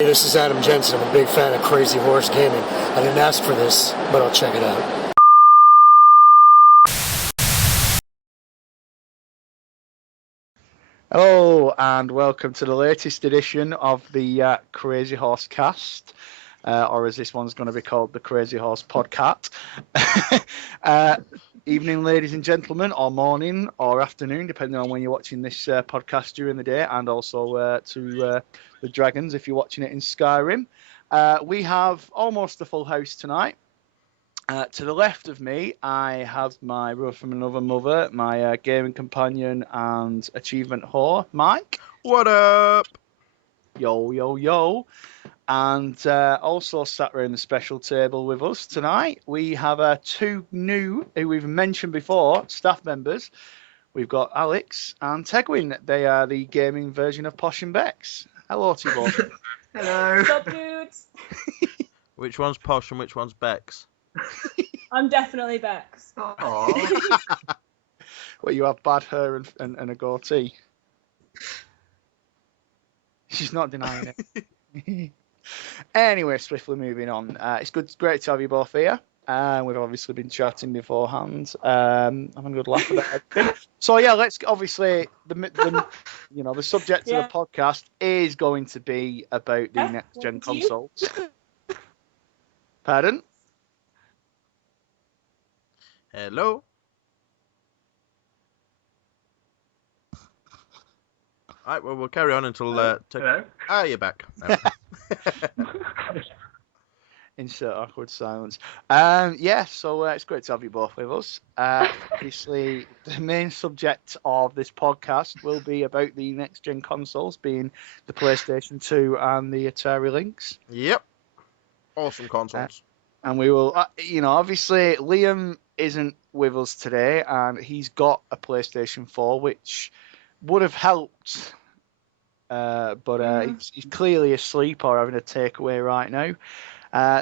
Hey, this is Adam Jensen. I'm a big fan of Crazy Horse Gaming. I didn't ask for this, but I'll check it out. Hello and welcome to the latest edition of the Crazy Horse Cast, or as this one's going to be called, the Crazy Horse Podcast. Evening, ladies and gentlemen, or morning or afternoon, depending on when you're watching this podcast during the day, and also to the Dragons if you're watching it in Skyrim. We have almost a full house tonight. To the left of me, I have my brother from another mother, my gaming companion and achievement whore, Mike. What up? Yo, yo, yo. And also sat around the special table with us tonight, we have two new, who we've mentioned before, staff members. We've got Alex and Tegwin. They are the gaming version of Posh and Bex. Hello to you both. Hello. What's up, dudes? Which one's Posh and which one's Bex? I'm definitely Bex. Aww. Well, you have bad hair and a goatee. She's not denying it. Anyway, swiftly moving on. It's great to have you both here. We've obviously been chatting beforehand, having a good laugh about everything. So yeah, let's obviously the subject of the podcast is going to be about the next gen consoles. Pardon? Hello? Alright, well, we'll carry on until... Hello? You're back. No. Insert awkward silence. So it's great to have you both with us. Obviously, the main subject of this podcast will be about the next-gen consoles, being the PlayStation 2 and the Atari Lynx. Yep. Awesome consoles. And we will, obviously, Liam isn't with us today, and he's got a PlayStation 4, which would have helped, but he's clearly asleep or having a takeaway right now.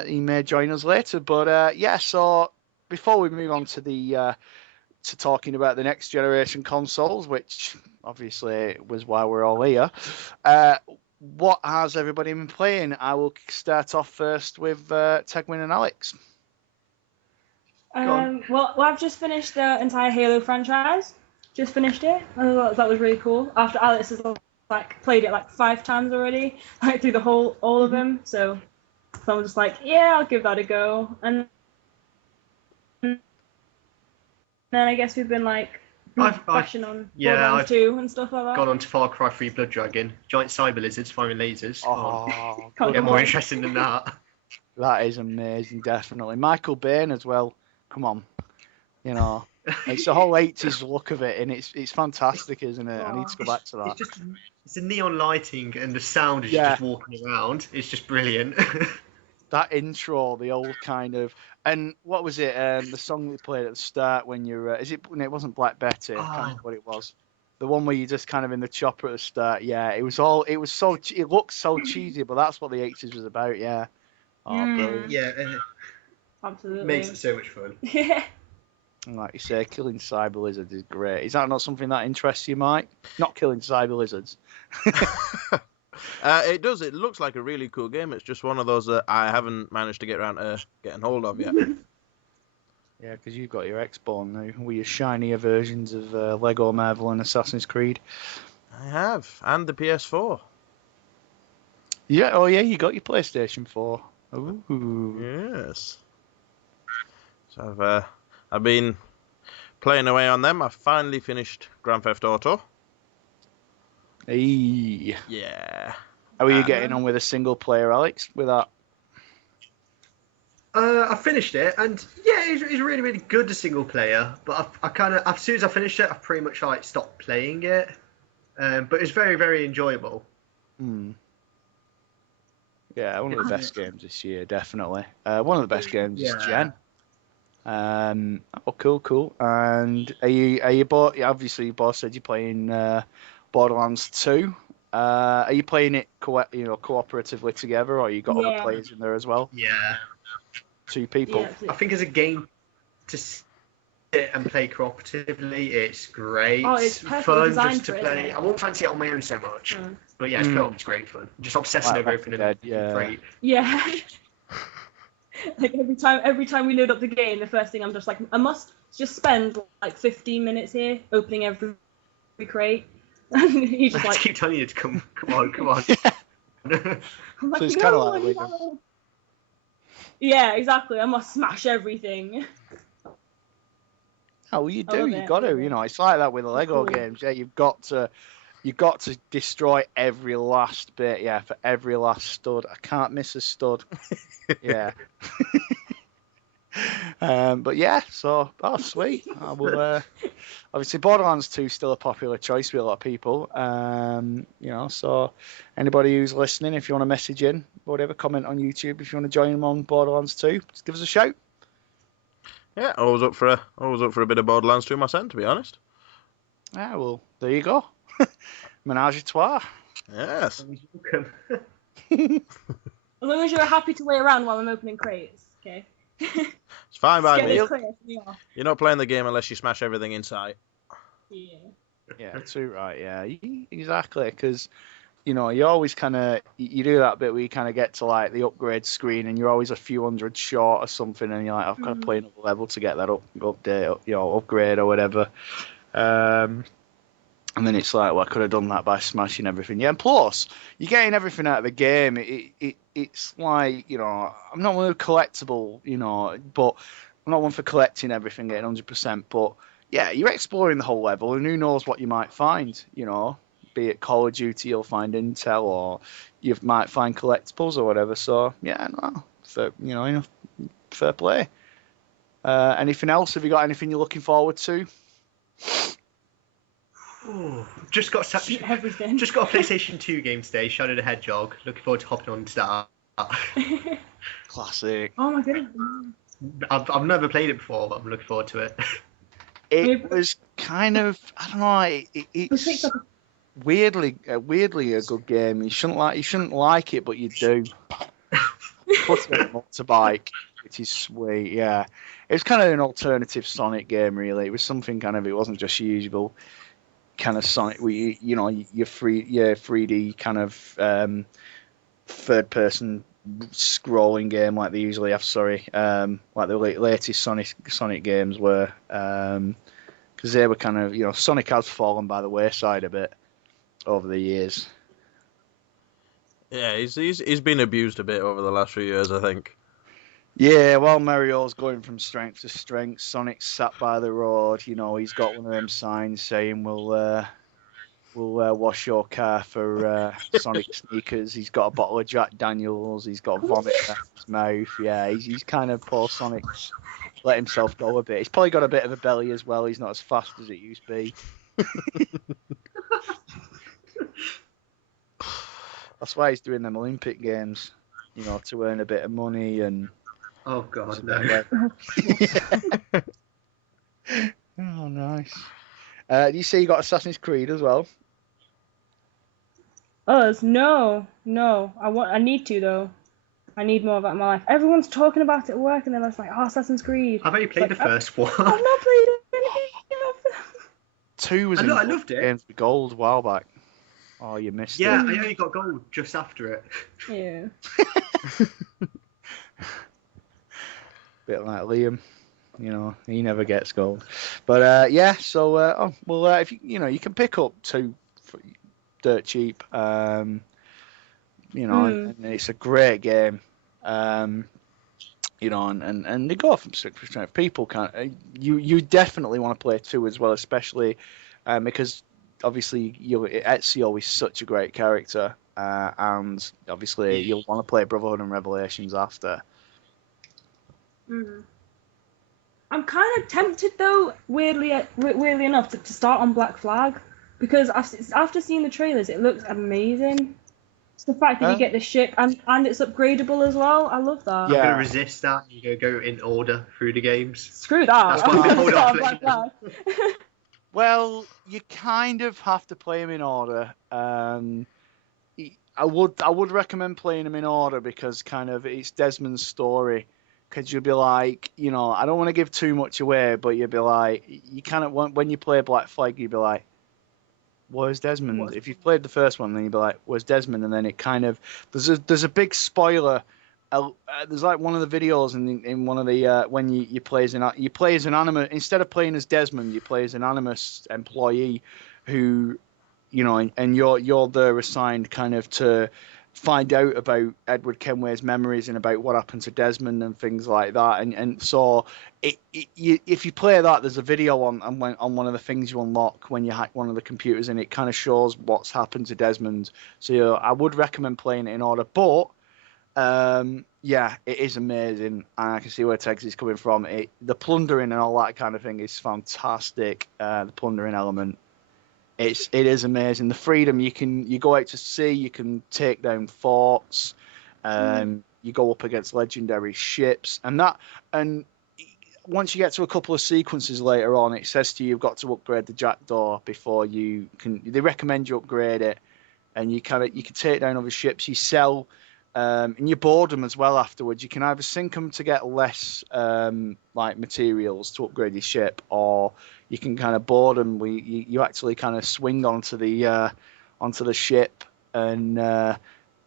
He may join us later, but so before we move on to to talking about the next generation consoles, which obviously was why we're all here, what has everybody been playing? I will start off first with Tegwin and Alex. Well, I've just finished the entire Halo franchise. Just finished it. I thought that was really cool. After Alex has played it 5 times already, through all of them. So I was just yeah, I'll give that a go. And then I guess we've been bashing on Borderlands 2 and stuff like that. Gone on to Far Cry 3 Blood Dragon. Giant cyber lizards firing lasers. Can't get more interesting than that. That is amazing, definitely. Michael Bain as well. Come on. It's the whole 80s look of it, and it's fantastic, isn't it? I need to go back to that. It's the neon lighting and the sound as you're just walking around. It's just brilliant. That intro, the old kind of, and what was it? The song they played at the start when you're, it wasn't Black Betty? I can't remember what it was. The one where you're just kind of in the chopper at the start. Yeah, it looked so cheesy, but that's what the 80s was about. Yeah. Oh, brilliant. Yeah, Absolutely. Makes it so much fun. Yeah. And like you say, killing cyber lizards is great. Is that not something that interests you, Mike? Not killing cyber lizards. It does. It looks like a really cool game. It's just one of those that I haven't managed to get around to getting hold of yet. Yeah, because you've got your Xbox now with your shinier versions of Lego Marvel and Assassin's Creed. I have. And the PS4. Yeah, oh yeah, you got your PlayStation 4. Ooh. Yes. So I've been playing away on them. I finally finished Grand Theft Auto. Hey. Yeah. How are you getting on with a single player, Alex, with that? I finished it, and yeah, it's really, really good, the single player. But I kind of, as soon as I finished it, I pretty much stopped playing it. But it's very, very enjoyable. Yeah, one of the best games this year, definitely. One of the best games this gen. Cool. And are you both? Obviously, you both said you're playing Borderlands 2. Are you playing it cooperatively together, or you got other players in there as well? Yeah. 2 people. Yeah, I think as a game it and play cooperatively, it's great. Oh, it's perfectly fun designed just to for it, play. isn't it? I won't fancy it on my own so much. Mm. But yeah, it's co-op. It's great fun. Just obsessing Like over Left everything 4 and Dead, yeah. great. Yeah. Like every time we load up the game, the first thing I'm just like, I must just spend like 15 minutes here opening every crate. And he's just I like, keep telling you to come on. I'm like, So it's no, kinda like I Lego. know. Yeah, exactly. I must smash everything. Oh, well, you I do. love You it, got I to. love You it. know, it's like that with the Lego cool. games. Yeah, you've got to destroy every last bit. Yeah, for every last stud. I can't miss a stud. Yeah. But yeah, so sweet. I will. Obviously, Borderlands 2 is still a popular choice with a lot of people. You know, so anybody who's listening, if you want to message in, whatever, comment on YouTube if you want to join them on Borderlands 2, just give us a shout. Yeah, always up for a bit of Borderlands 2 myself, to be honest. Yeah, well, there you go. Menage a trois. Yes. Welcome. As long as you're happy to wait around while I'm opening crates, okay? It's fine by Get me. this clear for me off. You're not playing the game unless you smash everything in sight. Yeah. Yeah, too right. Yeah, exactly. Because you know, you always kind of you do that bit where you kind of get to like the upgrade screen, and you're always a few hundred short or something, and you're like, I've got to play another level to get that update, you know, upgrade or whatever. And then it's like, well, I could have done that by smashing everything. Yeah, and plus, you're getting everything out of the game. It's like, you know, I'm not one of collectible, you know, but I'm not one for collecting everything, getting 100%. But yeah, you're exploring the whole level, and who knows what you might find, you know. Be it Call of Duty, you'll find intel, or you might find collectibles or whatever. So yeah, no, fair play. Anything else? Have you got anything you're looking forward to? Ooh, just got Everything. a PlayStation 2 game today, Shadow the Hedgehog. Looking forward to hopping on to that. Classic. Oh my goodness. I've never played it before, but I'm looking forward to it. It was kind of, I don't know. It's weirdly a good game. You shouldn't like it, but you do. Plus, a motorbike, which is sweet. Yeah, it was kind of an alternative Sonic game, really. It was something kind of. It wasn't just your usual kind of Sonic. Where you know your 3D kind of third person scrolling game like they usually have. Sorry, like the latest Sonic games were. Because they were kind of, you know, Sonic has fallen by the wayside a bit over the years. Yeah, he's been abused a bit over the last few years, I think. Yeah, while Mario's going from strength to strength, Sonic's sat by the road. You know, he's got one of them signs saying, "We'll wash your car for Sonic sneakers." He's got a bottle of Jack Daniels. He's got vomit in his mouth. Yeah, he's kind of poor Sonic's let himself go a bit. He's probably got a bit of a belly as well. He's not as fast as it used to be. That's why he's doing them Olympic Games, you know, to earn a bit of money and. Oh God, no. Oh, nice. You say you got Assassin's Creed as well? No. I need to though. I need more of that in my life. Everyone's talking about it at work, and they're just like, "Oh, Assassin's Creed." I've only played the first one. I've not played any of them. 2 was I in loved it. Games with Gold a while back. Oh, you missed it. Yeah, I only got gold just after it. Yeah. Bit like Liam, you know, he never gets gold. But yeah, so if you can pick up 2 for dirt cheap. You know, and it's a great game. You know, and they go from strength to strength. People can't. You definitely want to play 2 as well, especially because obviously Ezio is such a great character, and obviously you'll want to play Brotherhood and Revelations after. I'm kind of tempted though, weirdly enough, to start on Black Flag, because after seeing the trailers, it looks amazing. It's the fact that you get the ship and it's upgradable as well. I love that. Yeah. I'm gonna resist that and go in order through the games. Screw that. That's why I'm we start on hold Black Flag. Well, you kind of have to play them in order. I would recommend playing them in order because kind of it's Desmond's story because you'll be like, you know, I don't want to give too much away, but you'll be like, you kind of want, when you play Black Flag, you'll be like, where's Desmond? If you've played the first one, then you'll be like, where's Desmond? And then it kind of, there's a big spoiler. There's like one of the videos in one of the when you play as an anonymous, instead of playing as Desmond, you play as an anonymous employee who, you know, and you're there assigned kind of to find out about Edward Kenway's memories and about what happened to Desmond and things like that. And so if you play that, there's a video on one of the things you unlock when you hack one of the computers, and it kind of shows what's happened to Desmond. So I would recommend playing it in order, but yeah, it is amazing, and I can see where Tex is coming from. The plundering and all that kind of thing is fantastic. The plundering element. It is amazing. The freedom you go out to sea, you can take down forts, you go up against legendary ships, and once you get to a couple of sequences later on, it says to you you've got to upgrade the Jackdaw before you can. They recommend you upgrade it, and you can take down other ships. You sell, and you board them as well afterwards. You can either sink them to get less like materials to upgrade your ship, or you can kind of board them. You actually kind of swing onto the ship and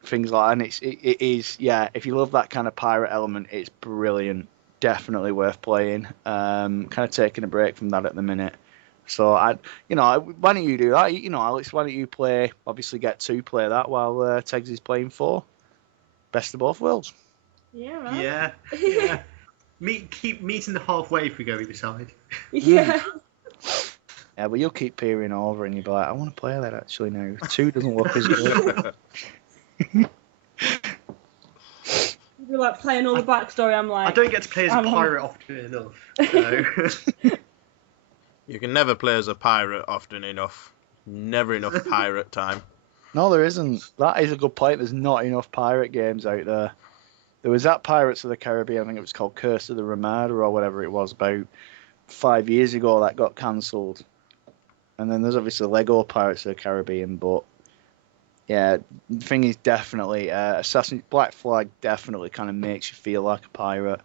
things like that. And it is, yeah, if you love that kind of pirate element, it's brilliant. Definitely worth playing. Kind of taking a break from that at the minute. So why don't you do that? You know, Alex, why don't you play? Obviously, get to play that while Tegs is playing 4. Best of both worlds. Yeah. Right. Yeah. Keep meeting the halfway if we go either side. Yeah. Yeah, but you'll keep peering over and you'll be like, I want to play that actually now. 2 doesn't look as good. You're like playing all the backstory. I'm like, I don't get to play as a pirate often enough. So. You can never play as a pirate often enough. Never enough pirate time. No, there isn't. That is a good point. There's not enough pirate games out there. There was that Pirates of the Caribbean, I think it was called Curse of the Ramada or whatever it was, about 5 years ago that got cancelled. And then there's obviously Lego Pirates of the Caribbean, but yeah, the thing is definitely Black Flag definitely kind of makes you feel like a pirate.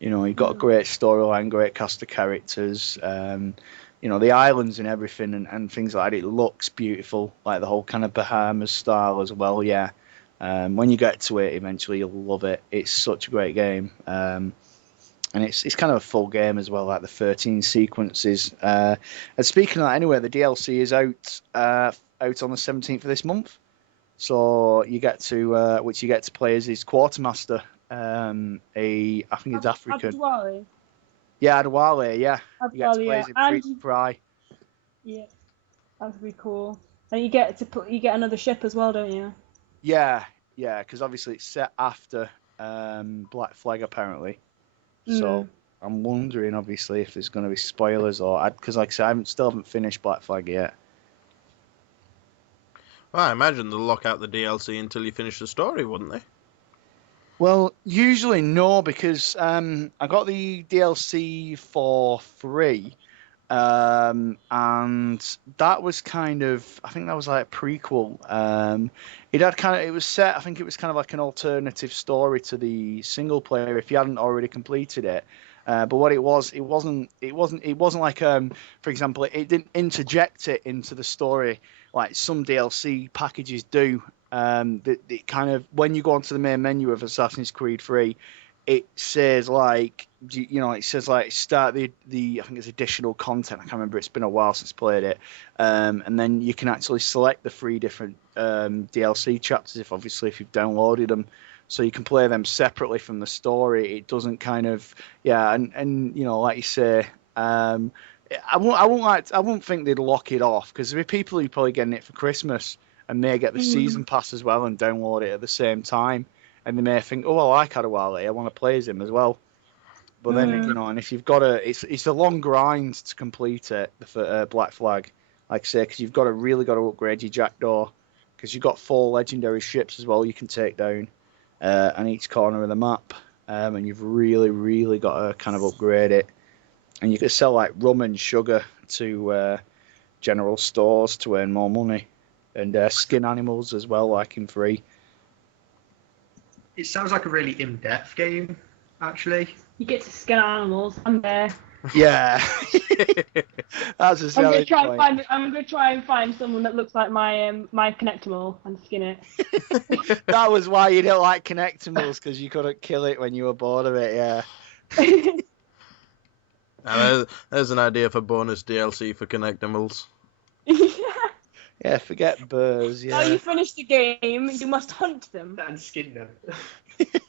You know, you've got a great storyline, great cast of characters, you know, the islands and everything and things like that. It looks beautiful, like the whole kind of Bahamas style as well, yeah. When you get to it, eventually you'll love it. It's such a great game. And it's kind of a full game as well, like the 13 sequences. And speaking of that, anyway, the DLC is out on the 17th of this month. So you get to play as his quartermaster. I think he's African. Adwale. Yeah, Adwale. Yeah. You get to play as him free fry. Yeah, that'd be cool. And you get another ship as well, don't you? Yeah, because obviously it's set after Black Flag apparently. So I'm wondering, obviously, if there's going to be spoilers because, like I said, I still haven't finished Black Flag yet. Well, I imagine they'll lock out the DLC until you finish the story, wouldn't they? Well, usually no, because I got the DLC for free, and that was kind of, I think that was like a prequel. It was set, I think it was kind of like an alternative story to the single player if you hadn't already completed it. But what it wasn't like, for example, it didn't interject it into the story like some DLC packages do. It kind of, when you go onto the main menu of Assassin's Creed 3, it says like, you know, start the I think it's additional content. I can't remember. It's been a while since I played it. And then you can actually select the 3 different DLC chapters if you've downloaded them. So you can play them separately from the story. It doesn't kind of, yeah, and you know, like you say, I won't think they'd lock it off, because there are people who are probably getting it for Christmas and may get the season pass as well and download it at the same time, and they may think, oh, I like Adwale, I want to play as him as well. But then, you know, and if you've got it's a long grind to complete it for Black Flag, like I say, because you've really got to upgrade your Jackdaw, because you've got 4 legendary ships as well you can take down on each corner of the map, and you've really got to kind of upgrade it. And you can sell like rum and sugar to general stores to earn more money, and skin animals as well, like in free. It sounds like a really in-depth game. actually. You get to skin animals. I'm there. Yeah. That's a selling point. I'm gonna try and find someone that looks like my Connectimal and skin it. That was why you didn't like Connectimals, because you couldn't kill it when you were bored of it, yeah. Now, there's an idea for bonus DLC for Connectimals. Yeah, forget burrs, Now yeah. you finish the game, you must hunt them. And skin them.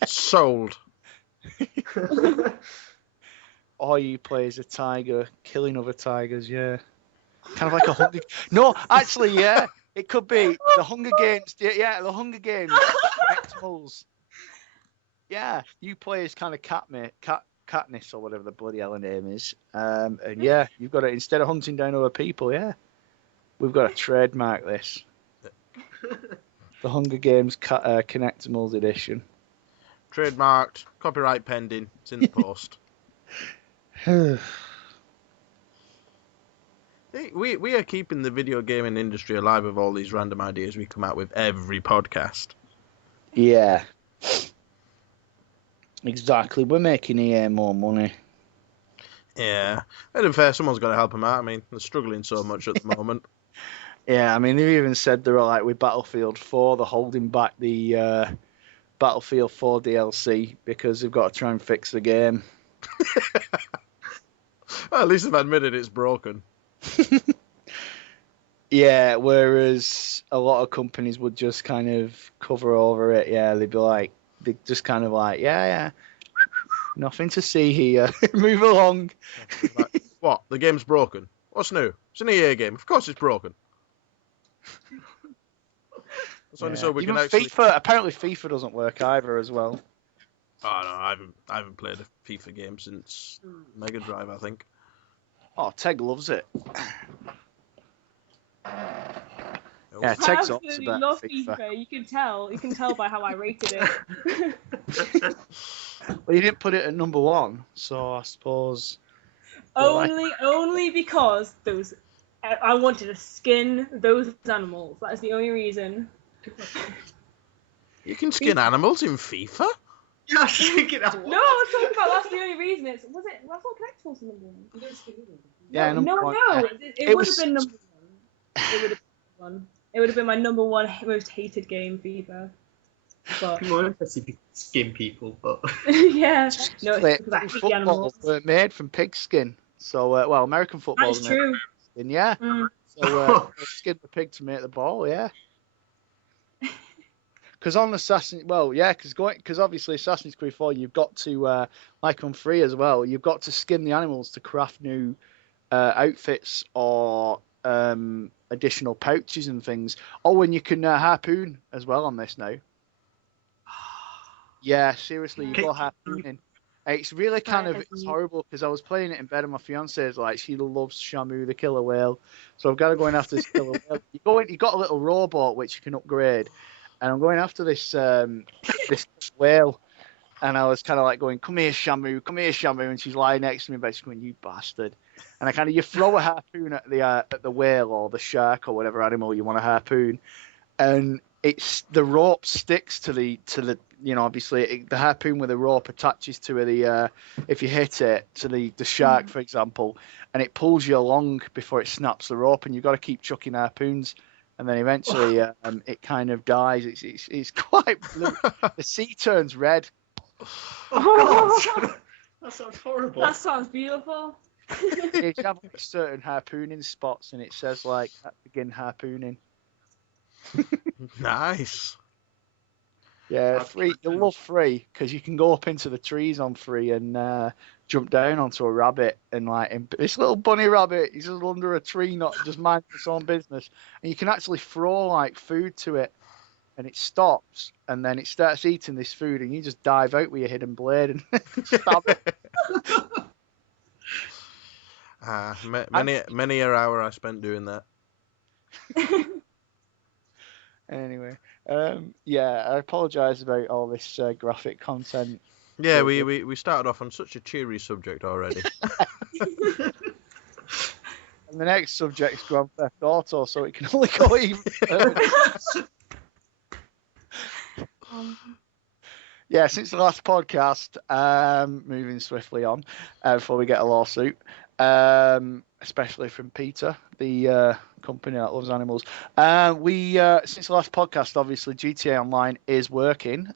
Sold. Or you play as a tiger, killing other tigers, yeah. Kind of like a Hunger... No, actually, yeah. It could be the Hunger Games. Yeah, the Hunger Games. Connectimals. Yeah, you play as kind of Katniss or whatever the bloody hell her name is. And yeah, you've got to, instead of hunting down other people, yeah. We've got to trademark this. The Hunger Games Connectimals edition. Trademarked, copyright pending. It's in the post. We are keeping the video gaming industry alive with all these random ideas we come out with every podcast. Yeah. Exactly. We're making EA more money. Yeah. And in fair, someone's got to help them out. I mean, they're struggling so much at the moment. Yeah, I mean, they even said they're like with Battlefield 4, they're holding back the Battlefield 4 DLC because they've got to try and fix the game. Well, at least they've admitted it's broken. Yeah, whereas a lot of companies would just kind of cover over it. Yeah, they'd be like, they just kind of like, yeah, nothing to see here. Move along. Like, what? The game's broken? What's new? It's an EA game. Of course it's broken. That's only so we Even can actually... FIFA, apparently FIFA doesn't work either as well. Oh, no, I haven't played a FIFA game since Mega Drive, I think. Oh, Teg loves it. Yeah, I Teg's up absolutely about love FIFA. FIFA. You can tell by how I rated it. Well, you didn't put it at number 1, so I suppose... only because I wanted to skin those animals. That is the only reason. You can skin animals in FIFA? Yeah, I was thinking that. No, I was talking about that's the only reason. That's what Connectimals are number 1. Yeah, no, number one, no, yeah. it would have been number 1. It would have been one. It would have been my number 1 most hated game, FIFA. But I'm more interested in skin people, but yeah, no, it's Like, because I hate the football animals. were made from pig skin. So, well, American football That is is made true. from skin, yeah. Mm. So, they skinned the pig to make the ball, yeah. Because on because obviously Assassin's Creed 4, you've got to, like on 3 as well, you've got to skin the animals to craft new outfits or additional pouches and things. Oh, and you can harpoon as well on this now. Yeah, seriously, you go harpooning. It's really it's horrible because I was playing it in bed and my fiance's like, she loves Shamu the killer whale. So I've got to go in after this killer whale. You got a little rowboat which you can upgrade. And I'm going after this this whale. And I was kind of like going, come here, Shamu. And she's lying next to me, basically going, you bastard. And I kind of, you throw a harpoon at the whale or the shark or whatever animal you want to harpoon. And the rope sticks to the obviously the harpoon with the rope attaches to the if you hit it to the shark, for example, and it pulls you along before it snaps the rope, and you've got to keep chucking harpoons, and then eventually it kind of dies. It's quite the sea turns red. oh god, that sounds horrible. That sounds beautiful. You have like certain harpooning spots, and it says like begin harpooning. Nice. Yeah, 3. You'll love 3 because you can go up into the trees on 3 and jump down onto a rabbit and this little bunny rabbit. He's just under a tree, not just minding his own business, and you can actually throw like food to it, and it stops, and then it starts eating this food, and you just dive out with your hidden blade and stab it. Many an hour I spent doing that. Anyway, I apologise about all this graphic content. Yeah, we started off on such a cheery subject already. And the next subject is Grand Theft Auto, so it can only go even. Yeah, since the last podcast, moving swiftly on before we get a lawsuit, especially from Peter, the company that loves animals. We since the last podcast, obviously GTA Online is working.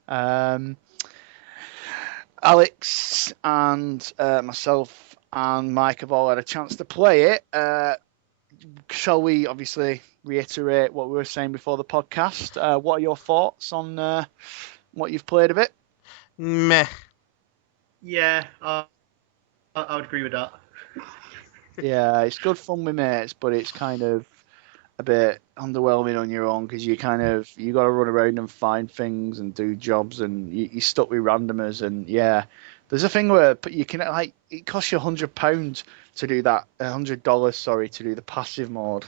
Alex and myself and Mike have all had a chance to play it. Shall we obviously reiterate what we were saying before the podcast? What are your thoughts on what you've played of it? Meh. Yeah, I would agree with that. Yeah, it's good fun with mates, but it's kind of a bit underwhelming on your own because you got to run around and find things and do jobs, and you're stuck with randomers. And yeah, there's a thing where you can it costs you £100 to do that, $100, sorry, to do the passive mode,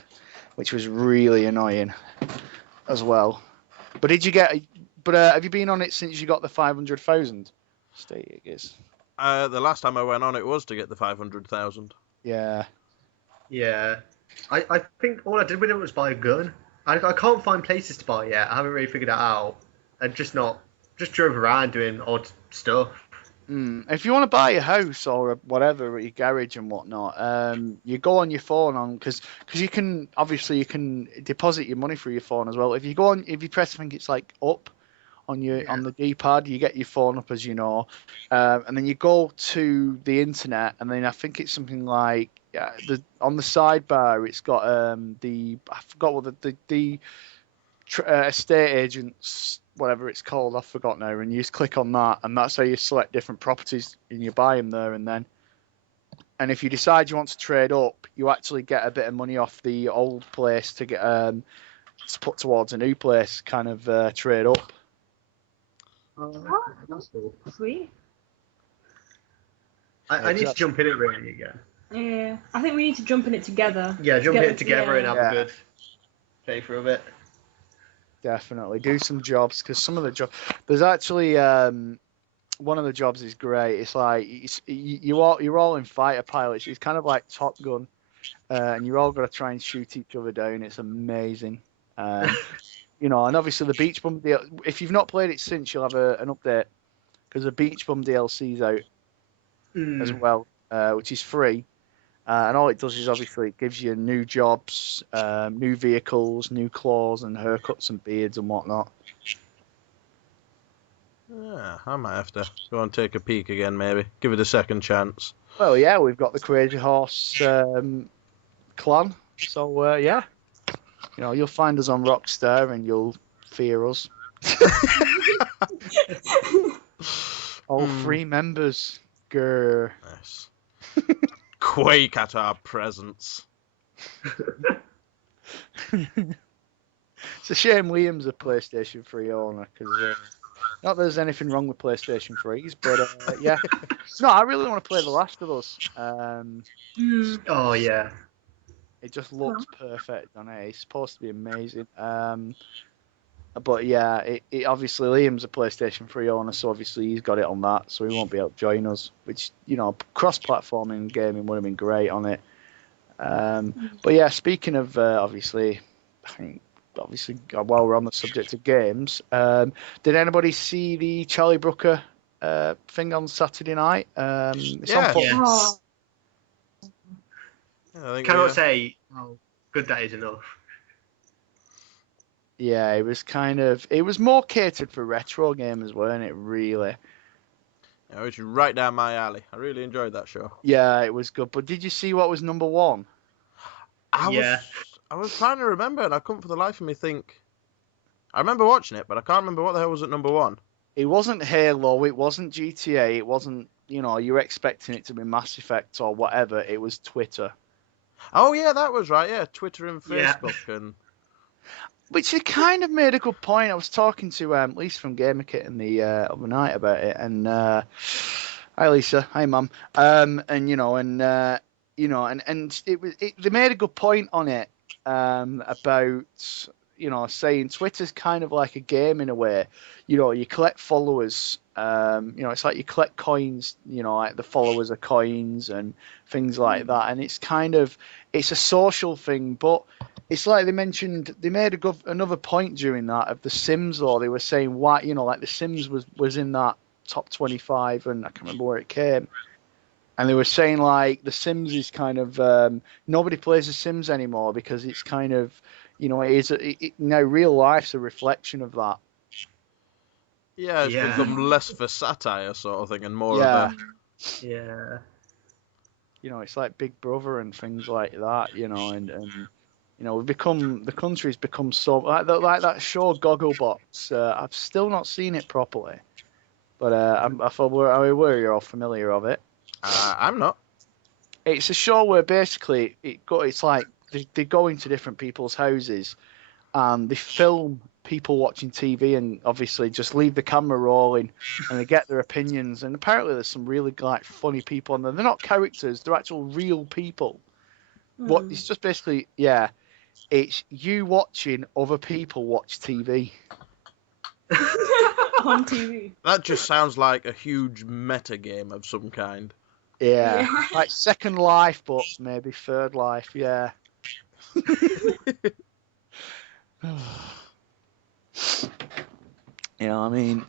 which was really annoying as well. But did you get? But have you been on it since you got the 500,000? State it is. The last time I went on it was to get the 500,000. Yeah. Yeah. I think all I did with it was buy a gun. I can't find places to buy yet. I haven't really figured that out. And just drove around doing odd stuff. If you want to buy a house or whatever at your garage and whatnot, you go on your phone because you can deposit your money through your phone as well. If you press, I think it's like up on the D-pad, you get your phone up, as you know, and then you go to the internet, and then I think it's something like on the sidebar it's got I forgot what the estate agents, whatever it's called, I forgot now, and you just click on that, and that's how you select different properties and you buy them there and then. And if you decide you want to trade up, you actually get a bit of money off the old place to get to put towards a new place, kind of trade up. That's cool. Sweet. I need to jump in it really again. Yeah, I think we need to jump in it together. Yeah, jump in it together and have Yeah. a good playthrough of it. Definitely do some jobs, because some of the jobs, there's actually one of the jobs is great. It's like you're all in fighter pilots. It's kind of like Top Gun, and you're all got to try and shoot each other down. It's amazing. And obviously the Beach Bum if you've not played it since, you'll have an update, because the Beach Bum DLC's out as well, which is free. And all it does is obviously it gives you new jobs, new vehicles, new claws and haircuts and beards and whatnot. Yeah, I might have to go and take a peek again, maybe. Give it a second chance. Well, yeah, we've got the Crazy Horse clan. So, yeah. You'll find us on Rockstar and you'll fear us. All 3 members. Grr. Yes. Quake at our presence. It's a shame Liam's a PlayStation 3 owner, because not that there's anything wrong with PlayStation 3s, but yeah. No, I really want to play The Last of Us. Oh yeah. It just looks perfect on it. It's supposed to be amazing. But yeah, it obviously Liam's a PlayStation 3 owner, so obviously he's got it on that, so he won't be able to join us. Which, cross-platforming gaming would have been great on it. But yeah, speaking of obviously, I think while we're on the subject of games, did anybody see the Charlie Brooker thing on Saturday night? It's on Fox. Yes. Yeah, I think Cannot say how good that is enough. Yeah, it was more catered for retro gamers, weren't it, really? Yeah, which is right down my alley. I really enjoyed that show. Yeah, it was good. But did you see what was number 1? I was trying to remember, and I couldn't for the life of me think. I remember watching it, but I can't remember what the hell was at number 1. It wasn't Halo, it wasn't GTA, it wasn't, you were expecting it to be Mass Effect or whatever. It was Twitter. Oh, yeah, that was right, yeah. Twitter and Facebook. And Which you kind of made a good point. I was talking to Lisa from GamerKit in the other night about it, and hi Lisa, hi Mum, and they made a good point on it about saying Twitter's kind of like a game in a way. You collect followers. It's like you collect coins. Like the followers are coins and things like that, and it's a social thing, but it's like they made another point during that of The Sims, though. They were saying why, like The Sims was in that top 25, and I can't remember where it came. And they were saying like The Sims is kind of nobody plays The Sims anymore because it's kind of, now real life's a reflection of that. Yeah, it's become less of a satire sort of thing and more of a... Yeah. It's like Big Brother and things like that, and the country's become so like that show Gogglebox. I've still not seen it properly, but I thought you're all familiar of it. I'm not. It's a show where basically it's like they go into different people's houses and they film people watching TV and obviously just leave the camera rolling and they get their opinions. And apparently there's some really like funny people on there. They're not characters, they're actual real people. What it's just basically, it's you watching other people watch TV. On TV. That just sounds like a huge meta game of some kind. Yeah. Like Second Life, but maybe Third Life, yeah. I mean,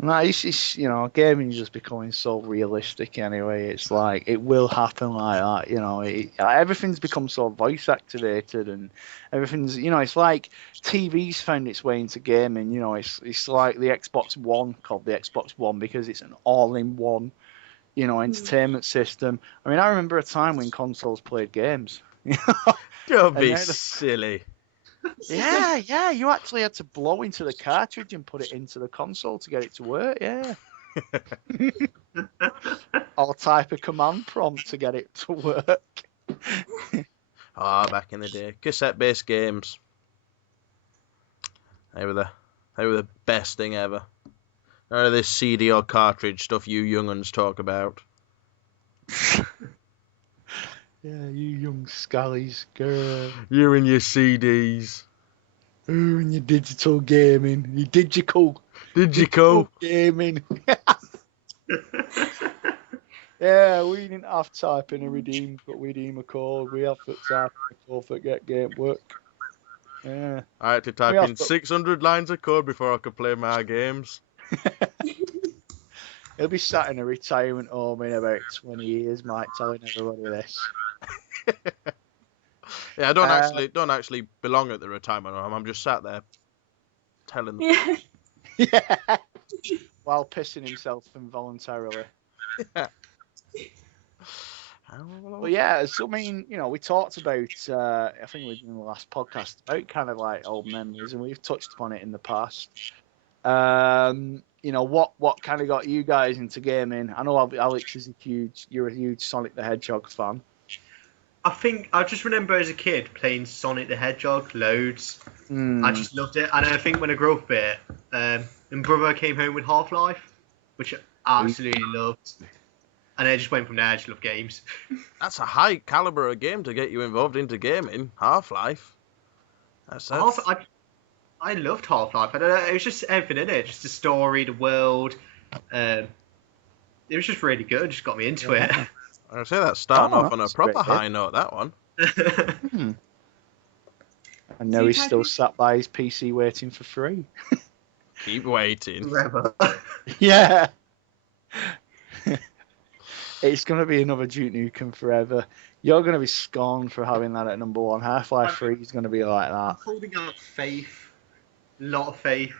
no, it's gaming's just becoming so realistic anyway. It's like it will happen like that. Everything's become so voice activated and everything's it's like TV's found its way into gaming. It's like the Xbox One, called the Xbox One because it's an all-in-one entertainment system. I mean, I remember a time when consoles played games. Don't be silly. Yeah, you actually had to blow into the cartridge and put it into the console to get it to work, yeah. Or type a command prompt to get it to work. Back in the day. Cassette-based games. They were the best thing ever. None of this CD or cartridge stuff you young'uns talk about. Yeah, you young scallies, girl. You and your CDs. Oh, and your digital gaming. Your digital gaming. Yeah, we didn't have to type in a redeem a code. We have to type in a code for get game work. Yeah. I had to type in 600 lines of code before I could play my games. He'll be sat in a retirement home in about 20 years, Mike, telling everybody this. Yeah, I don't actually belong at the retirement home. I'm just sat there telling them. Yeah. While pissing himself involuntarily. Yeah. Well, yeah, so I mean, we talked about, I think we did in the last podcast, about kind of like old memories, and we've touched upon it in the past. What kind of got you guys into gaming? I know Alex you're a huge Sonic the Hedgehog fan. I think I just remember as a kid playing Sonic the Hedgehog loads. I just loved it, and I think when I grew up a bit, my brother came home with Half-Life, which I absolutely loved, and I just went from there. I just love games. That's a high caliber of game to get you involved into gaming. Half-Life. I loved Half-Life. I don't know, it was just everything in it, just the story, the world. It was just really good. It just got me into it. I'd say that's starting off on a proper high note, that one. And now he's still sat by his PC waiting for free. Keep waiting. Forever. Yeah. It's going to be another Duke Nukem forever. You're going to be scorned for having that at number one. Half-Life 3 is going to be like that. I'm holding out faith. A lot of faith.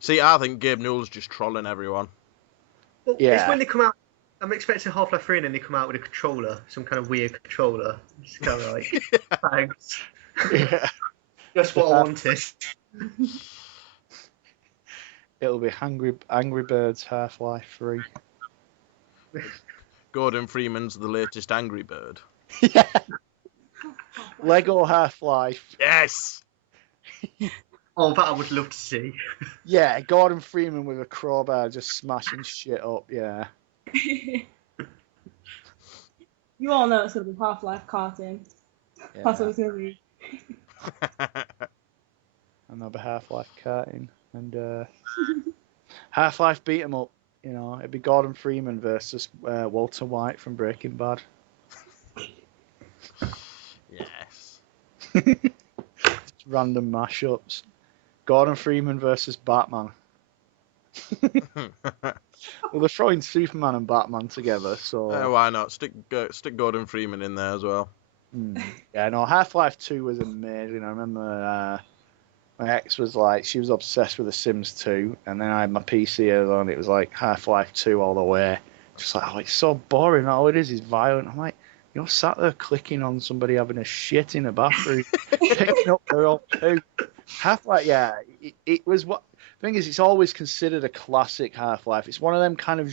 See, I think Gabe Newell's just trolling everyone. Well, it's when they come out. I'm expecting Half-Life 3 and then they come out with a controller, some kind of weird controller. It's kind of like, thanks. Yeah. Just what I wanted. It'll be Angry Birds Half-Life 3. Gordon Freeman's the latest Angry Bird. Yeah. Lego Half-Life. Yes! Oh, that I would love to see. Yeah, Gordon Freeman with a crowbar just smashing shit up, yeah. You all know it's going to be Half-Life cartoon. Yeah. That's what it's going to be. Another Half-Life cartoon. And Half-Life beat 'em up. It'd be Gordon Freeman versus Walter White from Breaking Bad. Random mashups. Gordon Freeman versus Batman. Well, they're throwing Superman and Batman together, so Why not? Stick Gordon Freeman in there as well. yeah. No, Half-Life 2 was amazing. I remember my ex was like, she was obsessed with The Sims 2, and then I had my PC on. It was like Half-Life 2 all the way. Just like, oh, it's so boring. All it is violent. I'm like, you're sat there clicking on somebody having a shit in a bathroom, picking up their own poo. Half-Life, yeah, it was what. The thing is, it's always considered a classic Half-Life. It's one of them kind of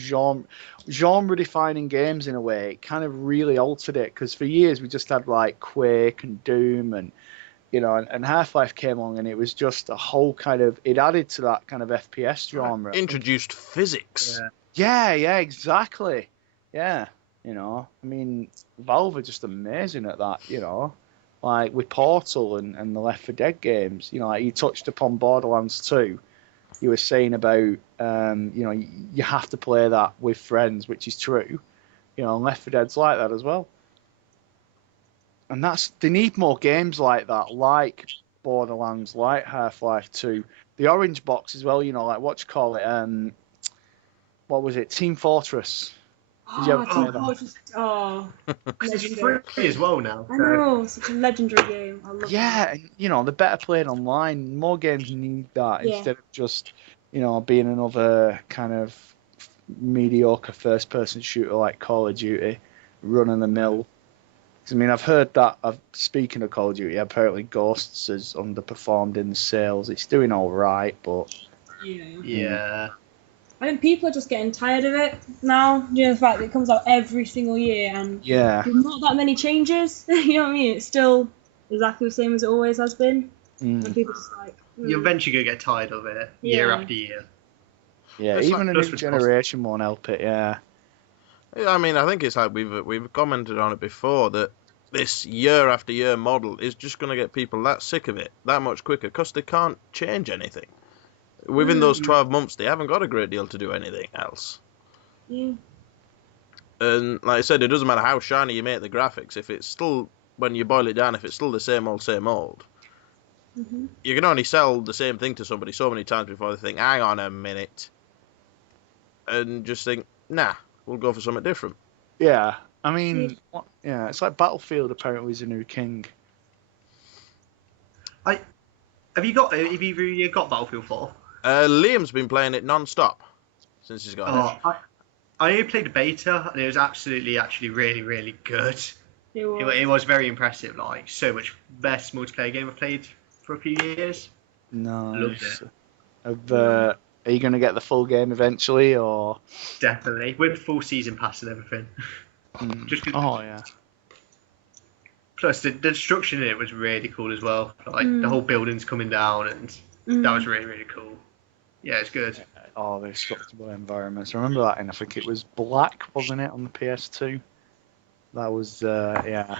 genre-defining games in a way. It kind of really altered it, because for years we just had like Quake and Doom and, you know, and Half-Life came along and it was just a whole kind of, it added to that kind of FPS genre. Introduced physics. Yeah, exactly. Yeah, you know, I mean, Valve are just amazing at that, you know. Like with Portal and the Left 4 Dead games, you know, like you touched upon Borderlands 2. You were saying about, you know, you have to play that with friends, which is true. You know, and Left 4 Dead's like that as well. And they need more games like that, like Borderlands, like Half-Life 2. The Orange Box as well, you know, like what you call it, what was it, Team Fortress. Did you ever play Team that? Fortress. Oh, It's legendary. free as well now. I know, such a legendary game. I love Yeah, and you know, they're better played online. More games need that Yeah. instead of just, you know, being another kind of mediocre first-person shooter like Call of Duty, run of the mill. I mean, I've heard that. Speaking of Call of Duty, apparently Ghosts has underperformed in sales. It's doing all right, but Yeah. Yeah. I think people are just getting tired of it now. You know, the fact that it comes out every single year and yeah, there's not that many changes. You know what I mean? It's still exactly the same as it always has been. And people just like. You're eventually going to get tired of it year after year. yeah. It's Even like a just new with generation won't help it. Yeah, Yeah, I mean, I think it's like we've commented on it before that this year after year model is just going to get people that sick of it that much quicker because they can't change anything. Within those 12 months, they haven't got a great deal to do anything else. Yeah. And like I said, it doesn't matter how shiny you make the graphics. If it's still, when you boil it down, if it's still the same old, you can only sell the same thing to somebody so many times before they think, hang on a minute. And just think, nah, we'll go for something different. yeah. I mean, yeah. It's like Battlefield apparently is a new king. Have you got Battlefield 4? Liam's been playing it non-stop since he's got it. I only played the beta and it was actually really, really good. It It was very impressive. Like so much best multiplayer game I've played for a few years. Nice. Loved Are you going to get the full game eventually, or? Definitely with full season pass and everything. Just 'cause- Oh yeah. Plus the destruction in it was really cool as well. Like the whole buildings coming down and that was really, really cool. Yeah, it's good. Oh, the destructible environments. I remember that, and I think it was Black, wasn't it, on the PS2? That was, yeah.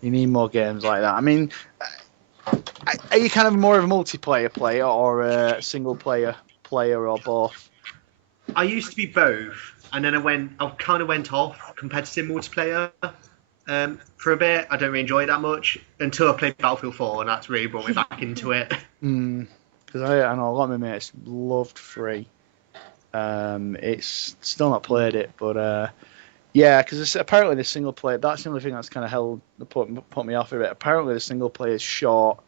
You need more games like that. I mean, are you kind of more of a multiplayer player or a single player or both? I used to be both, and then I kind of went off competitive multiplayer for a bit. I don't really enjoy it that much until I played Battlefield 4, and that's really brought me back into it. Because I know a lot of my mates loved 3. It's still not played it, but yeah, because apparently the single player, that's the only thing that's kind of put me off of it. Apparently the single player is short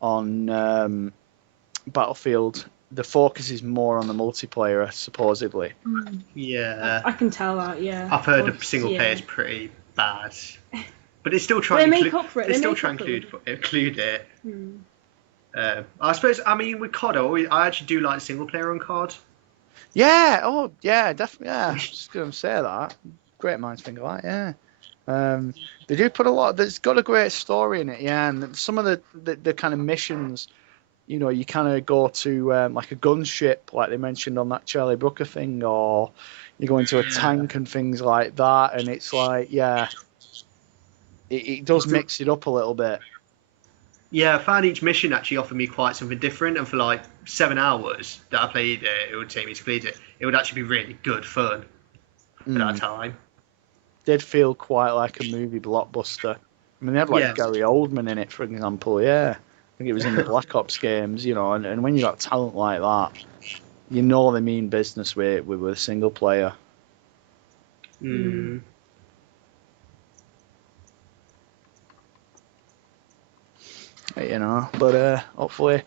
on Battlefield. The focus is more on the multiplayer, supposedly. Yeah, I can tell that. Yeah. I've heard the single player is pretty bad, but it's still trying They to make include, up for it. They They still make try up and for include it. I suppose. I mean, with COD, I actually do like single player on COD. Yeah. Oh, yeah. Definitely. Yeah. I was just gonna say that. Great minds think alike. Yeah. They do put a lot. There's got a great story in it. Yeah, and some of the kind of missions. You know, you kind of go to like a gunship, like they mentioned on that Charlie Brooker thing, or you go into a tank and things like that, and it's like, yeah, it does mix it up a little bit. Yeah, I found each mission actually offered me quite something different, and for like 7 hours that I played it, it would take me to complete it. It would actually be really good fun at that time. Did feel quite like a movie blockbuster. I mean, they had like Yeah. Gary Oldman in it, for example. Yeah, I think it was in the Black Ops games. And when you got talent like that, you know they mean business with a single player. Mm. But hopefully,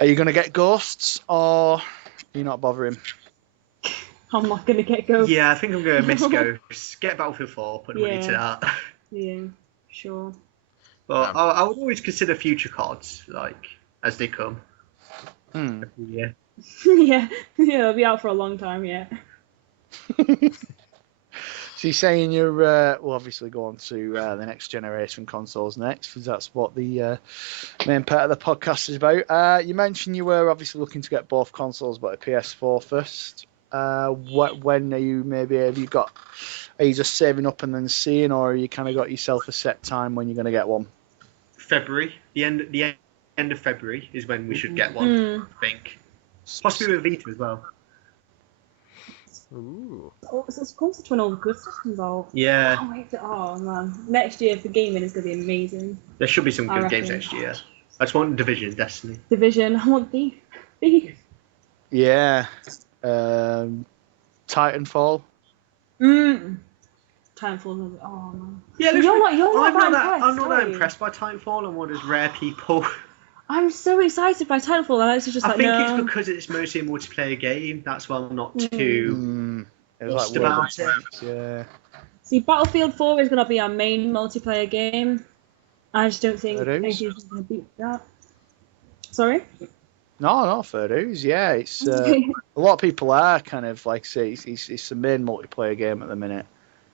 are you gonna get Ghosts or are you not bothering? I'm not gonna get Ghosts. Yeah, I think I'm going to miss Ghosts. Get Battlefield 4, put money to Yeah. that. Yeah, sure. But I would always consider future cards, like, as they come. Hmm. Yeah. yeah, they'll be out for a long time yet. So you're saying we'll obviously go on to the next generation consoles next, because that's what the main part of the podcast is about. You mentioned you were obviously looking to get both consoles, but a PS4 first. When are you are you just saving up and then seeing, or are you kind of got yourself a set time when you're going to get one? February. The end of February is when we should get one, I think. Possibly with Vita as well. Ooh. Oh, it's closer to when all the good stuff comes out. Yeah. Oh, man. Next year for gaming is going to be amazing. There should be some I good games reckon. next year. I just want Division, Destiny. Division, I want Thief. Yeah. Titanfall. Titanfall. Oh man. Yeah, You're not I'm not that sorry. impressed by Titanfall. I'm one of those rare people. I'm so excited by Titanfall, and it's just I like, think no. it's because it's mostly a multiplayer game. That's why I'm not too. It was Just like World about of it. Tanks, yeah. See, Battlefield 4 is going to be our main multiplayer game. I just don't think It is. anything's going to beat that. Sorry? No, fair dues. Yeah, it's a lot of people are kind of like say it's the main multiplayer game at the minute.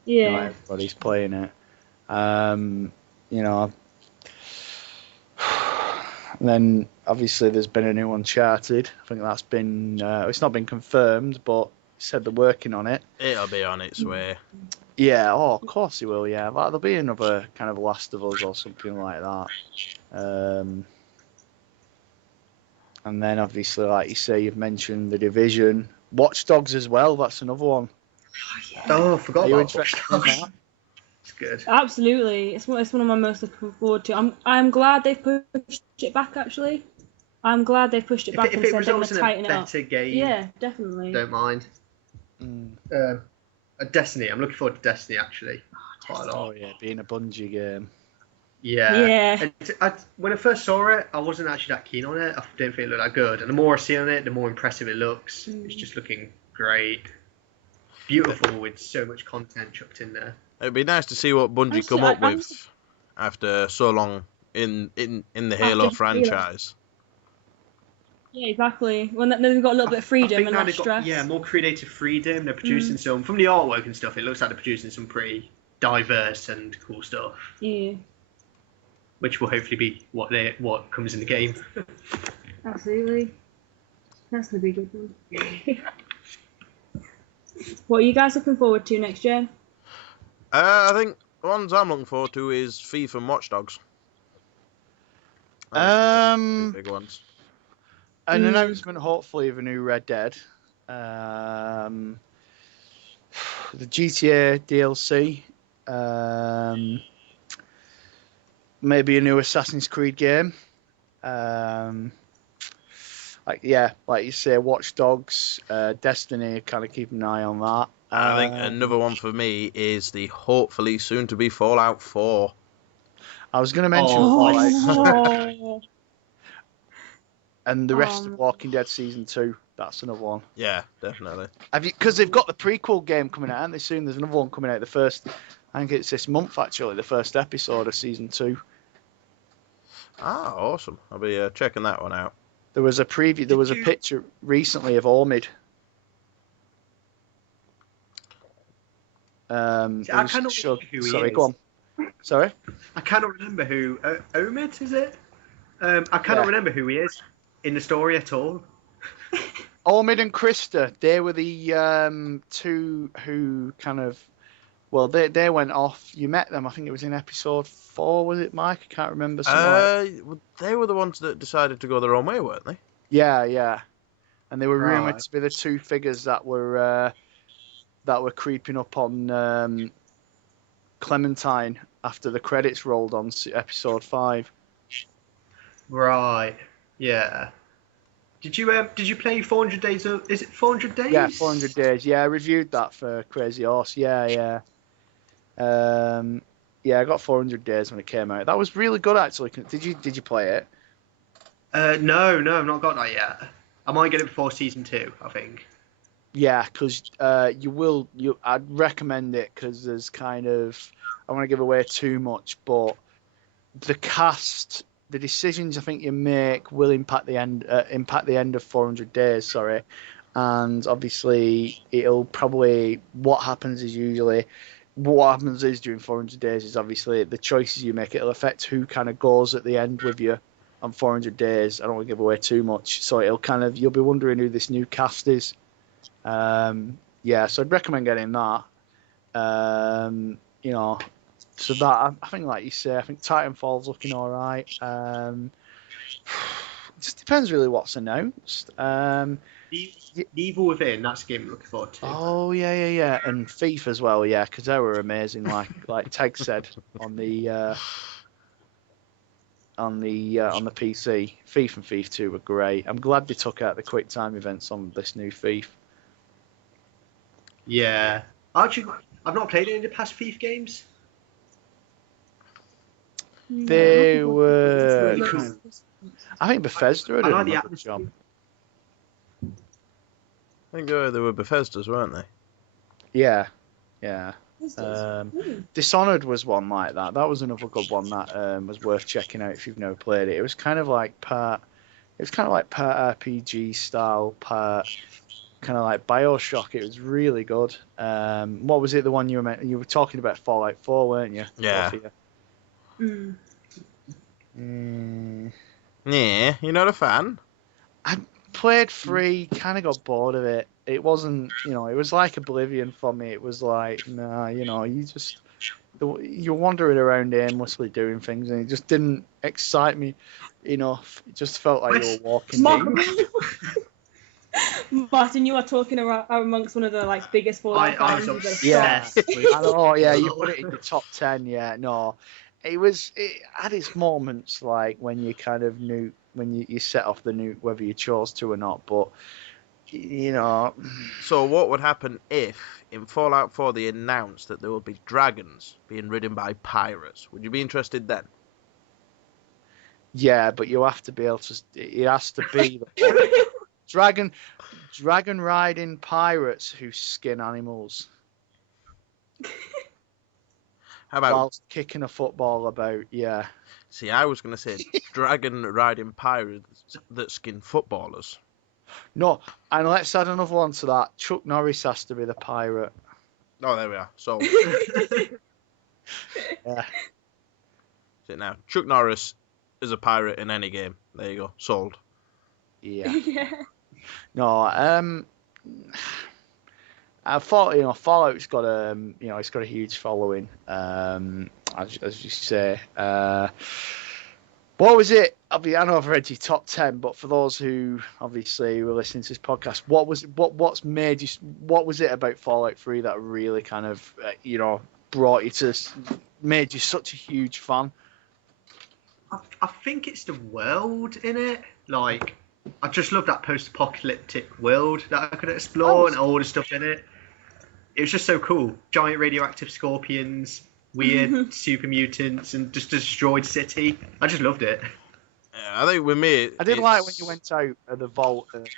yeah. Everybody's playing it. And then obviously there's been a new Uncharted. I think that's been it's not been confirmed, but said they're working on it. It'll be on its way. Yeah, of course it will. Yeah, there'll be another kind of Last of Us or something like that. And then obviously, like you say, you've mentioned The Division, Watch Dogs as well. That's another one. Oh, I forgot Are you about interested in Watch Dogs. that? It's good. Absolutely. It's one of my most looking forward to. I'm glad they've pushed it back, actually. I'm glad they've pushed it back If and it said they're going results to in a tighten it up. better game, Yeah, definitely. don't mind. Destiny. I'm looking forward to Destiny actually. Quite a lot. Oh yeah, being a Bungie game. Yeah. Yeah. When I first saw it, I wasn't actually that keen on it. I didn't think it looked that good. And the more I see on it, the more impressive it looks. It's just looking great. Beautiful with so much content chucked in there. It'd be nice to see what Bungie Actually, come up I'm- with after so long in the Halo After Halo. franchise. Yeah, exactly. Well, then they've got a little bit of freedom and now less they've stress. got more creative freedom. They're producing some from the artwork and stuff. It looks like they're producing some pretty diverse and cool stuff, Yeah, which will hopefully be what comes in the game. absolutely. That's going to be a good one. What are you guys looking forward to next year? I think the ones I'm looking forward to is FIFA and Watch Dogs. Two big ones. An announcement, hopefully, of a new Red Dead. The GTA DLC. Maybe a new Assassin's Creed game. Like you say, Watch Dogs, Destiny. Kind of keep an eye on that. I think another one for me is the hopefully soon to be Fallout 4. I was going to mention Fallout and the rest of Walking Dead Season 2. That's another one. Yeah, definitely. Because they've got the prequel game coming out, aren't they? Soon there's another one coming out. I think it's this month actually. The first episode of Season 2. Ah, awesome. I'll be checking that one out. There was a preview. There was a picture recently of Omid. I cannot remember who he Sorry, is. go on. Sorry. I cannot remember who Omid is it? I cannot remember who he is in the story at all. Omid and Krista, they were the two who kind of, well, they went off. You met them. I think it was in episode 4. Was it, Mike? I can't remember. They were the ones that decided to go their own way, weren't they? Yeah. And they were rumored Right. to be the two figures that were creeping up on Clementine after the credits rolled on episode 5. Right. Yeah. Did you play 400 Days of? Is it 400 Days? Yeah, 400 Days. Yeah, I reviewed that for Crazy Horse. Yeah. Yeah, I got 400 Days when it came out. That was really good, actually. Did you play it? No, I've not got that yet. I might get it before season 2, I think. Yeah, because I'd recommend it because there's kind of, I don't want to give away too much, but the cast, the decisions I think you make will impact the end of 400 Days. Sorry, and obviously it'll probably what happens is during 400 Days is obviously the choices you make. It'll affect who kind of goes at the end with you on 400 Days. I don't want to give away too much, so you'll be wondering who this new cast is. Yeah, so I'd recommend getting that. So that I think, like you say, I think Titanfall's looking all right. It just depends really what's announced. Evil Within, that's a game I'm looking forward to. Oh yeah, and Thief as well, yeah, because they were amazing. Like Teg said on the PC, Thief and Thief 2 were great. I'm glad they took out the quick time events on this new Thief. Yeah. Actually, I've not played any of the past Thief games. They were. I think Bethesda had I like done the a good job. I think they were Bethesda's, weren't they? Yeah. Dishonored was one like that. That was another good one that was worth checking out if you've never played it. It was kind of like part RPG style, part kind of like BioShock. It was really good. What was it? The one you were talking about Fallout 4, weren't you? Yeah. Yeah, you're not a fan? I played 3, kind of got bored of it. It wasn't, it was like Oblivion for me. It was like, nah, you're wandering around aimlessly doing things, and it just didn't excite me enough. It just felt like you were walking. Martin, you are talking amongst one of the biggest Fallout fans. Yeah, you put it in your top 10. Yeah, no, it had its moments like when you kind of knew when you set off the nuke whether you chose to or not, but So what would happen if in Fallout 4 they announced that there would be dragons being ridden by pirates? Would you be interested then? Yeah, but you have to be able to. It has to be the dragon riding pirates who skin animals. How about whilst kicking a football about? Yeah. See, I was going to say dragon riding pirates that skin footballers. No, and let's add another one to that. Chuck Norris has to be the pirate. Oh, there we are. So, yeah. See now, Chuck Norris is a pirate in any game. There you go. Sold. Yeah. No, I thought Fallout's got it's got a huge following. As you say. What was it? I know I've read your top 10, but for those who obviously were listening to this podcast, what was it about Fallout 3 that really kind of made you such a huge fan? I think it's the world in it. Like, I just love that post-apocalyptic world that I could explore and all the stuff in it. It was just so cool. Giant radioactive scorpions, weird super mutants, and just a destroyed city. I just loved it. Yeah, I think with me, I did like when you went out of the vault at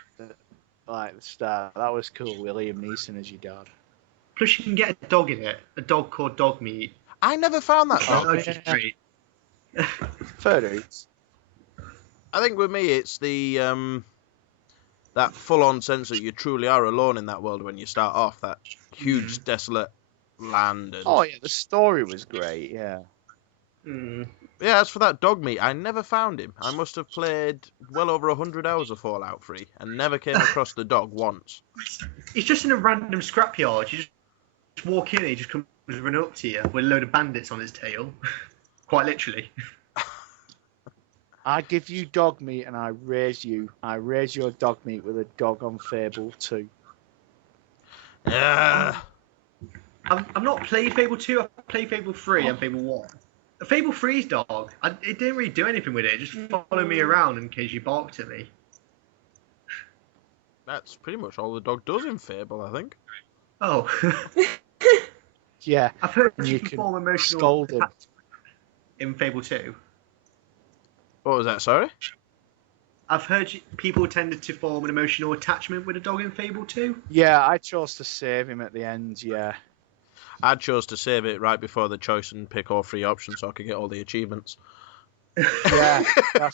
the start. That was cool with Liam Neeson as your dad. Plus, you can get a dog in it. A dog called Dogmeat. I never found that. Fair dues. I think with me, it's the that full-on sense that you truly are alone in that world when you start off. That huge, desolate land. And... Oh yeah, the story was great. Yeah. Yeah, as for that Dogmeat, I never found him. I must have played well over 100 hours of Fallout 3 and never came across the dog once. He's just in a random scrapyard. You just walk in, he just comes running up to you with a load of bandits on his tail. Quite literally. I give you dog meat and I raise you. I raise your dog meat with a dog on Fable 2. Yeah. I've not played Fable 2. I've played Fable 3 and Fable 1. Fable 3's dog, it didn't really do anything with it. It just followed me around in case you barked at me. That's pretty much all the dog does in Fable, I think. Oh. Yeah. I've heard And you you can can form emotional scold him. attachment in Fable 2. What was that, sorry? I've heard people tended to form an emotional attachment with a dog in Fable 2. Yeah, I chose to save him at the end, yeah. I chose to save it right before the choice and pick all three options so I could get all the achievements. Yeah, there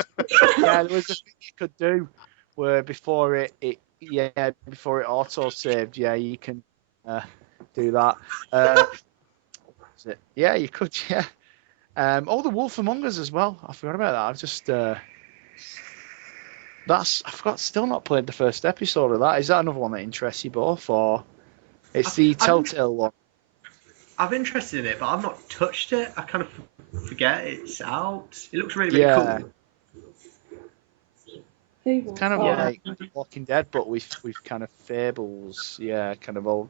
was a thing you could do where before it auto saved, you can do that. Yeah, you could, yeah. The Wolf Among Us as well. I forgot about that. I've just still not played the first episode of that. Is that another one that interests you both, or it's the Telltale one? I'm interested in it, but I've not touched it. I kind of forget it's out. It looks really cool. Kind of like Walking Dead, but with kind of fables, kind of old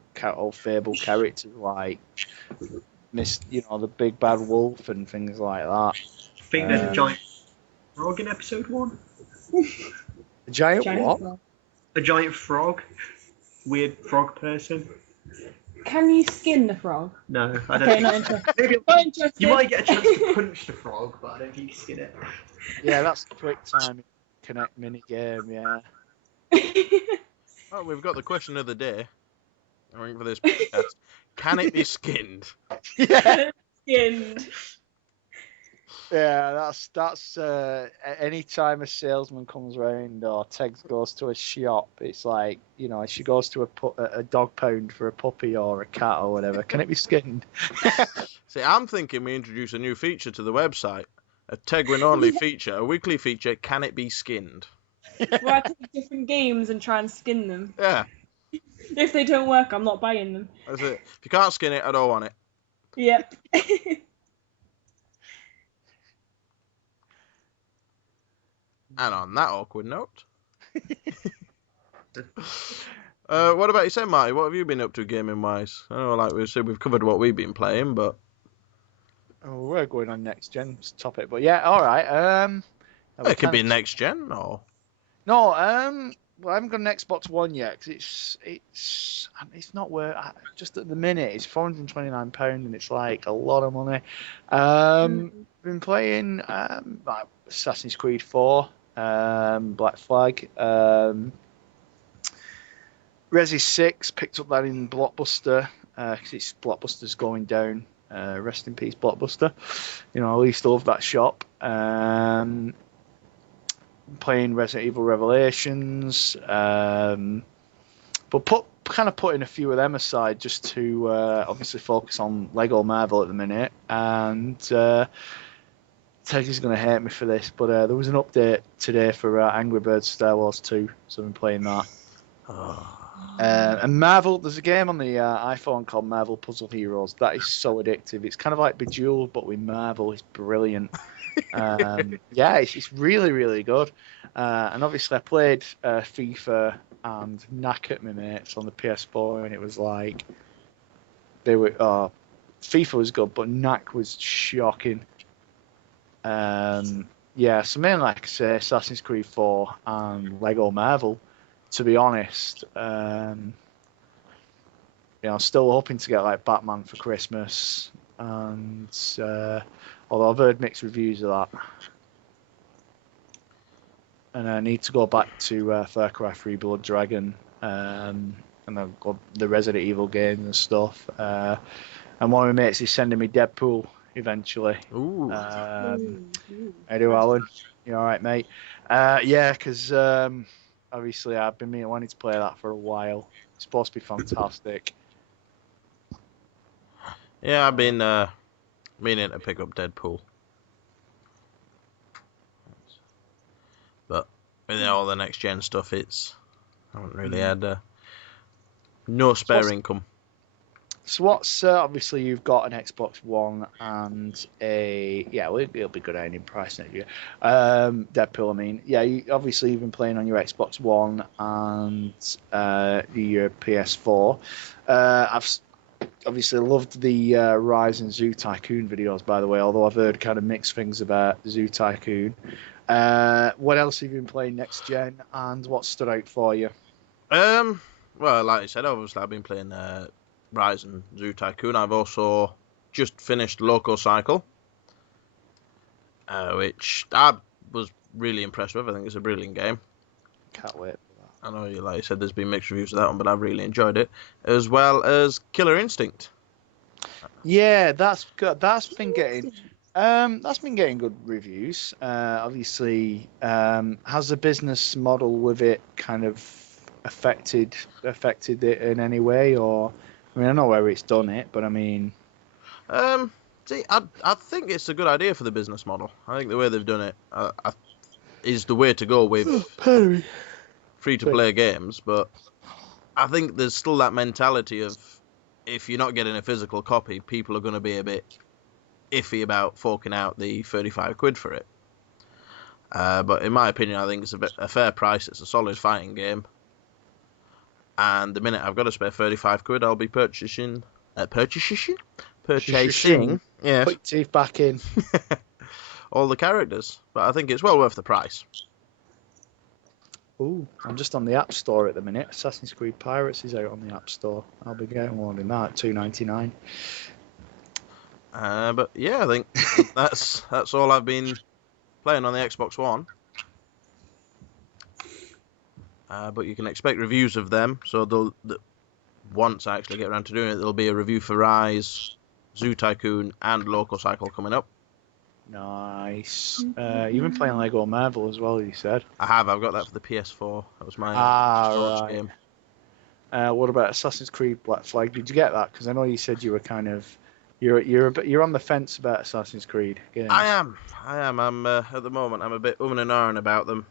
fable characters like the big bad wolf and things like that. I think there's a giant frog in episode 1. A giant what? Frog. A giant frog. Weird frog person. Can you skin the frog? No, I don't Okay, think not so. interested. Maybe Not interested. you might get a chance to punch the frog, but I don't think you skin it. Yeah, that's the quick time connect mini game. Yeah. Oh, we've got the question of the day. I think for this podcast. Can it be skinned? Yeah. Skinned. Yeah, that's any time a salesman comes round or Tegs goes to a shop, it's like, she goes to a dog pound for a puppy or a cat or whatever. Can it be skinned? See, I'm thinking we introduce a new feature to the website. A Tegwin only feature, a weekly feature, can it be skinned? Where I take different games and try and skin them. Yeah, If they don't work, I'm not buying them. that's it. If you can't skin it, I don't want it. Yep. And on that awkward note. What about yourself, Marty? What have you been up to gaming-wise? I know, like we said, we've covered what we've been playing, but... Oh, we're going on next gen's topic, but yeah, all right. It could be next gen, or... No, well, I haven't got an Xbox One yet because it's not worth. Just at the minute, it's £429 and it's like a lot of money. Been playing like Assassin's Creed 4, Black Flag, Resi 6. Picked up that in Blockbuster because Blockbuster's going down. Rest in peace, Blockbuster. I used to love that shop. Playing Resident Evil Revelations, but putting a few of them aside just to obviously focus on Lego Marvel at the minute. And Teg is going to hate me for this, but there was an update today for Angry Birds Star Wars 2, so I've been playing that. And Marvel, there's a game on the iPhone called Marvel Puzzle Heroes. That is so addictive. It's kind of like Bejeweled, but with Marvel. It's brilliant. It's really, really good. And obviously I played FIFA and Knack at my mates on the PS4, and it was like FIFA was good, but Knack was shocking. So mainly, like I say, Assassin's Creed 4 and Lego Marvel. To be honest, I'm still hoping to get like Batman for Christmas, and although I've heard mixed reviews of that, and I need to go back to Far Cry 3 Blood Dragon, and I've got the Resident Evil games and stuff. And one of my mates is sending me Deadpool eventually. Ooh. How do, Alan? You all right, mate? Because obviously I've been wanting to play that for a while. It's supposed to be fantastic. Yeah, I've been meaning to pick up Deadpool. But with all the next gen stuff, I haven't really had no spare income. So what's obviously you've got an Xbox One and it'll be good at any price next year. Deadpool, I mean, obviously you've been playing on your Xbox One and your PS4. obviously loved the Rise and Zoo Tycoon videos, by the way, although I've heard kind of mixed things about Zoo Tycoon. What else have you been playing next gen, and what stood out for you? Well, like I said, obviously I've been playing Rise and Zoo Tycoon. I've also just finished Loco Cycle, which I was really impressed with. I think it's a brilliant game. Can't wait for that. I know, like you said, there's been mixed reviews of that one, but I've really enjoyed it, as well as Killer Instinct. Yeah, that's good. That's been getting good reviews. Obviously, has the business model with it kind of affected it in any way, or I mean, I know where it's done it, but I mean, See, I think it's a good idea for the business model. I think the way they've done it is the way to go with free-to-play games, but I think there's still that mentality of if you're not getting a physical copy, people are going to be a bit iffy about forking out the 35 quid for it. But in my opinion, I think it's a fair price. It's a solid fighting game. And the minute I've got to spare 35 quid, I'll be purchasing. Yes. Put your teeth back in. All the characters. But I think it's well worth the price. Ooh, I'm just on the App Store at the minute. Assassin's Creed Pirates is out on the App Store. I'll be getting one in that at $2.99. But yeah, I think that's all I've been playing on the Xbox One. But you can expect reviews of them. So once I actually get around to doing it, there'll be a review for Rise, Zoo Tycoon, and Loco Cycle coming up. Nice. You've been playing Lego Marvel as well, you said. I have. I've got that for the PS4. That was my launch game. What about Assassin's Creed Black Flag? Did you get that? Because I know you said you were kind of you're on the fence about Assassin's Creed games. I am. I'm at the moment. I'm a bit and ahhing about them.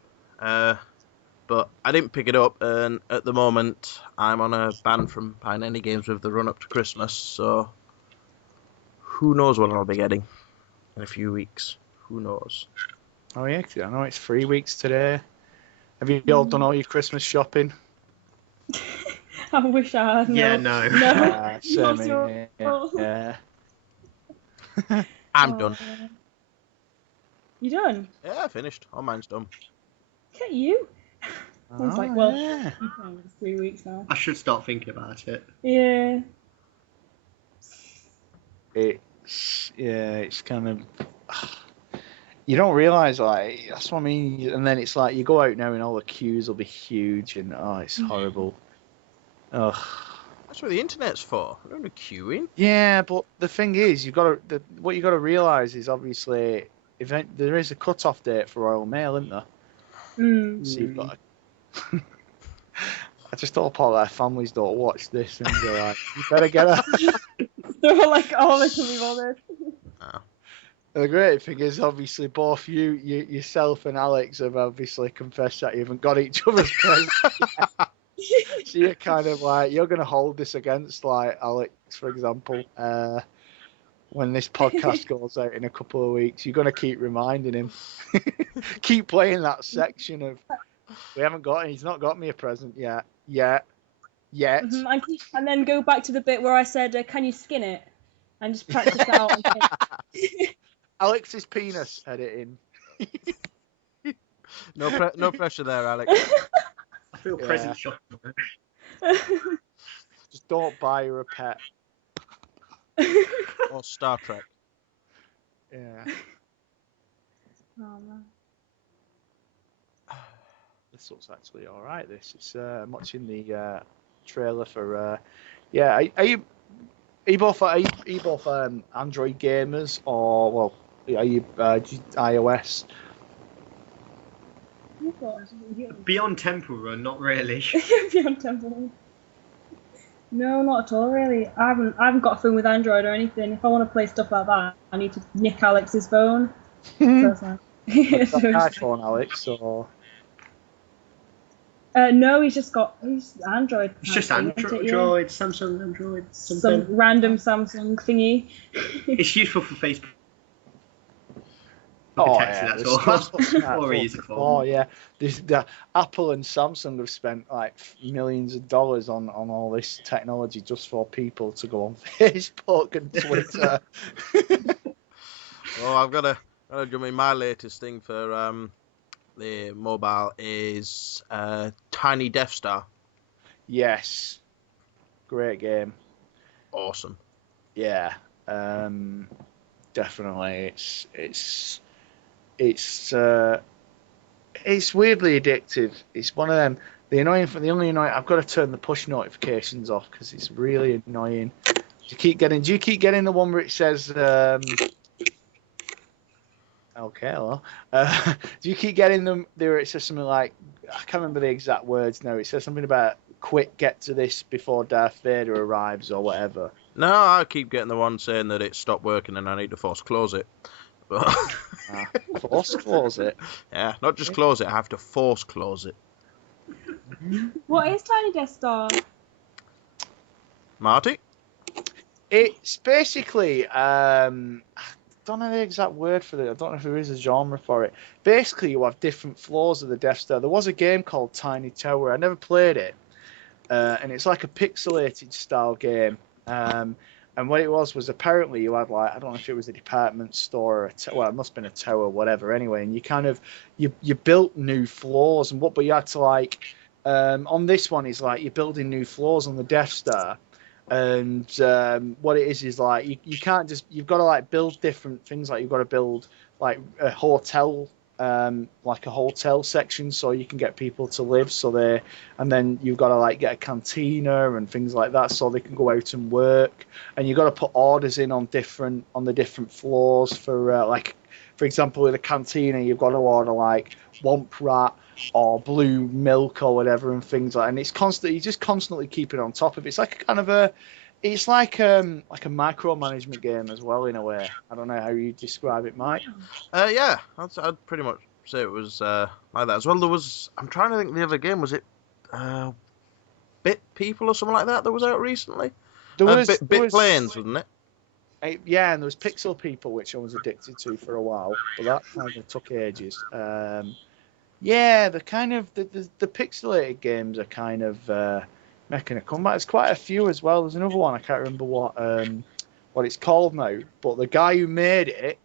But I didn't pick it up, and at the moment I'm on a ban from buying any games with the run up to Christmas. So who knows what I'll be getting in a few weeks? Who knows? Oh yeah, 'cause I know it's 3 weeks today. Have you all done all your Christmas shopping? I wish I had. Yeah, no. Yeah. I'm done. You done? Yeah, finished. All mine's done. Look at you. I was like, well, it's 3 weeks now. I should start thinking about it. Yeah. It's kind of you don't realise, like, that's what I mean. And then it's like you go out now and all the queues will be huge, and it's horrible. Ugh. That's what the internet's for. I don't do queuing. Yeah, but the thing is, what you got to realise is obviously there is a cut-off date for Royal Mail, isn't there? So you've got. I just hope all their families don't watch this and be like, "You better get her." They're all like, "Oh, they can be bothered." The great thing is, obviously, both yourself and Alex have obviously confessed that you haven't got each other's presents. So you're kind of like, you're going to hold this against, like, Alex, for example, when this podcast goes out in a couple of weeks. You're going to keep reminding him. Keep playing that section of, he's not got me a present yet. Mm-hmm. And then go back to the bit where I said, can you skin it? And just practice out. Alex's penis editing. No pressure there, Alex. I feel present shock. Just don't buy her a pet. Or Star Trek. Yeah. Oh, man. This looks actually all right. This is I'm watching the trailer for. Are you both Android gamers, or are you iOS? Beyond Temple Run, not really. Beyond Temple Run. No, not at all, really. I haven't got a phone with Android or anything. If I want to play stuff like that, I need to nick Alex's phone. So it's like, iPhone, Alex, or? No, he's Android. It's just Android, Samsung Android, something. Some random Samsung thingy. It's useful for Facebook. Protected, that's all. That's More easy for Oh yeah, the Apple and Samsung have spent like millions of dollars on all this technology just for people to go on Facebook and Twitter. Oh, I've got to jump in. My latest thing for the mobile is Tiny Death Star. Yes, great game. Awesome. Yeah, definitely. It's weirdly addictive. It's one of them. The only annoying. I've got to turn the push notifications off because it's really annoying. Do you keep getting the one where it says? Okay, hello. Do you keep getting them there? It says something like, I can't remember the exact words now. It says something about quick, get to this before Darth Vader arrives or whatever. No, I keep getting the one saying that it stopped working and I need to force close it. But Force close it. yeah, not just close it. I have to force close it. What is Tiny Death Star? Marty? It's basically, I don't know the exact word for it. I don't know if there is a genre for it. Basically, you have different floors of the Death Star. There was a game called Tiny Tower. I never played it. And it's like a pixelated style game. And what it was apparently you had like, I don't know if it was a department store or well, it must have been a tower, whatever. Anyway, and you kind of you built new floors but you had to like on this one is like you're building new floors on the Death Star. And what it is like you can't just, you've got to like build different things. Like you've got to build like a hotel section so you can get people to live. And then you've got to like get a cantina and things like that so they can go out and work. And you've got to put orders in on the different floors for like, for example, with a cantina, you've got to order like Womp Rat or blue milk or whatever and things like that. And it's constant. You just constantly keep it on top of it. It's like a kind of it's like a micromanagement game as well in a way. I don't know how you describe it, Mike. Yeah, I'd pretty much say it was like that as well. I'm trying to think the other game, was it Bit People or something like that was out recently? Bit Planes, wasn't it? Yeah, and there was Pixel People, which I was addicted to for a while, but that kind of took ages. Yeah, the kind of the pixelated games are kind of making a comeback. There's quite a few as well. There's another one I can't remember what it's called now, but the guy who made it,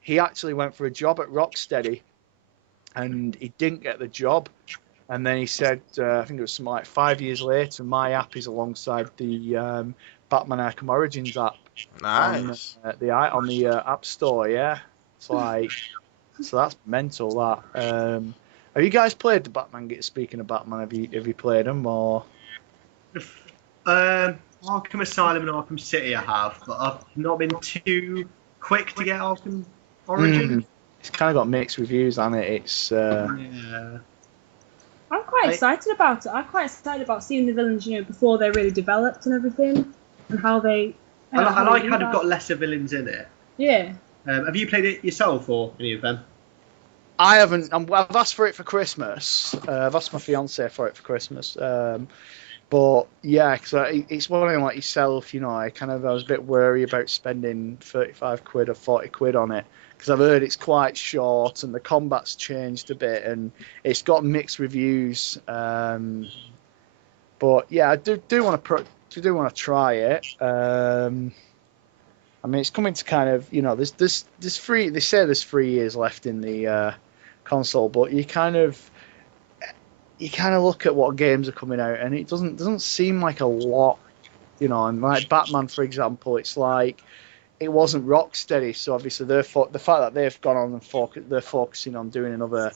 he actually went for a job at Rocksteady, and he didn't get the job. And then he said, I think it was something like 5 years later, my app is alongside the Batman Arkham Origins app. Nice. On the App Store. Yeah, it's like. So that's mental. That have you guys played the Batman? Speaking of Batman, have you played them or? Arkham Asylum and Arkham City I have, but I've not been too quick to get Arkham Origins. It's kind of got mixed reviews on it. It's yeah. I'm quite excited about it. I'm quite excited about seeing the villains, before they're really developed and everything, and how they. I like how they've got lesser villains in it. Yeah. Have you played it yourself or any of them? I haven't. I've asked for it for Christmas. I've asked my fiance for it for Christmas. But yeah, because it's one of them like yourself. I was a bit wary about spending 35 quid or 40 quid on it because I've heard it's quite short and the combat's changed a bit and it's got mixed reviews. But yeah, I do want to try it. I mean, it's coming to kind of, there's 3. They say there's 3 years left in the console, but you kind of look at what games are coming out, and it doesn't seem like a lot, And like Batman, for example, it's like it wasn't Rocksteady, so obviously the fact that they've gone on and they're focusing on doing another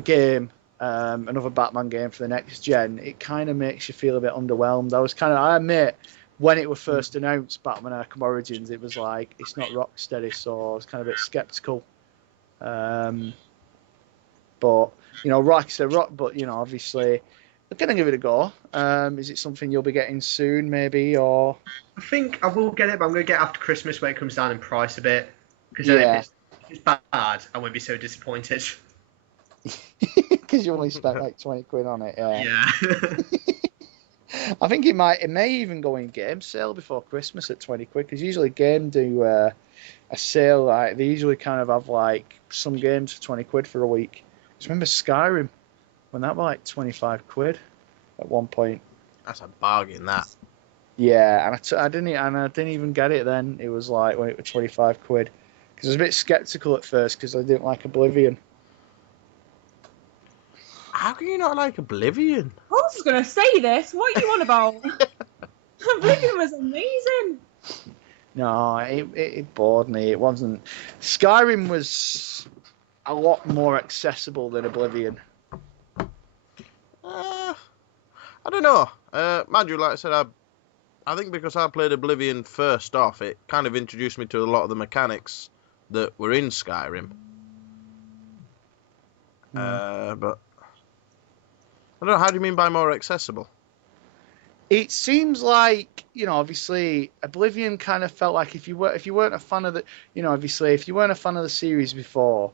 game, another Batman game for the next gen. It kind of makes you feel a bit underwhelmed. I admit. When it was first announced, Batman Arkham Origins, it was like, it's not Rocksteady, so I was kind of a bit sceptical. But, like I said, obviously, I'm going to give it a go. Is it something you'll be getting soon, maybe, or? I think I will get it, but I'm going to get it after Christmas when it comes down in price a bit. Because if it's bad, I won't be so disappointed. Because you only spent like 20 quid on it, yeah. I think it may even go in game sale before Christmas at 20 quid because usually Game do a sale. Like they usually kind of have like some games for 20 quid for a week. Just remember Skyrim when that was like 25 quid at one point. That's a bargain, that. Yeah, and I didn't even get it then. It was like when it was 25 quid. Because I was a bit skeptical at first because I didn't like Oblivion. How can you not like Oblivion? I was just gonna say this. What are you on about? Oblivion was amazing. No, it bored me. It wasn't. Skyrim was a lot more accessible than Oblivion. I don't know. Mind you, like I said, I think because I played Oblivion first off, it kind of introduced me to a lot of the mechanics that were in Skyrim. But I don't know. How do you mean by more accessible? It seems like, obviously Oblivion kind of felt like if you weren't a fan of the, obviously if you weren't a fan of the series before,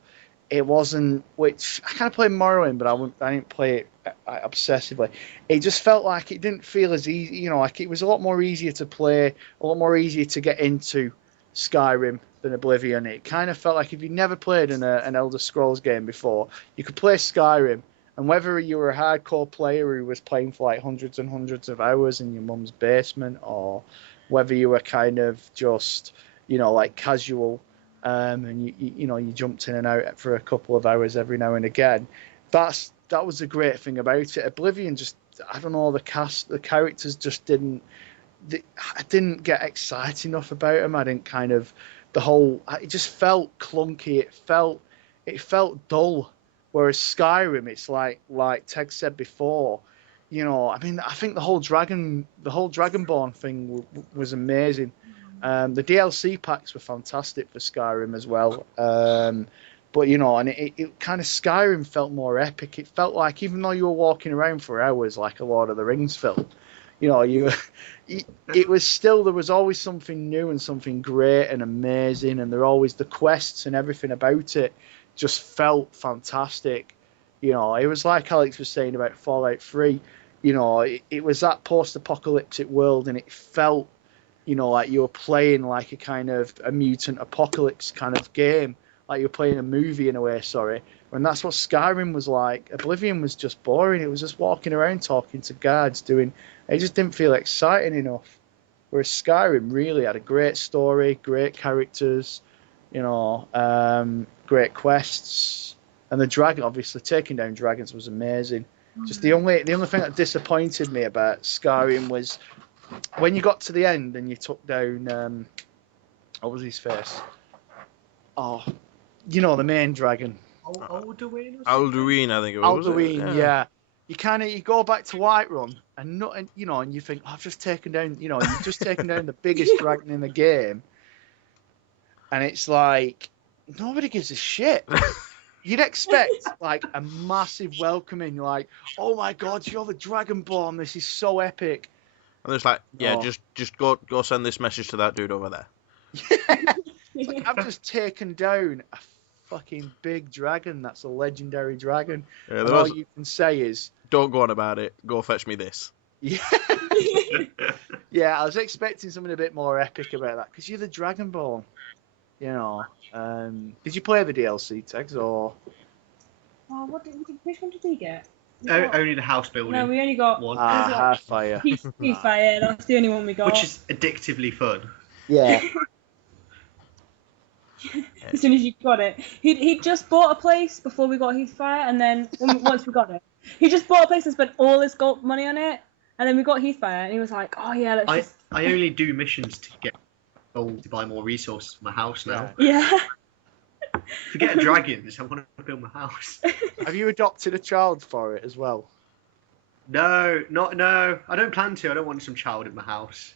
it wasn't. Which I kind of played Morrowind, but I didn't play it obsessively. It just felt like it didn't feel as easy. Like it was a lot more easier to play, a lot more easier to get into Skyrim than Oblivion. It kind of felt like if you never played an Elder Scrolls game before, you could play Skyrim. And whether you were a hardcore player who was playing for like hundreds and hundreds of hours in your mum's basement, or whether you were kind of just, like casual, and you jumped in and out for a couple of hours every now and again, that was the great thing about it. Oblivion just, I don't know, the characters just I didn't get excited enough about them. I didn't kind of, it just felt clunky. It felt dull. Whereas Skyrim, it's like Teg said before, I think the whole Dragonborn thing was amazing. The DLC packs were fantastic for Skyrim as well. But and it kind of, Skyrim felt more epic. It felt like even though you were walking around for hours like a Lord of the Rings film, it was still, there was always something new and something great and amazing, and there were always the quests and everything about it. Just felt fantastic. It was like Alex was saying about Fallout 3. It was that post-apocalyptic world, and it felt, like you were playing like a kind of a mutant apocalypse kind of game, like you were playing a movie in a way. Sorry, and that's what Skyrim was like. Oblivion was just boring. It was just walking around talking to guards, it just didn't feel exciting enough. Whereas Skyrim really had a great story, great characters. Great quests, and the dragon, obviously taking down dragons was amazing. Just the only thing that disappointed me about Skyrim was when you got to the end and you took down what was his face? Oh, the main dragon. Alduin? Alduin, I think it was. Alduin, yeah. You go back to Whiterun and you think, I've just taken down, you've just taken down the biggest dragon in the game. And it's like, nobody gives a shit. You'd expect like a massive welcoming, like, oh my god, you're the Dragonborn, this is so epic. And it's like, yeah, No. just go send this message to that dude over there. It's like, I've just taken down a fucking big dragon that's a legendary dragon. Yeah, And all you can say is, don't go on about it, go fetch me this. yeah. Yeah, I was expecting something a bit more epic about that, because you're the Dragonborn. Did you play the DLC tags or? Oh, which one did we get? Only the house building. No, we only got one, Hearthfire. Heathfire. That's the only one we got. which is addictively fun. Yeah. As soon as you got it, he just bought a place before we got Heathfire, and then once we got it, he just bought a place and spent all his gold money on it, and then we got Heathfire, and he was like, "Oh yeah, let's I only do missions to get gold to buy more resources for my house now. yeah." Forget dragons, I want to build my house. Have you adopted a child for it as well? No, I don't plan to. I don't want some child in my house.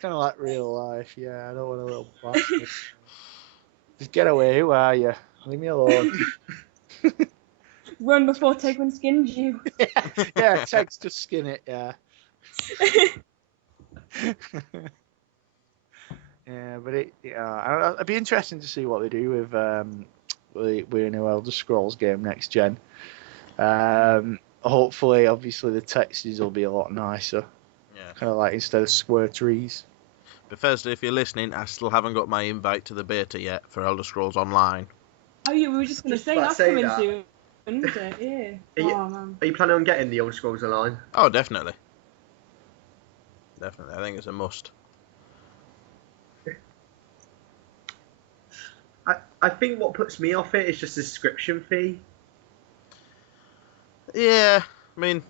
Kind of like real life, yeah. I don't want a little bastard. Just get away. Who are you? Leave me alone. Run before Tegwin skins you. Yeah, text, just skin it. Yeah. Yeah, but it'd be interesting to see what they do with a new Elder Scrolls game next gen. Hopefully, obviously, the textures will be a lot nicer. Yeah. Kind of like instead of square trees. Bethesda, if you're listening, I still haven't got my invite to the beta yet for Elder Scrolls Online. Oh, yeah, we were just going to Just say about that's to say coming that. soon, isn't it? Yeah. Are you- Oh, man. Are you planning on getting the Elder Scrolls Online? Oh, definitely. Definitely. I think it's a must. I think what puts me off it is just the subscription fee. Yeah, I mean,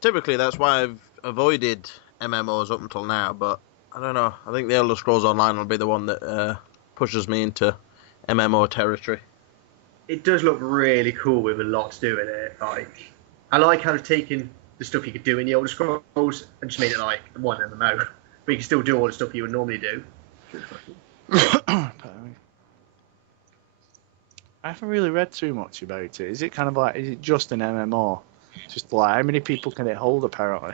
typically that's why I've avoided MMOs up until now, but I don't know. I think the Elder Scrolls Online will be the one that pushes me into MMO territory. It does look really cool with a lot to do in it. Like, I like how they've taken the stuff you could do in the Elder Scrolls and just made it like one MMO, but you can still do all the stuff you would normally do. Pardon me. I haven't really read too much about it. Is it kind of like, is it just an MMO? Just like, how many people can it hold, apparently?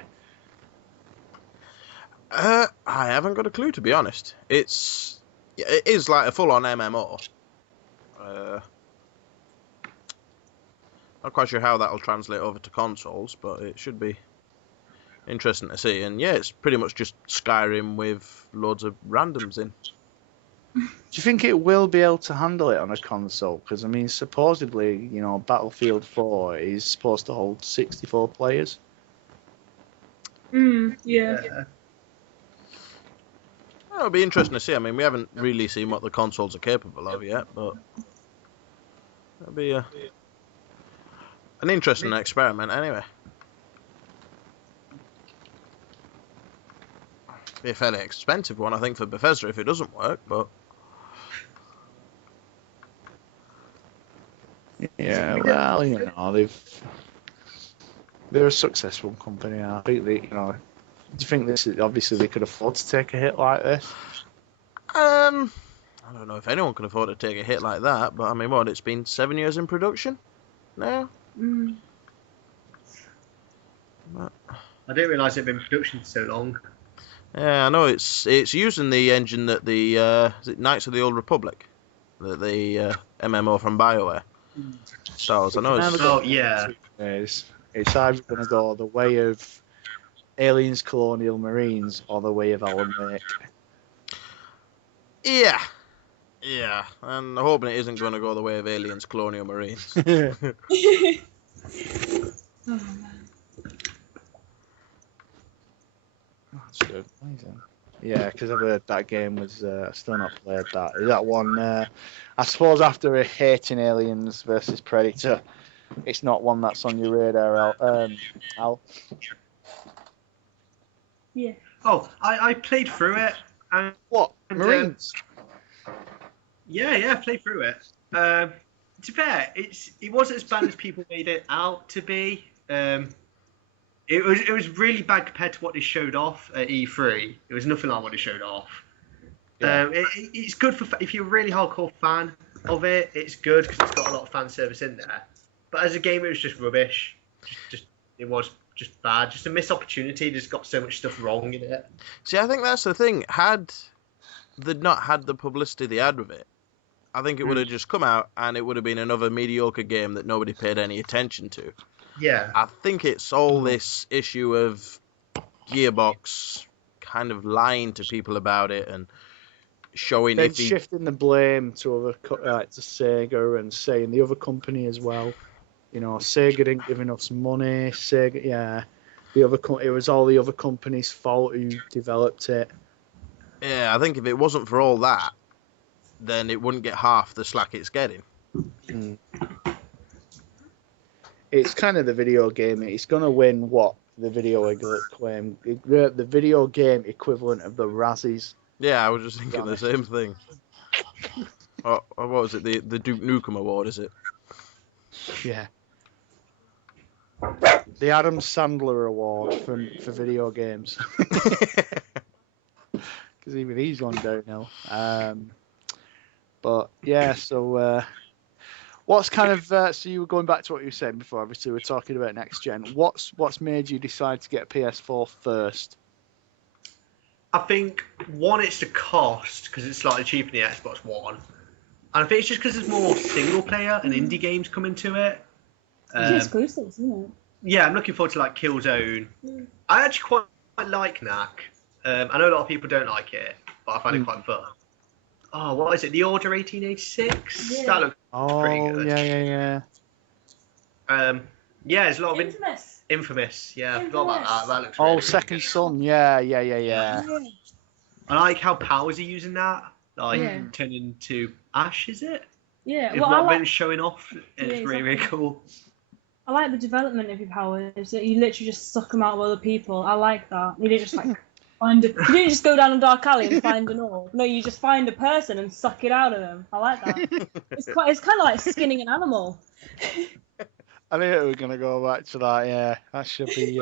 I haven't got a clue, to be honest. It is like a full-on MMO. Not quite sure how that'll translate over to consoles, but it should be interesting to see. And yeah, it's pretty much just Skyrim with loads of randoms in. Do you think it will be able to handle it on a console? Because, I mean, supposedly, Battlefield 4 is supposed to hold 64 players. Yeah. Well, it'll be interesting to see. I mean, we haven't really seen what the consoles are capable of yet, but it'll be an interesting experiment anyway. Be a fairly expensive one, I think, for Bethesda if it doesn't work, but... Yeah, well, they're a successful company. I think do you think this is, obviously they could afford to take a hit like this? I don't know if anyone can afford to take a hit like that, but I mean, it's been 7 years in production now? But, I didn't realise it'd been in production for so long. yeah, I know it's using the engine that the is it Knights of the Old Republic, the MMO from BioWare. Stars. I know it's... Oh, yeah. It's either going to go the way of Aliens, Colonial Marines, or the way of Alan Wake. Yeah, and I'm hoping it isn't going to go the way of Aliens, Colonial Marines. Oh, man. That's good. Amazing. Yeah, because I've heard that game was still not played that. Is that one? I suppose after hating Aliens versus Predator, it's not one that's on your radar, Al. Yeah. Oh, I played through it. And, What? Marines? Yeah, I played through it. To be fair, it wasn't as bad as people made it out to be. It was really bad compared to what they showed off at E3. It was nothing like what they showed off. Yeah. It's good for if you're a really hardcore fan of it. It's good because it's got a lot of fan service in there. But as a game, it was just rubbish. It was just bad. Just a missed opportunity. Just got so much stuff wrong in it. See, I think that's the thing. Had they not had the publicity they had with it, I think it would have just come out and it would have been another mediocre game that nobody paid any attention to. Yeah. I think it's all this issue of Gearbox kind of lying to people about it and showing Then if he... shifting the blame to to Sega and saying the other company as well. Sega didn't give enough money. Sega, yeah, it was all the other company's fault who developed it. Yeah, I think if it wasn't for all that, then it wouldn't get half the slack it's getting. It's kind of the video game. It's going to win what the video game equivalent of the Razzies. Yeah, I was just thinking the same thing. What was it? The Duke Nukem Award, is it? Yeah. The Adam Sandler Award for video games. Because even he's gone downhill. But yeah, so what's kind of so you were going back to what you were saying before. Obviously, we're talking about next gen. What's made you decide to get a PS4 first? I think one, it's the cost because it's slightly cheaper than the Xbox One, and I think it's just because there's more single player and indie games coming to it. It's exclusive, isn't it? Yeah, I'm looking forward to Killzone. I actually quite like Knack. I know a lot of people don't like it, but I find it quite fun. Oh, what is it? The Order 1886. Yeah. That looks pretty Oh, good. yeah. Yeah, there's a lot of Infamous. Infamous. Yeah, I forgot about that. That looks Oh, really Second good. Son. Yeah. Yeah. I like how Powers are using that. Like Yeah. turn into ash, is it? Yeah. If Well, I Robin's like, showing off, it's Yeah, really exactly. cool. I like the development of your powers. That you literally just suck them out of other people. I like that. You didn't just like find. You didn't just go down a dark alley and find an orb. No, you just find a person and suck it out of them. I like that. It's kind of like skinning an animal. I knew we were gonna go back to that. Yeah, that should be.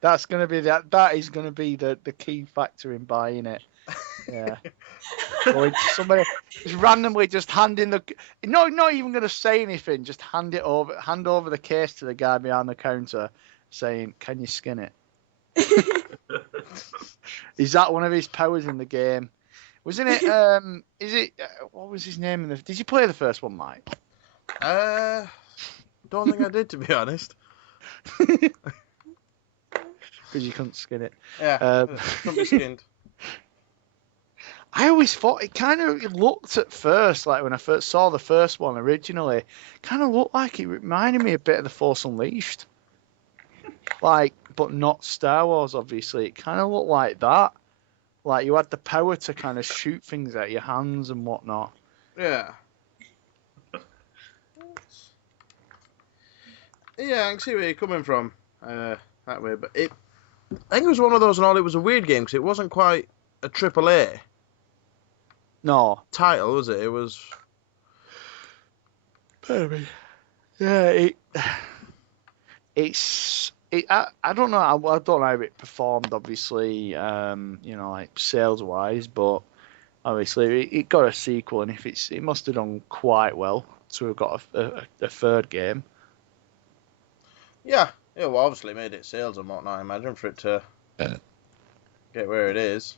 That's gonna be that. That is gonna be the key factor in buying it. Yeah. Or somebody just randomly just handing the. No, not even gonna say anything. Just hand over the case to the guy behind the counter, saying, "Can you skin it?" Is that one of his powers in the game? Wasn't it? Is it? What was his name? Did you play the first one, Mike? Don't think I did, to be honest. Because you couldn't skin it. Yeah, couldn't be skinned. I always thought it kind of looked at first, like when I first saw the first one originally, kind of looked like it reminded me a bit of The Force Unleashed. Like, but not Star Wars, obviously. It kind of looked like that. Like you had the power to kind of shoot things at your hands and whatnot. Yeah. Yeah, I can see where you're coming from that way, but I think it was one of those, and all, it was a weird game because it wasn't quite a AAA No. title, was it? It was. Maybe. Yeah, I don't know. I don't know how it performed, obviously. Like sales wise, but obviously it got a sequel, and it must have done quite well to have got a third game. Yeah, well, obviously made it sales and whatnot, I imagine, for it to get where it is.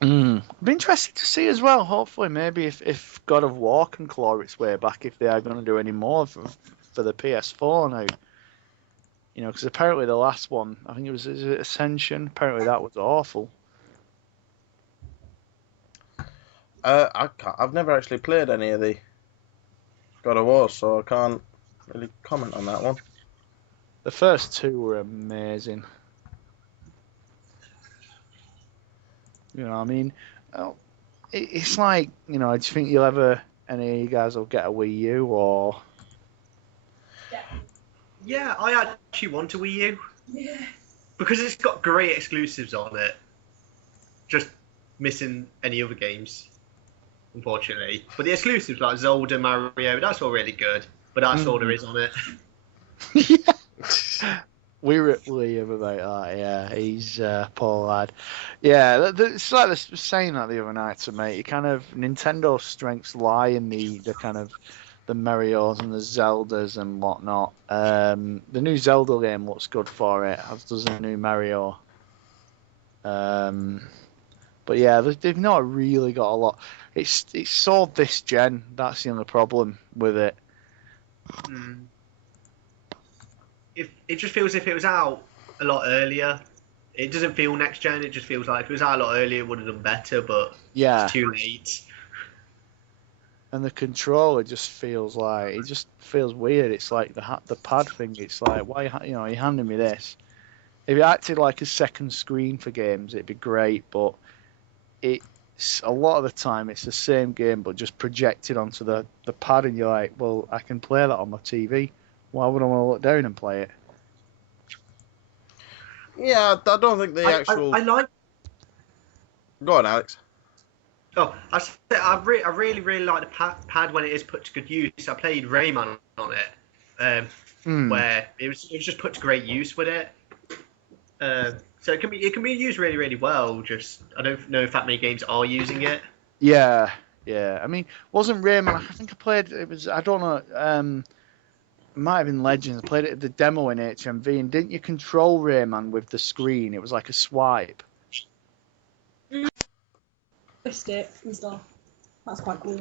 I'd be interested to see as well. Hopefully, maybe if God of War can claw its way back, if they are going to do any more for the PS4 now. Because apparently the last one, I think is it Ascension? Apparently that was awful. I've never actually played any of the God of War, so I can't really comment on that one. The first two were amazing. You know what I mean? It's like, do you think any of you guys will get a Wii U or? Yeah, I actually want a Wii U. Yeah. Because it's got great exclusives on it. Just missing any other games, unfortunately. But the exclusives like Zelda, Mario, that's all really good. But that's all there is on it. We ripped Liam about that, yeah. He's poor lad. Yeah, it's like the saying that the other night to me. Nintendo's strengths lie in the kind of the Marios and the Zeldas and whatnot. The new Zelda game looks good for it, as does the new Mario. But yeah, they've not really got a lot. It's sold this gen. That's the only problem with it. If it just feels if it was out a lot earlier, it doesn't feel next gen. It just feels like if it was out a lot earlier, it would have done better. But Yeah, it's too late. and the controller just feels weird. It's like the pad thing. It's like, why you're handing me this? If it acted like a second screen for games, it'd be great. But it's a lot of the time it's the same game, but just projected onto the pad, and you're like, well, I can play that on my TV. Why would I want to look down and play it? Yeah, I don't think the actual. I like. Go on, Alex. Oh, I really like the pad when it is put to good use. I played Rayman on it, where it was just put to great use with it. So it can be used really, really well. Just I don't know if that many games are using it. Yeah. I mean, wasn't Rayman? I think I played. It was. I don't know. It might have been Legends. I played it at the demo in HMV, and didn't you control Rayman with the screen? It was like a swipe. Twist it and stuff. That's quite cool.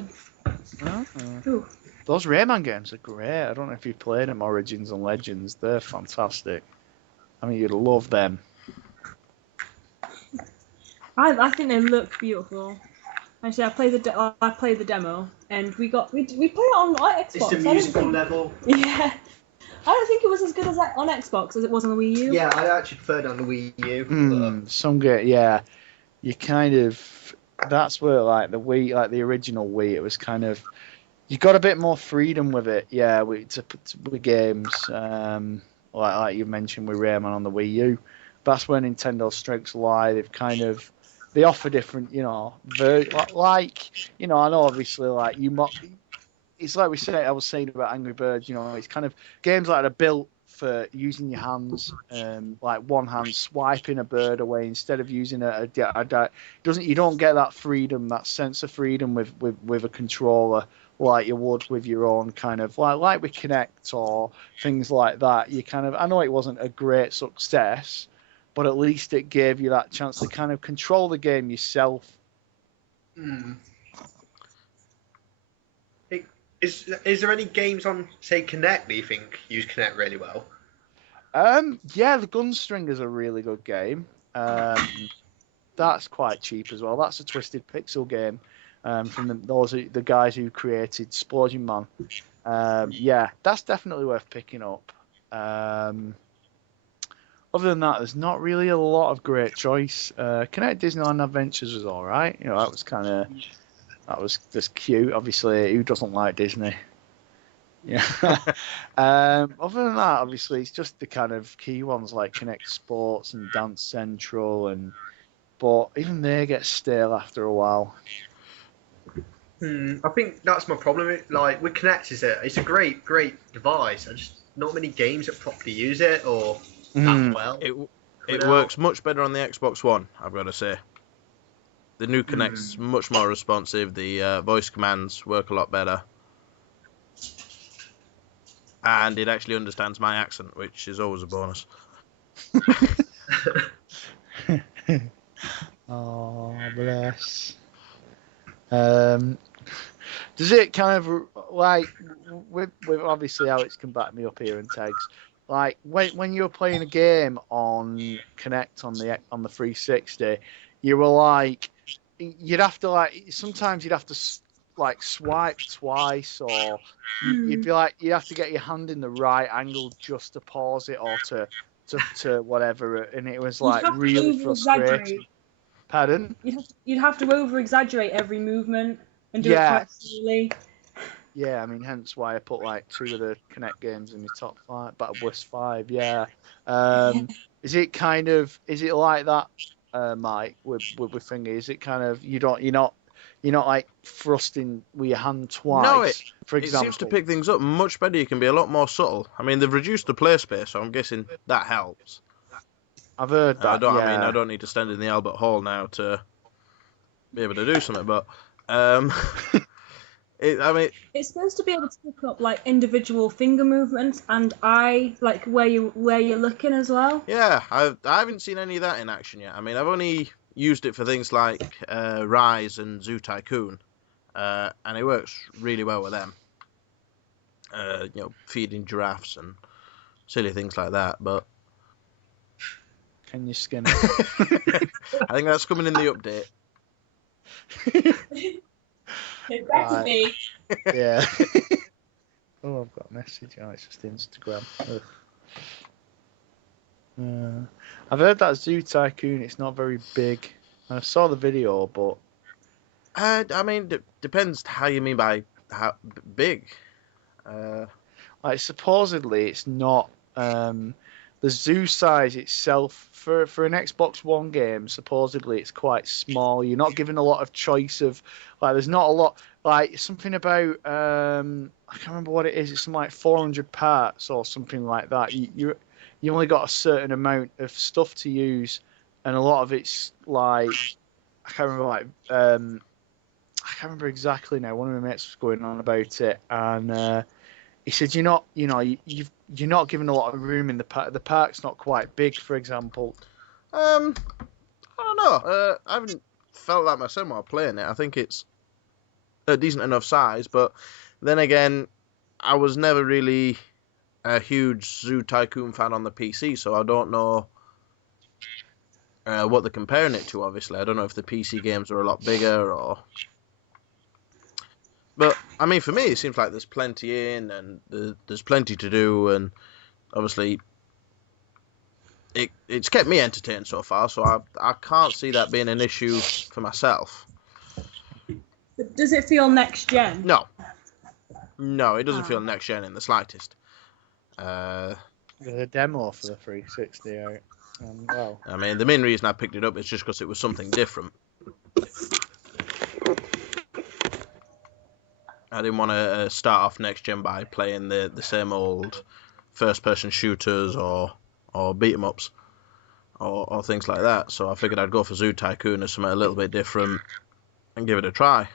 Oh. Those Rayman games are great. I don't know if you've played them, Origins and Legends. They're fantastic. I mean, you'd love them. I think they look beautiful. Actually, I played the demo, and we played it on Xbox. It's the I don't musical think- level. Yeah. I don't think it was as good as on Xbox as it was on the Wii U. Yeah, I actually preferred it on the Wii U. Some good, yeah. You kind of, that's where like the Wii, like the original Wii, it was kind of, you got a bit more freedom with it, yeah, with games, like you mentioned with Rayman on the Wii U. That's where Nintendo strikes lie. They offer different, like, I know obviously like it's like I was saying about Angry Birds, it's kind of games like that are built for using your hands, like one hand swiping a bird away instead of using you don't get that freedom, that sense of freedom with a controller like you would with your own kind of like with Kinect or things like that. I know it wasn't a great success, but at least it gave you that chance to kind of control the game yourself. Is there any games on, say, Kinect that you think use Kinect really well? Yeah, the Gunstringer's a really good game. That's quite cheap as well. That's a Twisted Pixel game from the guys who created Explosion Man. Yeah, that's definitely worth picking up. Other than that, there's not really a lot of great choice. Kinect Disneyland Adventures was all right. That was just cute. Obviously, who doesn't like Disney? Yeah. Other than that, obviously, it's just the kind of key ones like Kinect Sports and Dance Central, but even they get stale after a while. I think that's my problem. Like with Kinect, it's a great device. Not many games that properly use it or that well. It works much better on the Xbox One, I've got to say. The new Kinect's much more responsive. The voice commands work a lot better. And it actually understands my accent, which is always a bonus. Oh, bless. Does it kind of like with obviously Alex can back me up here and tags, like when you're playing a game on Kinect on the 360, you were like you'd have to sometimes you'd have to like swipe twice, or you'd be like you have to get your hand in the right angle just to pause it or to whatever, and it was like really frustrating. Pardon? You'd have to over exaggerate every movement and do it quite slowly. Yeah, I mean, hence why I put like 2 of the Kinect games in my top 5, but worst 5. Yeah. Is it like that, Mike, with finger? Is it kind of you're not like thrusting with your hand twice? No, for example. It seems to pick things up much better. You can be a lot more subtle. I mean, they've reduced the play space, so I'm guessing that helps. I've heard that. I don't need to stand in the Albert Hall now to be able to do something, but it's supposed to be able to pick up like individual finger movements and eye, like where you're looking as well. Yeah, I haven't seen any of that in action yet. I mean, I've only used it for things like Rise and Zoo Tycoon, and it works really well with them. Feeding giraffes and silly things like that, but. Can you skin it? I think that's coming in the update. It better be. Yeah. Oh, I've got a message. Oh, it's just Instagram. I've heard that Zoo Tycoon. It's not very big. I saw the video, but I mean, depends how you mean by how big. Like supposedly, it's not. The zoo size itself for an Xbox One game, supposedly it's quite small. You're not given a lot of choice of there's not a lot something about I can't remember what it is. It's something like 400 parts or something like that. You only got a certain amount of stuff to use, and a lot of it's like I can't remember exactly now. One of my mates was going on about it, and he said you're not given a lot of room in the park. The park's not quite big, for example. I don't know. I haven't felt that myself while playing it. I think it's a decent enough size, but then again, I was never really a huge Zoo Tycoon fan on the PC, so I don't know what they're comparing it to. Obviously, I don't know if the PC games are a lot bigger or. But I mean, for me, it seems like there's plenty in, and there's plenty to do, and obviously, it's kept me entertained so far. So I can't see that being an issue for myself. But does it feel next gen? No, it doesn't feel next gen in the slightest. There's a demo for the 360 out. Well, I mean, the main reason I picked it up is just because it was something different. I didn't want to start off next gen by playing the same old first-person shooters or beat 'em ups or things like that. So I figured I'd go for Zoo Tycoon or something a little bit different and give it a try.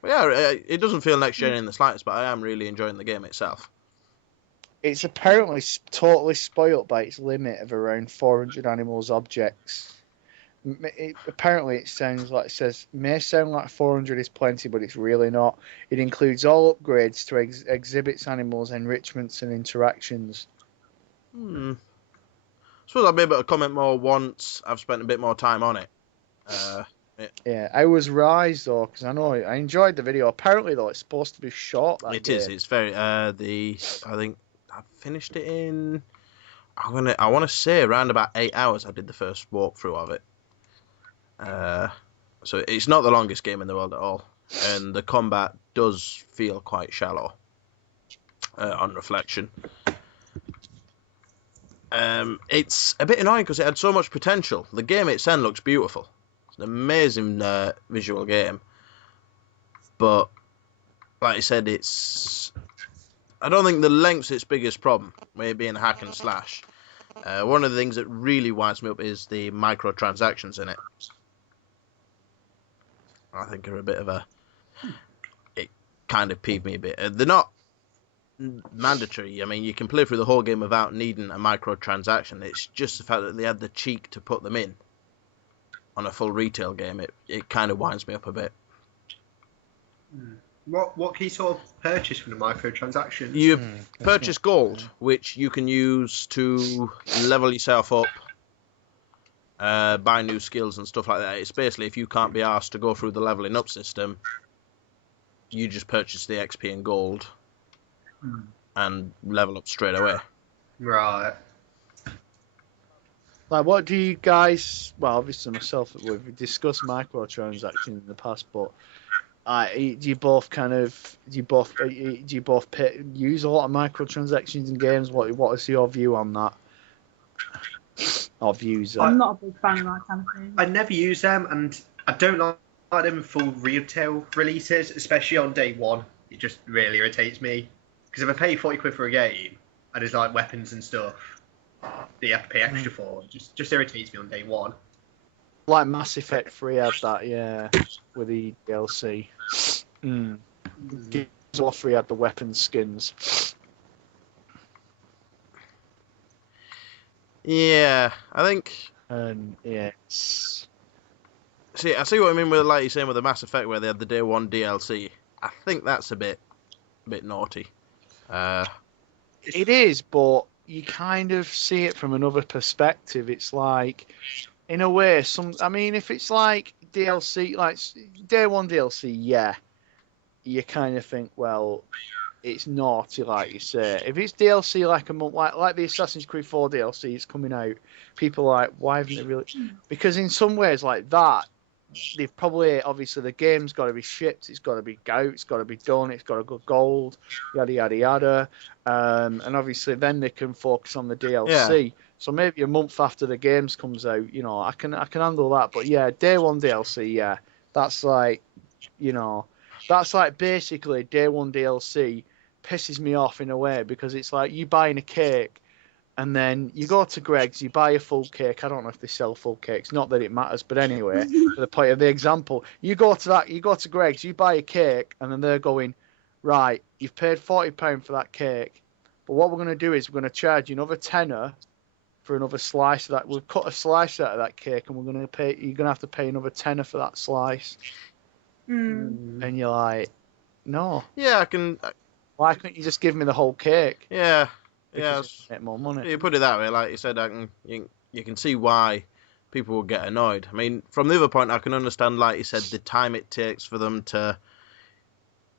But yeah, it doesn't feel next gen in the slightest, but I am really enjoying the game itself. it's apparently totally spoilt by its limit of around 400 animals objects. Apparently it sounds like, it says, may sound like 400 is plenty, but it's really not. It includes all upgrades to exhibits, animals, enrichments, and interactions. I suppose I'll be able to comment more once I've spent a bit more time on it. Yeah, I was Rise though, because I know I enjoyed the video. Apparently though, it's supposed to be short. It is. It's very. I think I finished it in. I want to say around about 8 hours. I did the first walkthrough of it. So it's not the longest game in the world at all, and the combat does feel quite shallow. On reflection, it's a bit annoying because it had so much potential. The game itself looks beautiful. It's an amazing visual game, but like I said, I don't think the length's its biggest problem, with it being a hack and slash. One of the things that really winds me up is the microtransactions in it. I think are a bit of it kind of peeved me a bit. They're not mandatory. I mean, you can play through the whole game without needing a microtransaction. It's just the fact that they had the cheek to put them in on a full retail game. It kind of winds me up a bit. What can you sort of purchase from the microtransactions? You purchase gold, which you can use to level yourself up, buy new skills and stuff like that. It's basically, if you can't be asked to go through the leveling up system, you just purchase the XP and gold and level up straight away. Right. Like, what do you guys? Well, obviously myself, we've discussed microtransactions in the past, but do you both use a lot of microtransactions in games? What is your view on that? Or views? I'm not a big fan of that kind of thing. I never use them, and I don't like them in full retail releases, especially on day one. It just really irritates me. Because if I pay 40 quid for a game, and there's like weapons and stuff that you have to pay extra for, it just irritates me on day one. Like Mass Effect 3 had that, yeah, with the DLC. Gears of War 3 had the weapon skins. Yeah, I think. And yeah, it's... See, I see what I mean with, like you're saying, with the Mass Effect where they had the day one DLC. I think that's a bit naughty. It is, but you kind of see it from another perspective. It's like, in a way, if it's like DLC, like day one DLC, yeah, you kind of think, well, it's naughty, like you say. If it's DLC like a month, like the Assassin's Creed 4 DLC is coming out, people are like, why haven't they really? Because in some ways like that, they've probably, obviously the game's got to be shipped, it's got to be out, it's got to be done, it's got to go gold, yada yada yada, and obviously then they can focus on the DLC. Yeah. So maybe a month after the games comes out, I can handle that. But yeah, day one DLC, yeah, that's like basically day one DLC pisses me off in a way, because it's like you buying a cake and then you go to Greggs, you buy a full cake. I don't know if they sell full cakes, not that it matters, but anyway, for the point of the example, you go to Greggs, you buy a cake, and then they're going, right, you've paid £40 for that cake, but what we're going to do is we're going to charge you another tenner for another slice of that. We'll cut a slice out of that cake, and you're going to have to pay another tenner for that slice. And you're like, no. Yeah, I can. Why couldn't you just give me the whole cake? Yeah. Because get more money. You put it that way, like you said, you can see why people will get annoyed. I mean, from the other point, I can understand, like you said, the time it takes for them to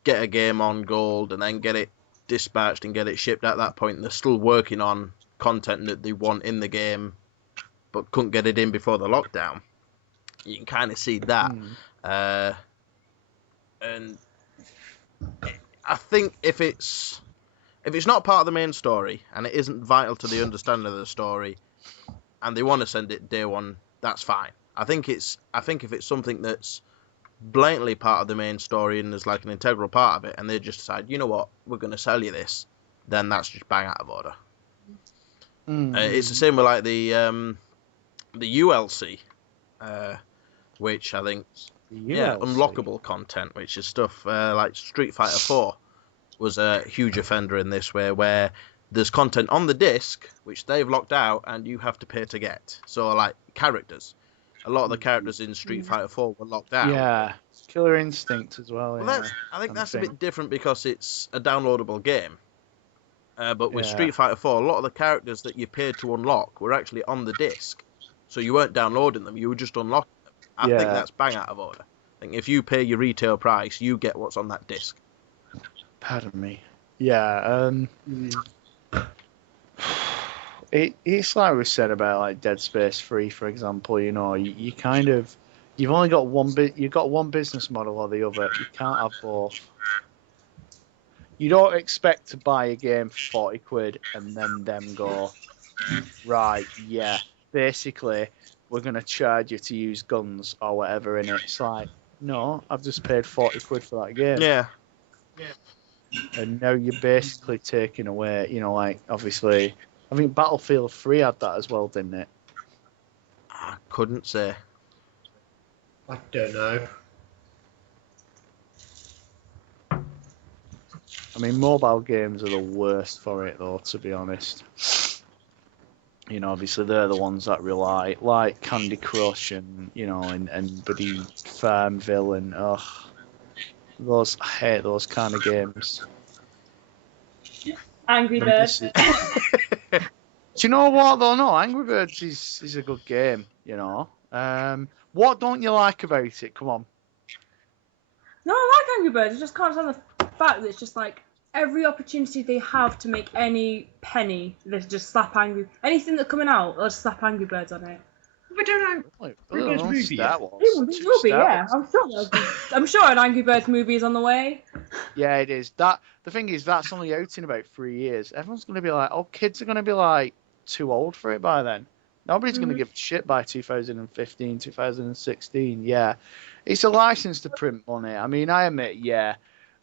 get a game on gold and then get it dispatched and get it shipped at that point. And they're still working on content that they want in the game, but couldn't get it in before the lockdown. You can kind of see that. And I think if it's not part of the main story and it isn't vital to the understanding of the story, and they want to send it day one, that's fine. I think if it's something that's blatantly part of the main story and there's like an integral part of it, and they just decide, you know what, we're going to sell you this, then that's just bang out of order. It's the same with like the ULC, which I think unlockable content, which is stuff like Street Fighter 4 was a huge offender in this way, where there's content on the disc which they've locked out and you have to pay to get. So like characters, a lot of the characters in Street Fighter 4 were locked out. Yeah, Killer Instinct as well. Well, I think that's a bit different because it's a downloadable game. But with Street Fighter 4, a lot of the characters that you paid to unlock were actually on the disc. So you weren't downloading them, you were just unlocking them. I think that's bang out of order. I think if you pay your retail price, you get what's on that disc. Pardon me. Yeah, it's like we said about like Dead Space 3, for example. You know, you kind of, you've only got you've got one business model or the other. You can't have both. You don't expect to buy a game for 40 quid and then them go, right, yeah, basically we're going to charge you to use guns or whatever in it. It's like, no, I've just paid 40 quid for that game. Yeah. And now you're basically taking away, you know, like, obviously, I think Battlefield 3 had that as well, didn't it? I couldn't say. I don't know. I mean, mobile games are the worst for it, though, to be honest. You know, obviously, they're the ones that rely, like Candy Crush and, you know, and Buddy Farmville and, I hate those kind of games. Angry Birds. Do you know what, though? No, Angry Birds is a good game, you know. What don't you like about it? Come on. No, I like Angry Birds. I just can't stand the fact that it's just like every opportunity they have to make any penny, they just slap anything that's coming out, they'll just slap Angry Birds on it. We don't know. Angry Birds movie. It will be, yeah. I'm sure an Angry Birds movie is on the way. Yeah, it is. The thing is, that's only out in about 3 years. Everyone's going to be like, kids are going to be like too old for it by then. Nobody's going to give a shit by 2015, 2016. Yeah, it's a license to print money. I mean, I admit, yeah.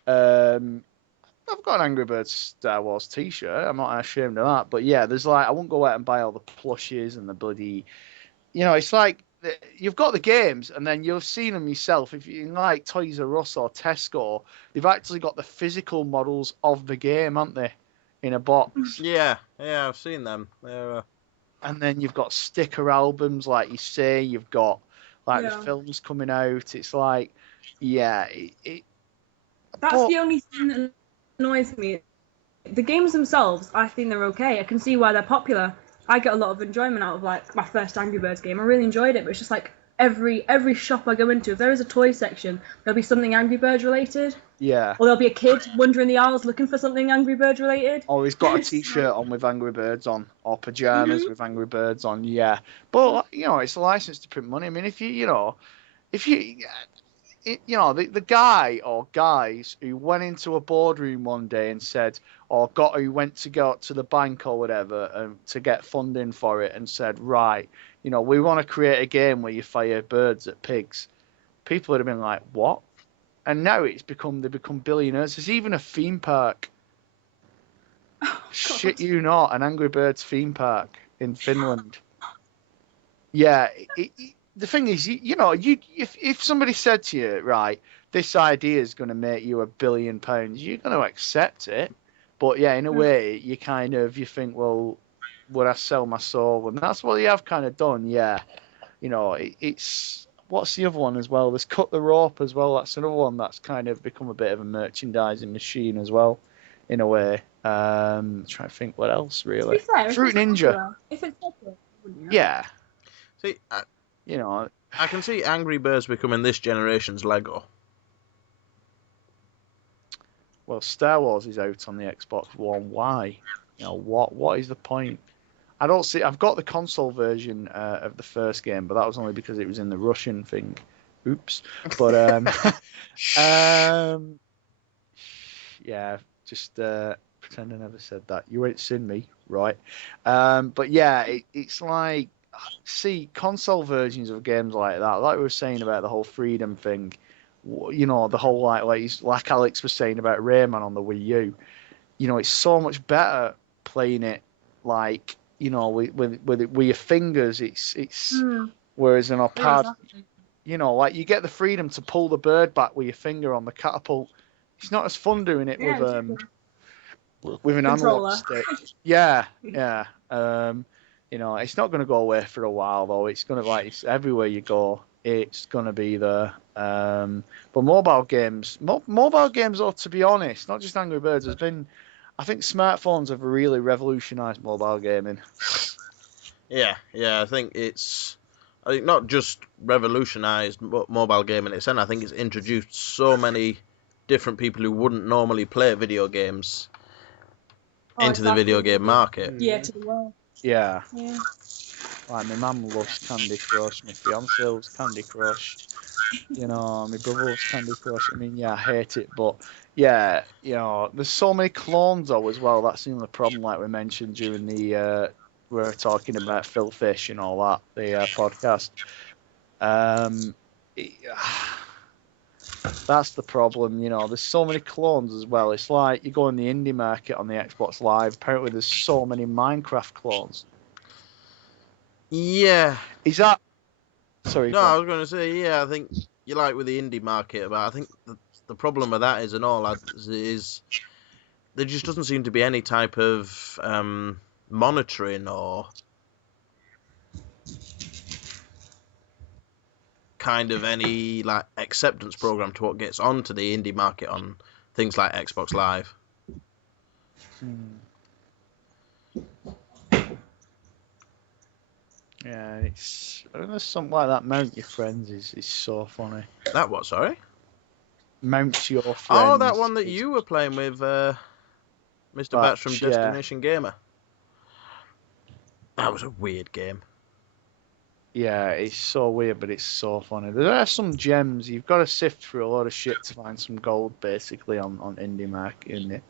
I've got an Angry Birds Star Wars t-shirt. I'm not ashamed of that. But yeah, there's like, I won't go out and buy all the plushes and the bloody, you know, it's like you've got the games and then you've seen them yourself. If you like Toys R Us or Tesco, they've actually got the physical models of the game, haven't they, in a box? Yeah, I've seen them. And then you've got sticker albums, like you say. You've got like the films coming out. It's like, yeah. That's the only thing that annoys me. The games themselves, I think they're okay. I can see why they're popular. I get a lot of enjoyment out of like my first Angry Birds game. I really enjoyed it, but it's just like every shop I go into, if there is a toy section, there'll be something Angry Birds related. Yeah. Or there'll be a kid wandering the aisles looking for something Angry Birds related. Or he's got a t-shirt on with Angry Birds on, or pajamas with Angry Birds on. Yeah. But you know, it's a license to print money. I mean, the guy or guys who went into a boardroom one day and said, who went to go to the bank or whatever to get funding for it and said, right, you know, we want to create a game where you fire birds at pigs. People would have been like, what? And now they've become billionaires. There's even a theme park. Oh, shit you not, an Angry Birds theme park in Finland. Yeah, the thing is, if somebody said to you, right, this idea is going to make you £1 billion, you're going to accept it. But yeah, in a way, you think, well, would I sell my soul? And that's what you have kind of done. Yeah, you know, it's what's the other one as well? There's Cut the Rope as well. That's another one that's kind of become a bit of a merchandising machine as well, in a way. Trying to think what else really. To be fair, Fruit Ninja. If it's popular, wouldn't you? Yeah. See, you know, I can see Angry Birds becoming this generation's Lego. well, Star Wars is out on the Xbox One. Why? You know, what is the point? I don't see. I've got the console version of the first game, but that was only because it was in the Russian thing. Oops. But yeah, just pretend I never said that. You ain't seen me, right? But yeah, it's like, see, console versions of games like that, like we were saying about the whole freedom thing, you know, the whole like Alex was saying about Rayman on the Wii U. You know, it's so much better playing it like, you know, with your fingers. It's whereas in a pad, you know, like you get the freedom to pull the bird back with your finger on the catapult. It's not as fun doing it with an Controller. analog stick. Yeah. You know, it's not going to go away for a while though. It's going to, like, it's everywhere you go, it's going to be there. But mobile games, though, to be honest, not just Angry Birds, I think smartphones have really revolutionised mobile gaming. Yeah, I think not just revolutionised mobile gaming itself. I think it's introduced so many different people who wouldn't normally play video games into the video game market. Yeah, to the world. Yeah. Yeah. Like, my mum loves Candy Crush, my fiance loves Candy Crush, you know, my brother loves Candy Crush. I mean, yeah, I hate it, but yeah, you know, there's so many clones though as well. That's the only problem, like we mentioned during the we were talking about Phil Fish and all that, the podcast. That's the problem, you know. There's so many clones as well. It's like you go in the indie market on the Xbox Live. Apparently, there's so many Minecraft clones. Yeah. Is that? Sorry. No, I was going to say, yeah, I think you like with the indie market, but I think the problem with that is, and all that is, there just doesn't seem to be any type of monitoring or kind of any like acceptance program to what gets onto the indie market on things like Xbox Live. Yeah, it's, I don't know, something like that. Mount Your Friends is so funny. That what? Sorry. Mount Your Friends. Oh, that one that you were playing with, Mr. Batch from yeah. Destination Gamer. That was a weird game. Yeah, it's so weird, but it's so funny. There are some gems. You've got to sift through a lot of shit to find some gold, basically, on indie market, isn't it?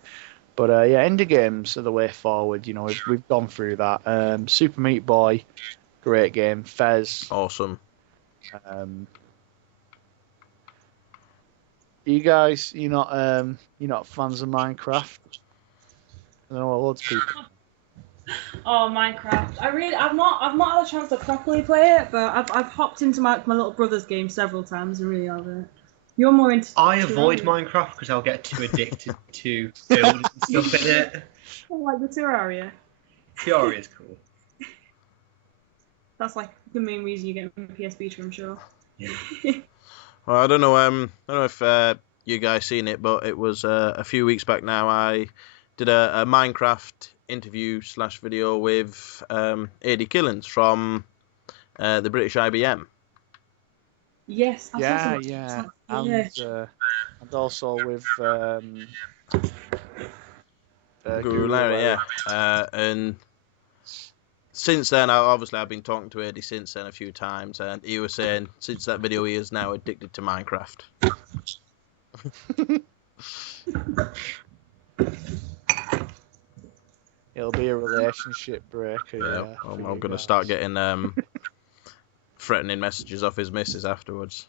But yeah, indie games are the way forward. You know, we've gone through that. Super Meat Boy, great game. Fez, awesome. You guys, you're not fans of Minecraft? I know loads of people. Oh, Minecraft! I've not had a chance to properly play it, but I've hopped into my little brother's game several times. I really love it. You're more into. I avoid Minecraft because I'll get too addicted to building stuff in it. I like the Terraria. Terraria is cool. That's like the main reason you get a PS Vita, I'm sure. Yeah. Well, I don't know if you guys seen it, but it was a few weeks back now. I did a Minecraft interview / video with AD Killens from the British IBM. Yes. Yeah. And also with Guru Larry, yeah. And since then, I've been talking to AD since then a few times, and he was saying since that video he is now addicted to Minecraft. It'll be a relationship breaker. Yeah, I'm going to start getting threatening messages off his missus afterwards.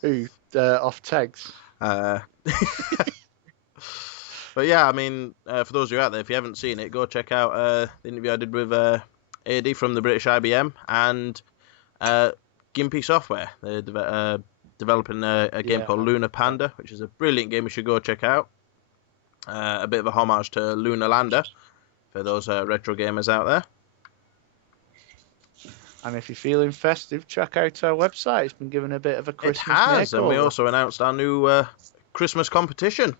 Who? Off tags. But yeah, I mean, for those of you out there, if you haven't seen it, go check out the interview I did with AD from the British IBM and Gimpy Software. They're developing a game called Lunar Panda, which is a brilliant game you should go check out. A bit of a homage to Lunar Lander for those retro gamers out there. And if you're feeling festive, check out our website. It's been given a bit of a Christmas makeover. And we also announced our new Christmas competition.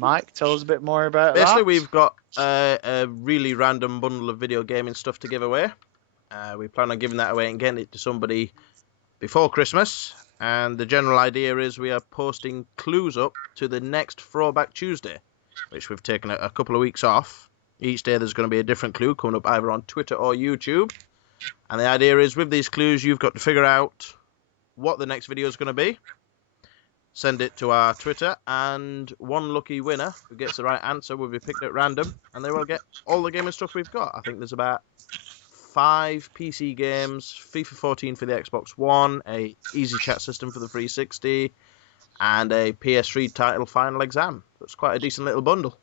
Mike, tell us a bit more about Basically, that. we've got a really random bundle of video gaming stuff to give away. We plan on giving that away and getting it to somebody before Christmas. And the general idea is we are posting clues up to the next Throwback Tuesday, which we've taken a couple of weeks off. Each day there's going to be a different clue coming up either on Twitter or YouTube. And the idea is with these clues, you've got to figure out what the next video is going to be. Send it to our Twitter, and one lucky winner who gets the right answer will be picked at random, and they will get all the gaming stuff we've got. I think there's about 5 PC games, FIFA 14 for the Xbox One, a Easy Chat system for the 360, and a PS3 title, Final Exam. It's quite a decent little bundle.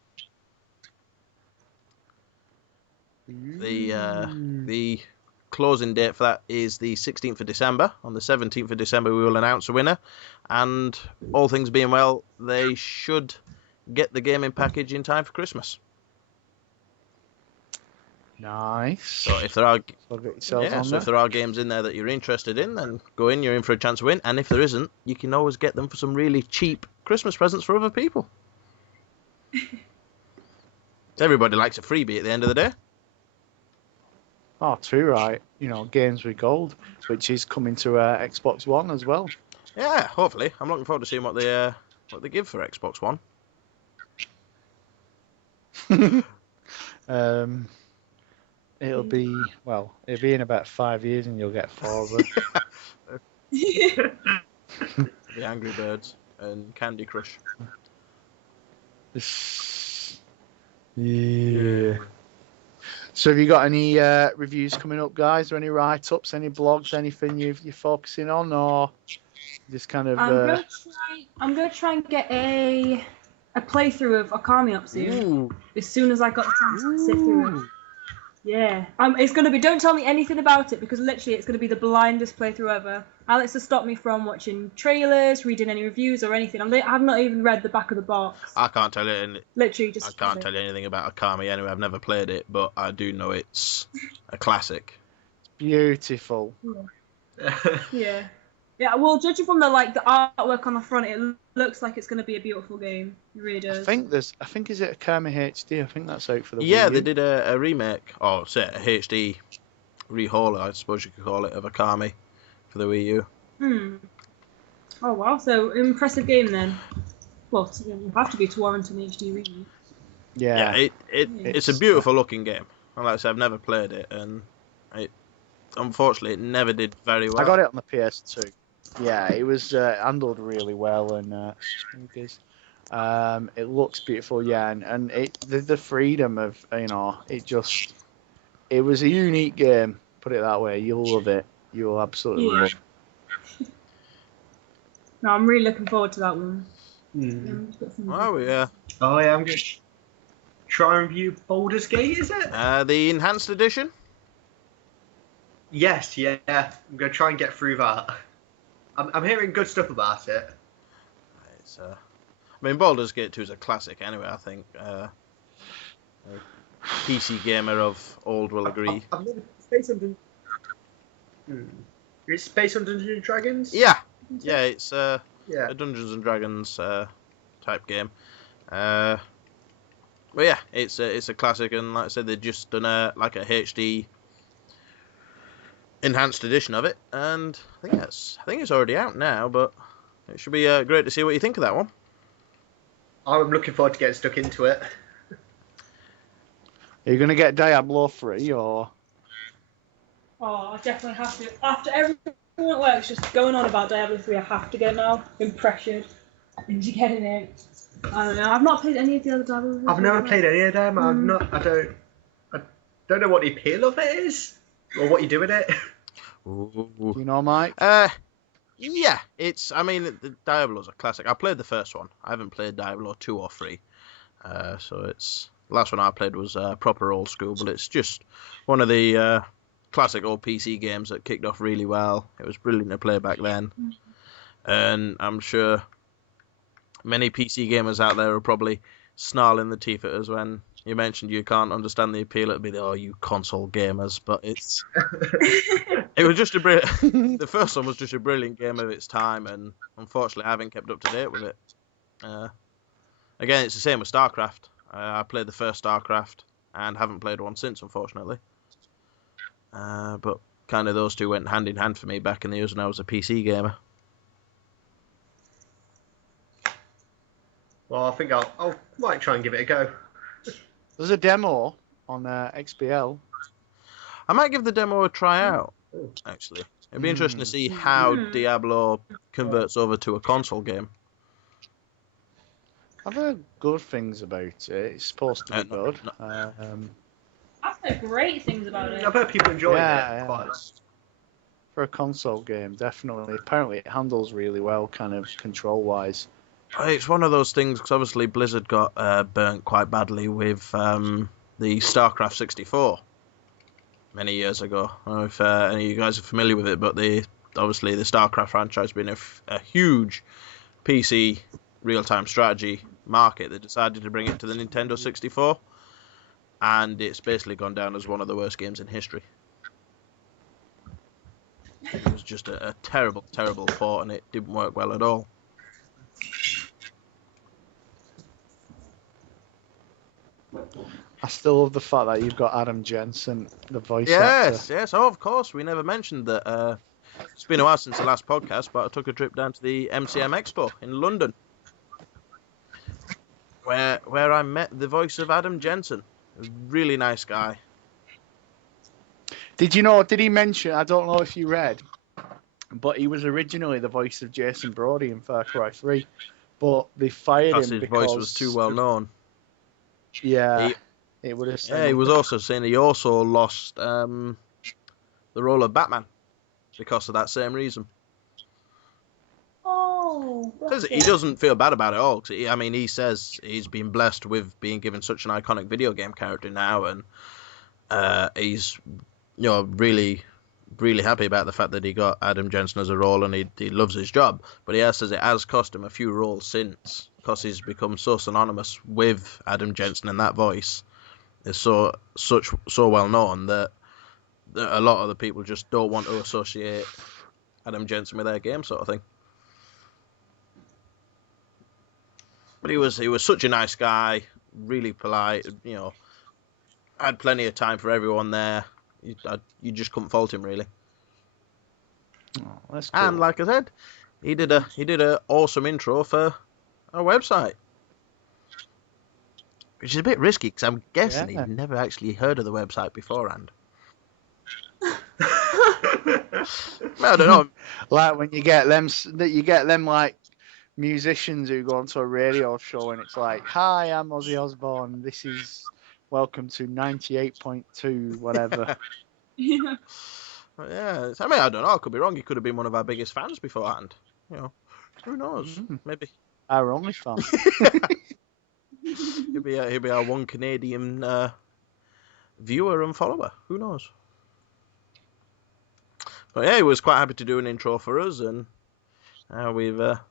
The closing date for that is the 16th of December. On the 17th of December, we will announce a winner, and all things being well, they should get the gaming package in time for Christmas. Nice. So if there are So get yourselves on so there. if there are games in there that you're interested in, then go in. You're in for a chance to win. And if there isn't, you can always get them for some really cheap Christmas presents for other people. Everybody likes a freebie at the end of the day. Oh, too right. You know, Games with Gold, which is coming to Xbox One as well. Yeah, hopefully. I'm looking forward to seeing what they give for Xbox One. It'll be in about 5 years, and you'll get 4 of them. The Angry Birds and Candy Crush. Yeah. So have you got any reviews coming up, guys? Or any write-ups, any blogs, anything you're focusing on, or just kind of? I'm gonna try and get a playthrough of Okami up soon. As soon as I got the chance to sit through it. Yeah, it's gonna be. Don't tell me anything about it, because literally it's gonna be the blindest playthrough ever. Alex has stopped me from watching trailers, reading any reviews or anything. I've not even read the back of the box. I can't tell you. Literally just. I can't tell you anything about Okami anyway. I've never played it, but I do know it's a classic. Beautiful. Yeah. Yeah, well, judging from the artwork on the front, it looks like it's going to be a beautiful game. It really does. I think is it Okami HD? I think that's out for the Yeah, Wii U. they did a remake, or say a HD rehaul, I suppose you could call it, of Okami for the Wii U. Oh wow, so impressive game then. Well, you have to be to warrant an HD remake. Yeah. It's a beautiful looking game. And like I said, I've never played it, and unfortunately it never did very well. I got it on the PS2. Yeah, it was handled really well, and it looks beautiful. Yeah, and the freedom of it was a unique game. Put it that way. You'll love it. You'll absolutely love it. No, I'm really looking forward to that one. Oh yeah. Oh yeah, I'm going to try and review Baldur's Gate. Is it? The enhanced edition. Yes, yeah. I'm going to try and get through that. I'm hearing good stuff about it. It's I mean, Baldur's Gate 2 is a classic anyway. I think a PC gamer of old will agree. I've never Space on It's Space on Dungeons and Dragons. Yeah, it's Yeah. a Dungeons and Dragons type game. But yeah, it's a classic, and like I said, they've just done a HD enhanced edition of it, and I think it's already out now. But it should be great to see what you think of that one. I'm looking forward to getting stuck into it. Are you going to get Diablo 3 or? Oh, I definitely have to. After everyone at work's just going on about Diablo 3, I have to get it now. Been pressured into getting it. I don't know. I've not played any of the other Diablo. I've never played any of them. I don't know what the appeal of it is, or what you do with it. Do you know, Mike? Yeah, the Diablo's a classic. I played the first one. I haven't played Diablo 2 or 3. So it's the last one I played was proper old school, but it's just one of the classic old PC games that kicked off really well. It was brilliant to play back then, and I'm sure many PC gamers out there are probably snarling the teeth at us when you mentioned you can't understand the appeal. It'd be you console gamers, but it was just the first one was just a brilliant game of its time, and unfortunately I haven't kept up to date with it. Again, it's the same with StarCraft. I played the first StarCraft and haven't played one since, unfortunately. But kind of those two went hand in hand for me back in the years when I was a PC gamer. Well, I think I'll might try and give it a go. There's a demo on XBL. I might give the demo a try out, actually. It'd be interesting to see how Diablo converts over to a console game. I've heard good things about it. It's supposed to be good. I've heard great things about it. I've heard people enjoying Yeah, it. Quite. For a console game, definitely. Apparently, it handles really well, kind of control-wise. It's one of those things, because obviously Blizzard got burnt quite badly with the StarCraft 64 many years ago. I don't know if any of you guys are familiar with it, but obviously the StarCraft franchise being a huge PC real-time strategy market, they decided to bring it to the Nintendo 64, and it's basically gone down as one of the worst games in history. It was just a terrible, terrible port, and it didn't work well at all. I still love the fact that you've got Adam Jensen, the voice Yes, actor. yes. Oh, of course. We never mentioned that. It's been a while since the last podcast, but I took a trip down to the MCM Expo in London, where I met the voice of Adam Jensen. A really nice guy. Did he mention, I don't know if you read, but he was originally the voice of Jason Brody in Far Cry 3, but they fired Because him his because... voice was too well known. Yeah, it would have Yeah, he was also saying he also lost the role of Batman because of that same reason. Oh. He doesn't feel bad about it at all. He says he's been blessed with being given such an iconic video game character now, and he's really, really happy about the fact that he got Adam Jensen as a role, and he loves his job. But he says it has cost him a few roles since, because he's become so synonymous with Adam Jensen, and that voice is so well known that a lot of the people just don't want to associate Adam Jensen with their game, sort of thing. But he was such a nice guy, really polite. Had plenty of time for everyone there. You just couldn't fault him, really. Oh, that's cool. And like I said, he did a awesome intro for a website, which is a bit risky because I'm guessing he'd never actually heard of the website beforehand. I don't know. Like when you get them like musicians who go onto a radio show and it's like, "Hi, I'm Ozzy Osbourne. This is welcome to 98.2 whatever." Yeah. Yeah, I don't know. I could be wrong. He could have been one of our biggest fans beforehand. Who knows? Maybe Our only fan. he'll be our one Canadian viewer and follower. Who knows? But yeah, he was quite happy to do an intro for us, and we've got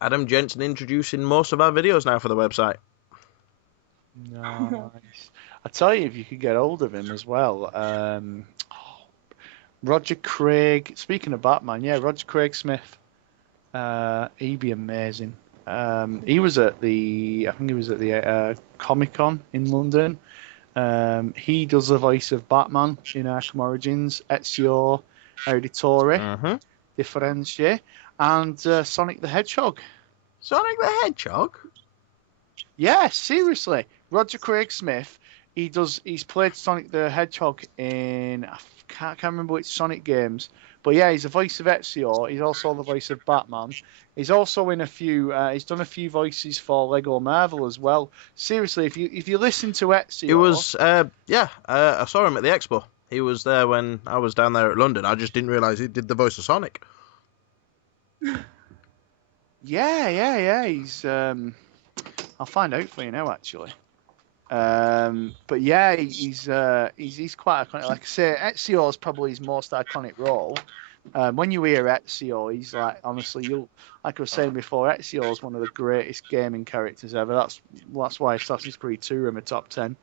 Adam Jensen introducing most of our videos now for the website. Nice. I tell you, if you could get hold of him as well. Roger Craig. Speaking of Batman, Roger Craig Smith. He'd be amazing. He was at the Comic-Con in London. He does the voice of Batman in Arkham Origins, Ezio Auditore, Differentia, and Sonic the Hedgehog. Sonic the Hedgehog? Yeah, seriously. Roger Craig Smith, he's played Sonic the Hedgehog in, I can't remember which Sonic games, but yeah, he's the voice of Ezio. He's also the voice of Batman. He's also in he's done a few voices for Lego Marvel as well. Seriously, if you listen to Ezio... It was, I saw him at the Expo. He was there when I was down there at London. I just didn't realise he did the voice of Sonic. Yeah. He's, I'll find out for you now, actually. But yeah, he's quite iconic. Like I say, Ezio is probably his most iconic role. When you hear Ezio, he's like, honestly, like I was saying before, Ezio is one of the greatest gaming characters ever. That's why Assassin's Creed 2 are in my top 10.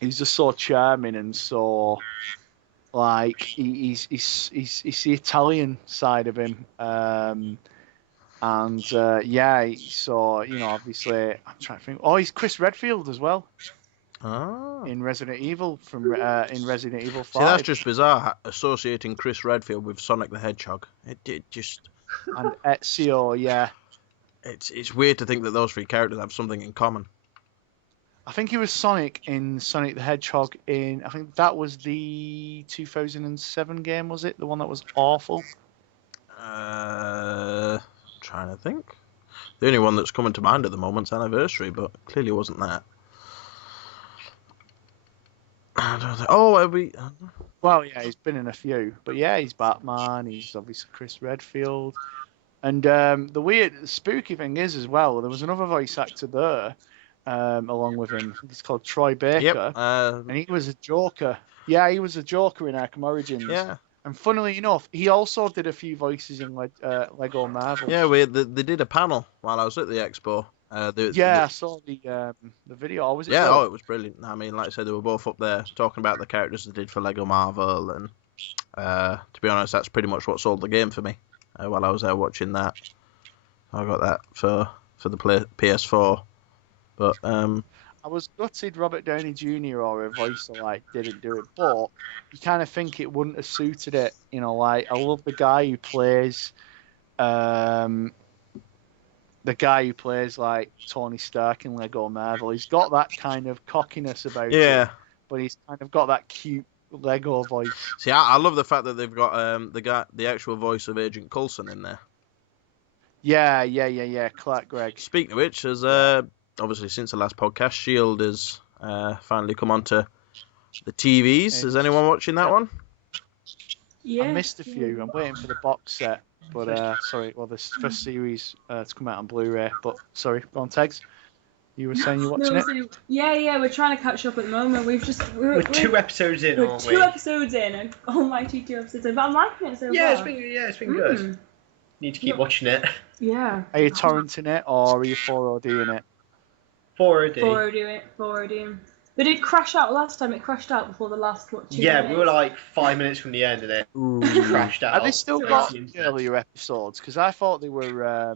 He's just so charming and so like he's the Italian side of him. And so obviously, I'm trying to think. Oh, he's Chris Redfield as well in Resident Evil in Resident Evil 5. See, that's just bizarre associating Chris Redfield with Sonic the Hedgehog. It just and Ezio, yeah. It's weird to think that those three characters have something in common. I think he was Sonic in Sonic the Hedgehog I think that was the 2007 game, was it? The one that was awful? Trying to think. The only one that's coming to mind at the moment's Anniversary, but clearly wasn't that. I don't think... Oh, are we... Well, yeah, he's been in a few. But yeah, he's Batman, he's obviously Chris Redfield. And the spooky thing is as well, there was another voice actor there along with him. I think it's called Troy Baker. Yep. And he was a Joker. Yeah, he was a Joker in Arkham Origins. Yeah. And funnily enough, he also did a few voices in Lego Marvel. Yeah, they did a panel while I was at the expo. I saw the video. Was it? Yeah, brilliant? it was brilliant. I mean, like I said, they were both up there talking about the characters they did for Lego Marvel, and to be honest, that's pretty much what sold the game for me. While I was there watching that, I got that for the PS4. But I was gutted Robert Downey Jr. or a voice didn't do it, but you kind of think it wouldn't have suited it. I love the guy who plays Tony Stark in Lego Marvel. He's got that kind of cockiness about it, but he's kind of got that cute Lego voice. See, I love the fact that they've got the actual voice of Agent Coulson in there. Yeah, Clark Gregg. Speaking of which, as obviously since the last podcast, S.H.I.E.L.D. has finally come onto the TVs. Is anyone watching that one? Yeah. I missed a few. I'm waiting for the box set, but this first series to come out on Blu-ray. But sorry, go on, Tegs. You were saying you're watching it? Yeah, we're trying to catch up at the moment. We're 2 episodes in, aren't we? 2 episodes in, and almighty 2 episodes in. But I'm liking it so far. It's been good. Need to keep watching it. Yeah. Are you torrenting it or are you 4ODing it? 4OD. 4OD. But it crashed out last time. It crashed out before the last 2 minutes. We were like 5 minutes from the end and it crashed out. Have they still got earlier episodes? Because I thought they were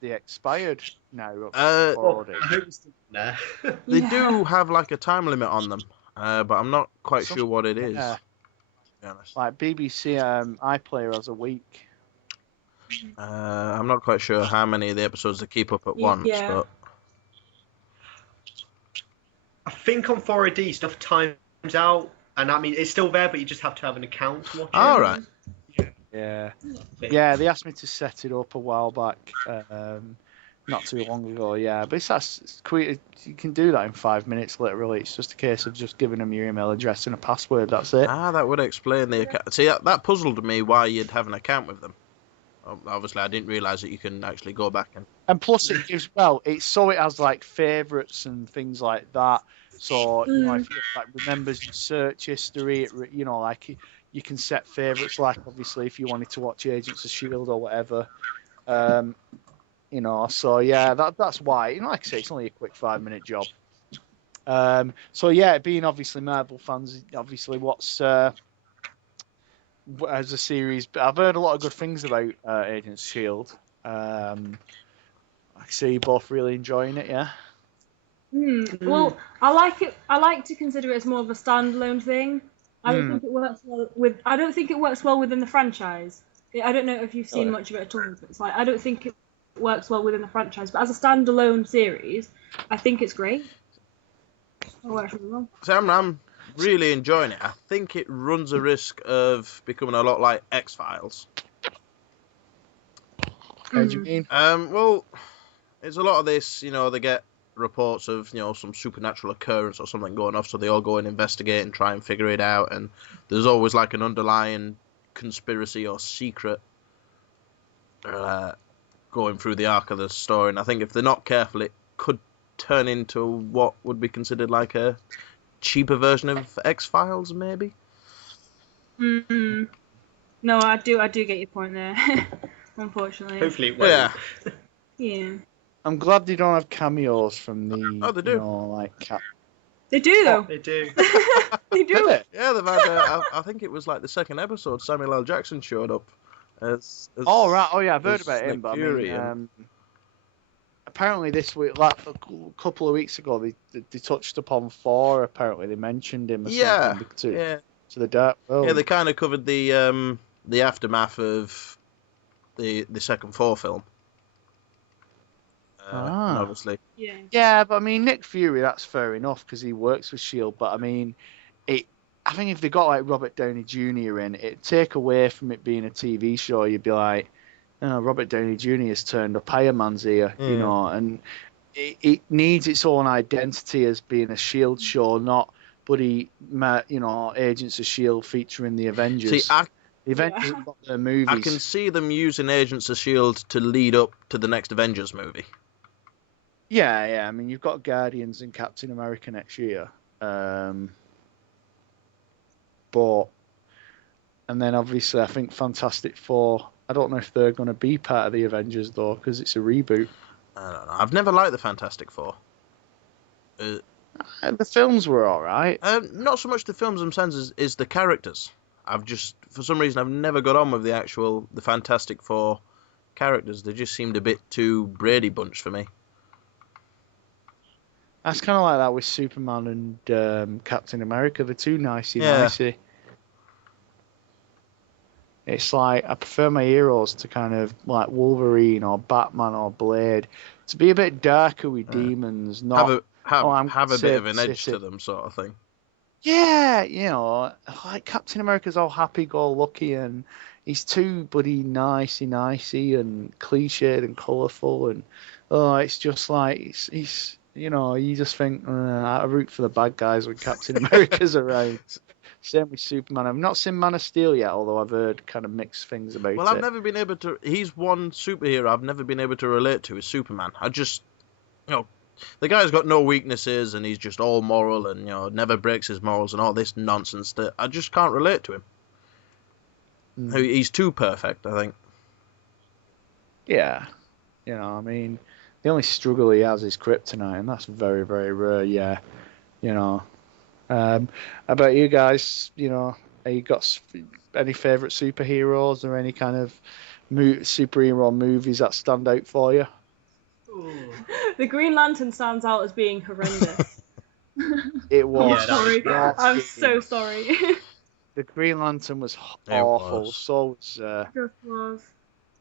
they expired now. I hope it's still there. They do have a time limit on them, but I'm not quite sure what it is. Yeah. To be honest. Like BBC iPlayer has a week. I'm not quite sure how many of the episodes they keep up at once, but I think on 4OD stuff times out, and I mean it's still there, but you just have to have an account to watch it. All right. Yeah, they asked me to set it up a while back, not too long ago. Yeah, but it's quick. You can do that in 5 minutes, literally. It's just a case of just giving them your email address and a password. That's it. That would explain the account. See, that puzzled me why you'd have an account with them. Obviously, I didn't realise that you can actually go back and plus it gives it has favourites and things like that. So if it remembers your search history, you can set favourites. Obviously, if you wanted to watch Agents of S.H.I.E.L.D. or whatever, So yeah, that's why. Like I say, it's only a quick 5-minute job. Being obviously Marvel fans, obviously what's as a series, but I've heard a lot of good things about Agents of S.H.I.E.L.D. I see you both really enjoying it, yeah? Well, I like it. I like to consider it as more of a standalone thing. I don't think it works well with. I don't think it works well within the franchise. I don't know if you've seen much of it at all. But it's I don't think it works well within the franchise. But as a standalone series, I think it's great. Oh, actually wrong. So I'm really enjoying it. I think it runs a risk of becoming a lot like X-Files. How do you mean? Well, it's a lot of this, they get reports of, some supernatural occurrence or something going off, so they all go and investigate and try and figure it out, and there's always an underlying conspiracy or secret going through the arc of the story, and I think if they're not careful, it could turn into what would be considered a cheaper version of X-Files, maybe. No, I do get your point there. Unfortunately. Hopefully it won't. Yeah. I'm glad they don't have cameos from the. Oh, they do. They do though. They do. They do. Is it? Yeah, they've had. I think it was the second episode. Samuel L. Jackson showed up Oh right, oh yeah, I've heard as about him, Nick but I Fury, mean, and- apparently this week, like a couple of weeks ago, they touched upon Thor. Apparently, they mentioned him or yeah, something yeah, to the Dark World. yeah. They kind of covered the aftermath of the second Thor film. And obviously, Yeah. Yeah, but I mean, Nick Fury, that's fair enough because he works with Shield. But I mean, I think if they got like Robert Downey Jr. in, it'd take away from it being a TV show. You'd be like, oh, Robert Downey Jr. has turned up Iron Man's here, you know, and it needs its own identity as being a Shield show, not Agents of Shield featuring the Avengers. see, The Avengers have got their I movies. can see them using Agents of Shield to lead up to the next Avengers movie. Yeah. I mean, you've got Guardians and Captain America next year. But, and then obviously I think Fantastic Four, I don't know if they're going to be part of the Avengers though, because it's a reboot. I don't know. I've never liked the Fantastic Four. The films were alright. Not so much the films themselves as the characters. For some reason, I've never got on with the Fantastic Four characters. They just seemed a bit too Brady Bunch for me. That's kind of like that with Superman and Captain America. They're too nicey. It's like, I prefer my heroes to kind of like Wolverine or Batman or Blade to be a bit darker with demons, not Have a bit of an save edge the to them, sort of thing. Yeah, like Captain America's all happy-go-lucky and he's too bloody nicey and cliched and colourful and it's just like he's you just think I root for the bad guys when Captain America's around. Same with Superman. I've not seen Man of Steel yet, although I've heard kind of mixed things about it. Well, I've never been able to. He's one superhero I've never been able to relate to is Superman. The guy's got no weaknesses and he's just all moral and never breaks his morals and all this nonsense that I just can't relate to him. He's too perfect, I think. Yeah, I mean, the only struggle he has is kryptonite, and that's very, very rare. Yeah, How about you guys? Have you got any favourite superheroes or any kind of superhero movies that stand out for you? The Green Lantern stands out as being horrendous. It was. Sorry. I'm so sorry. The Green Lantern was It awful. was. So Just was.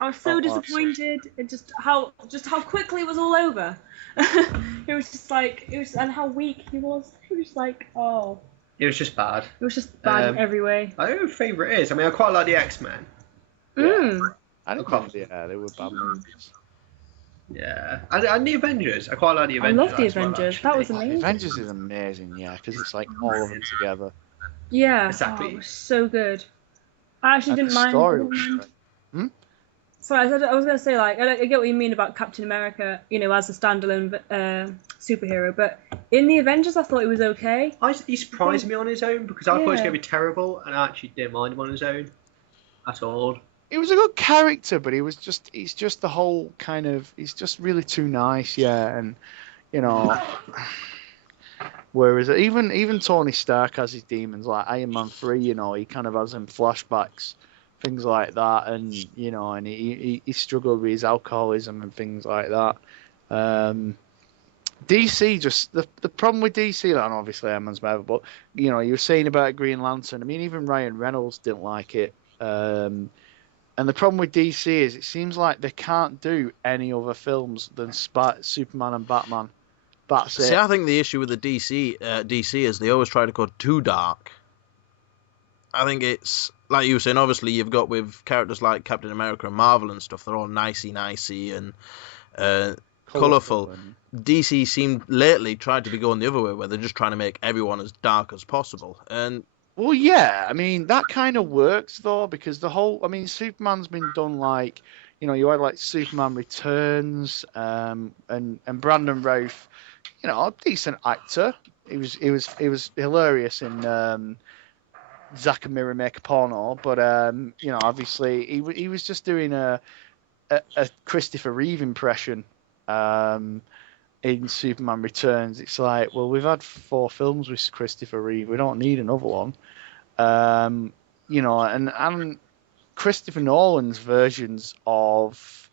I was so disappointed. It just how quickly it was all over. It was just like and how weak he was. It was just like It was just bad. It was just bad in every way. I don't know what favourite is. I mean, I quite like the X-Men. I didn't think they were bad movies. Yeah, and the Avengers. I quite like the Avengers. I love the as well, Avengers. actually. That was The amazing. Avengers is amazing, because it's like all of them together. Yeah, Exactly. it was so good. I actually And didn't the mind. story was great. Sorry, I was going to say, like, I get what you mean about Captain America, as a standalone superhero, but in the Avengers, I thought it was okay. He surprised me on his own because I thought he was Yeah. going to be terrible, and I actually didn't mind him on his own at all. He was a good character, but he's just the whole kind of, he's just really too nice, and whereas even Tony Stark has his demons, like Iron Man 3, he kind of has them flashbacks, things like that, and and he struggled with his alcoholism and things like that. DC just the problem with DC, and obviously Eman's better, but you were saying about Green Lantern. I mean, even Ryan Reynolds didn't like it. And the problem with DC is it seems like they can't do any other films than Superman and Batman. That's it. See, I think the issue with the DC is they always try to go too dark. I think it's, like you were saying, obviously you've got with characters like Captain America and Marvel and stuff, they're all nicey and colourful. DC seemed lately tried to be going the other way, where they're just trying to make everyone as dark as possible. And Well, yeah, I mean, that kind of works, though, because Superman's been done like, you had like Superman Returns, and Brandon Routh, a decent actor. He was hilarious in Zack and Miri Make a Porno, but obviously he was just doing a Christopher Reeve impression in Superman Returns. It's like, well, we've had 4 films with Christopher Reeve. We don't need another one. And Christopher Nolan's versions of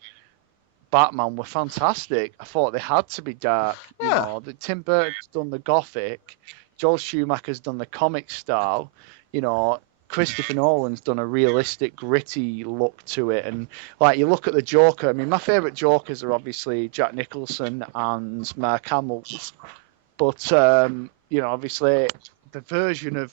Batman were fantastic. I thought they had to be dark. You Yeah. know, Tim Burton's done the gothic, Joel Schumacher's done the comic style. You know, Christopher Nolan's done a realistic, gritty look to it. And like you look at the Joker. I mean, my favourite Jokers are obviously Jack Nicholson and Mark Hamill's. But you know, obviously the version of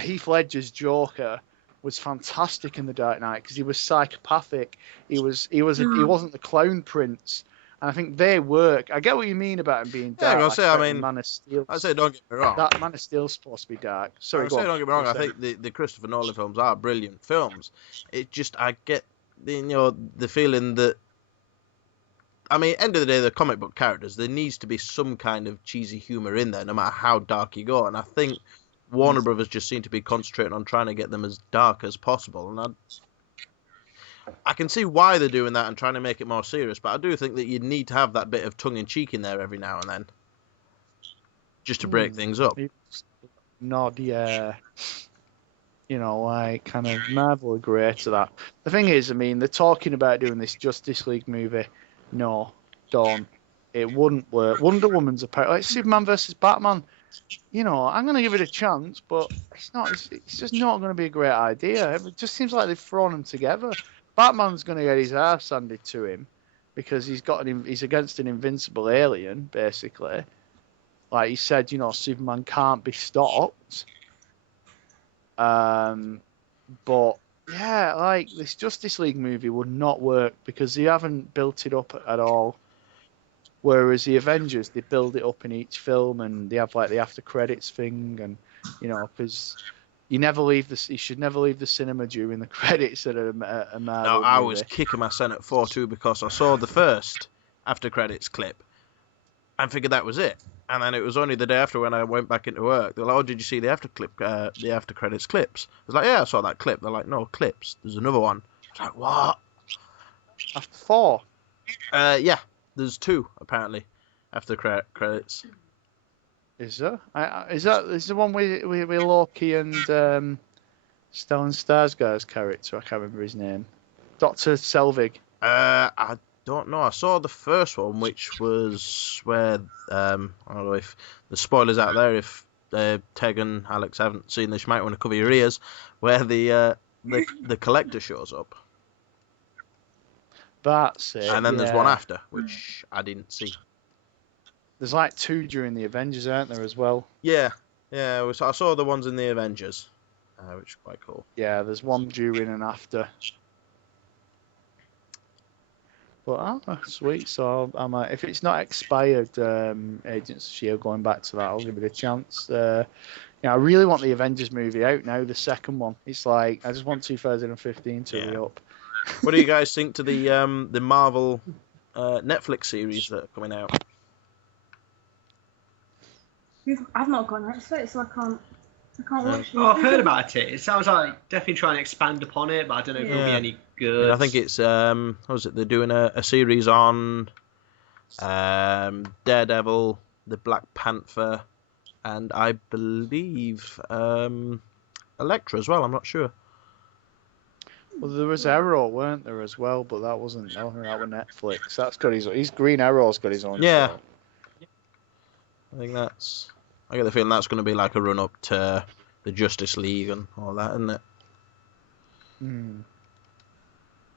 Heath Ledger's Joker was fantastic in The Dark Knight because he was psychopathic. He wasn't the clown prince, and I think they work. I get what you mean about him being dark. Yeah, I'll say, I mean, Man of Steel. I say, don't get me wrong. That Man of Steel's supposed to be dark. Sorry, go on. Don't get me wrong. I Sorry. think the Christopher Nolan films are brilliant films. It just, I get the feeling that, I mean, end of the day, the comic book characters, there needs to be some kind of cheesy humor in there, no matter how dark you go. And I think Warner Brothers just seem to be concentrating on trying to get them as dark as possible. And I can see why they're doing that and trying to make it more serious, but I do think that you need to have that bit of tongue-in-cheek in there every now and then, just to break things up. Nod, yeah. You know, like, kind of Marvel agree to that. The thing is, I mean, they're talking about doing this Justice League movie. No, don't. It wouldn't work. Wonder Woman's a pair. Like Superman versus Batman. You know, I'm going to give it a chance, but it's not. It's just not going to be a great idea. It just seems like they've thrown them together. Batman's going to get his ass handed to him because he's against an invincible alien, basically. Like he said, you know, Superman can't be stopped. But yeah, like this Justice League movie would not work because they haven't built it up at all. Whereas the Avengers, they build it up in each film, and they have like the after credits thing, and you know, because you should never leave the cinema during the credits at a Marvel No, I movie. was kicking my son at 4-2 because I saw the first after credits clip and figured that was it. And then it was only the day after when I went back into work. They're like, "Oh, did you see the after credits clips?" I was like, "Yeah, I saw that clip." They're like, "No, clips. There's another one." I was like, "What?" After 4. Yeah, there's 2 apparently after credits. Is there? Is the one with Loki and Stellan Skarsgård's character? I can't remember his name. Dr. Selvig. I don't know. I saw the first one, which was where I don't know if the spoilers out there. If Teg and Alex haven't seen this, you might want to cover your ears. Where the collector shows up, That's it. and then there's one after, which I didn't see. There's like 2 during the Avengers, aren't there, as well? Yeah. I saw the ones in the Avengers, which is quite cool. Yeah, there's one during and after. But sweet. So if it's not expired, Agents of Shield, going back to that, I'll give it a chance. I really want the Avengers movie out now. The second one. It's like I just want 2015 to be up. What do you guys think to the Marvel Netflix series that are coming out? I've not got Netflix, so I can't watch it. Oh, I've heard about it. It sounds like definitely trying to expand upon it, but I don't know if it'll be any good. I think it's what was it? They're doing a series on Daredevil, the Black Panther, and I believe Elektra as well. I'm not sure. Well, there was Arrow, weren't there, as well? But that wasn't. That was Netflix. That's got his Green Arrow's got his own. Yeah. show. I get the feeling that's going to be like a run up to the Justice League and all that, isn't it?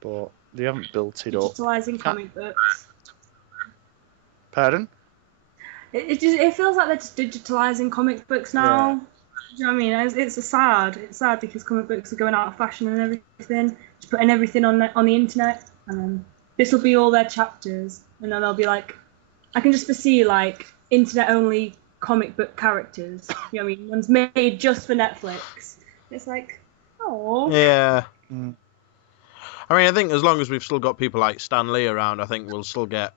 But they haven't built it up. Digitalising comic books. Pardon? It feels like they're just digitalising comic books now. Yeah. Do you know what I mean? It's sad because comic books are going out of fashion and everything. Just putting everything on the internet, and this will be all their chapters, and then they'll be like, I can just foresee like internet only comic book characters. You know what I mean? One's made just for Netflix. It's like, oh. Yeah. I mean, I think as long as we've still got people like Stan Lee around, I think we'll still get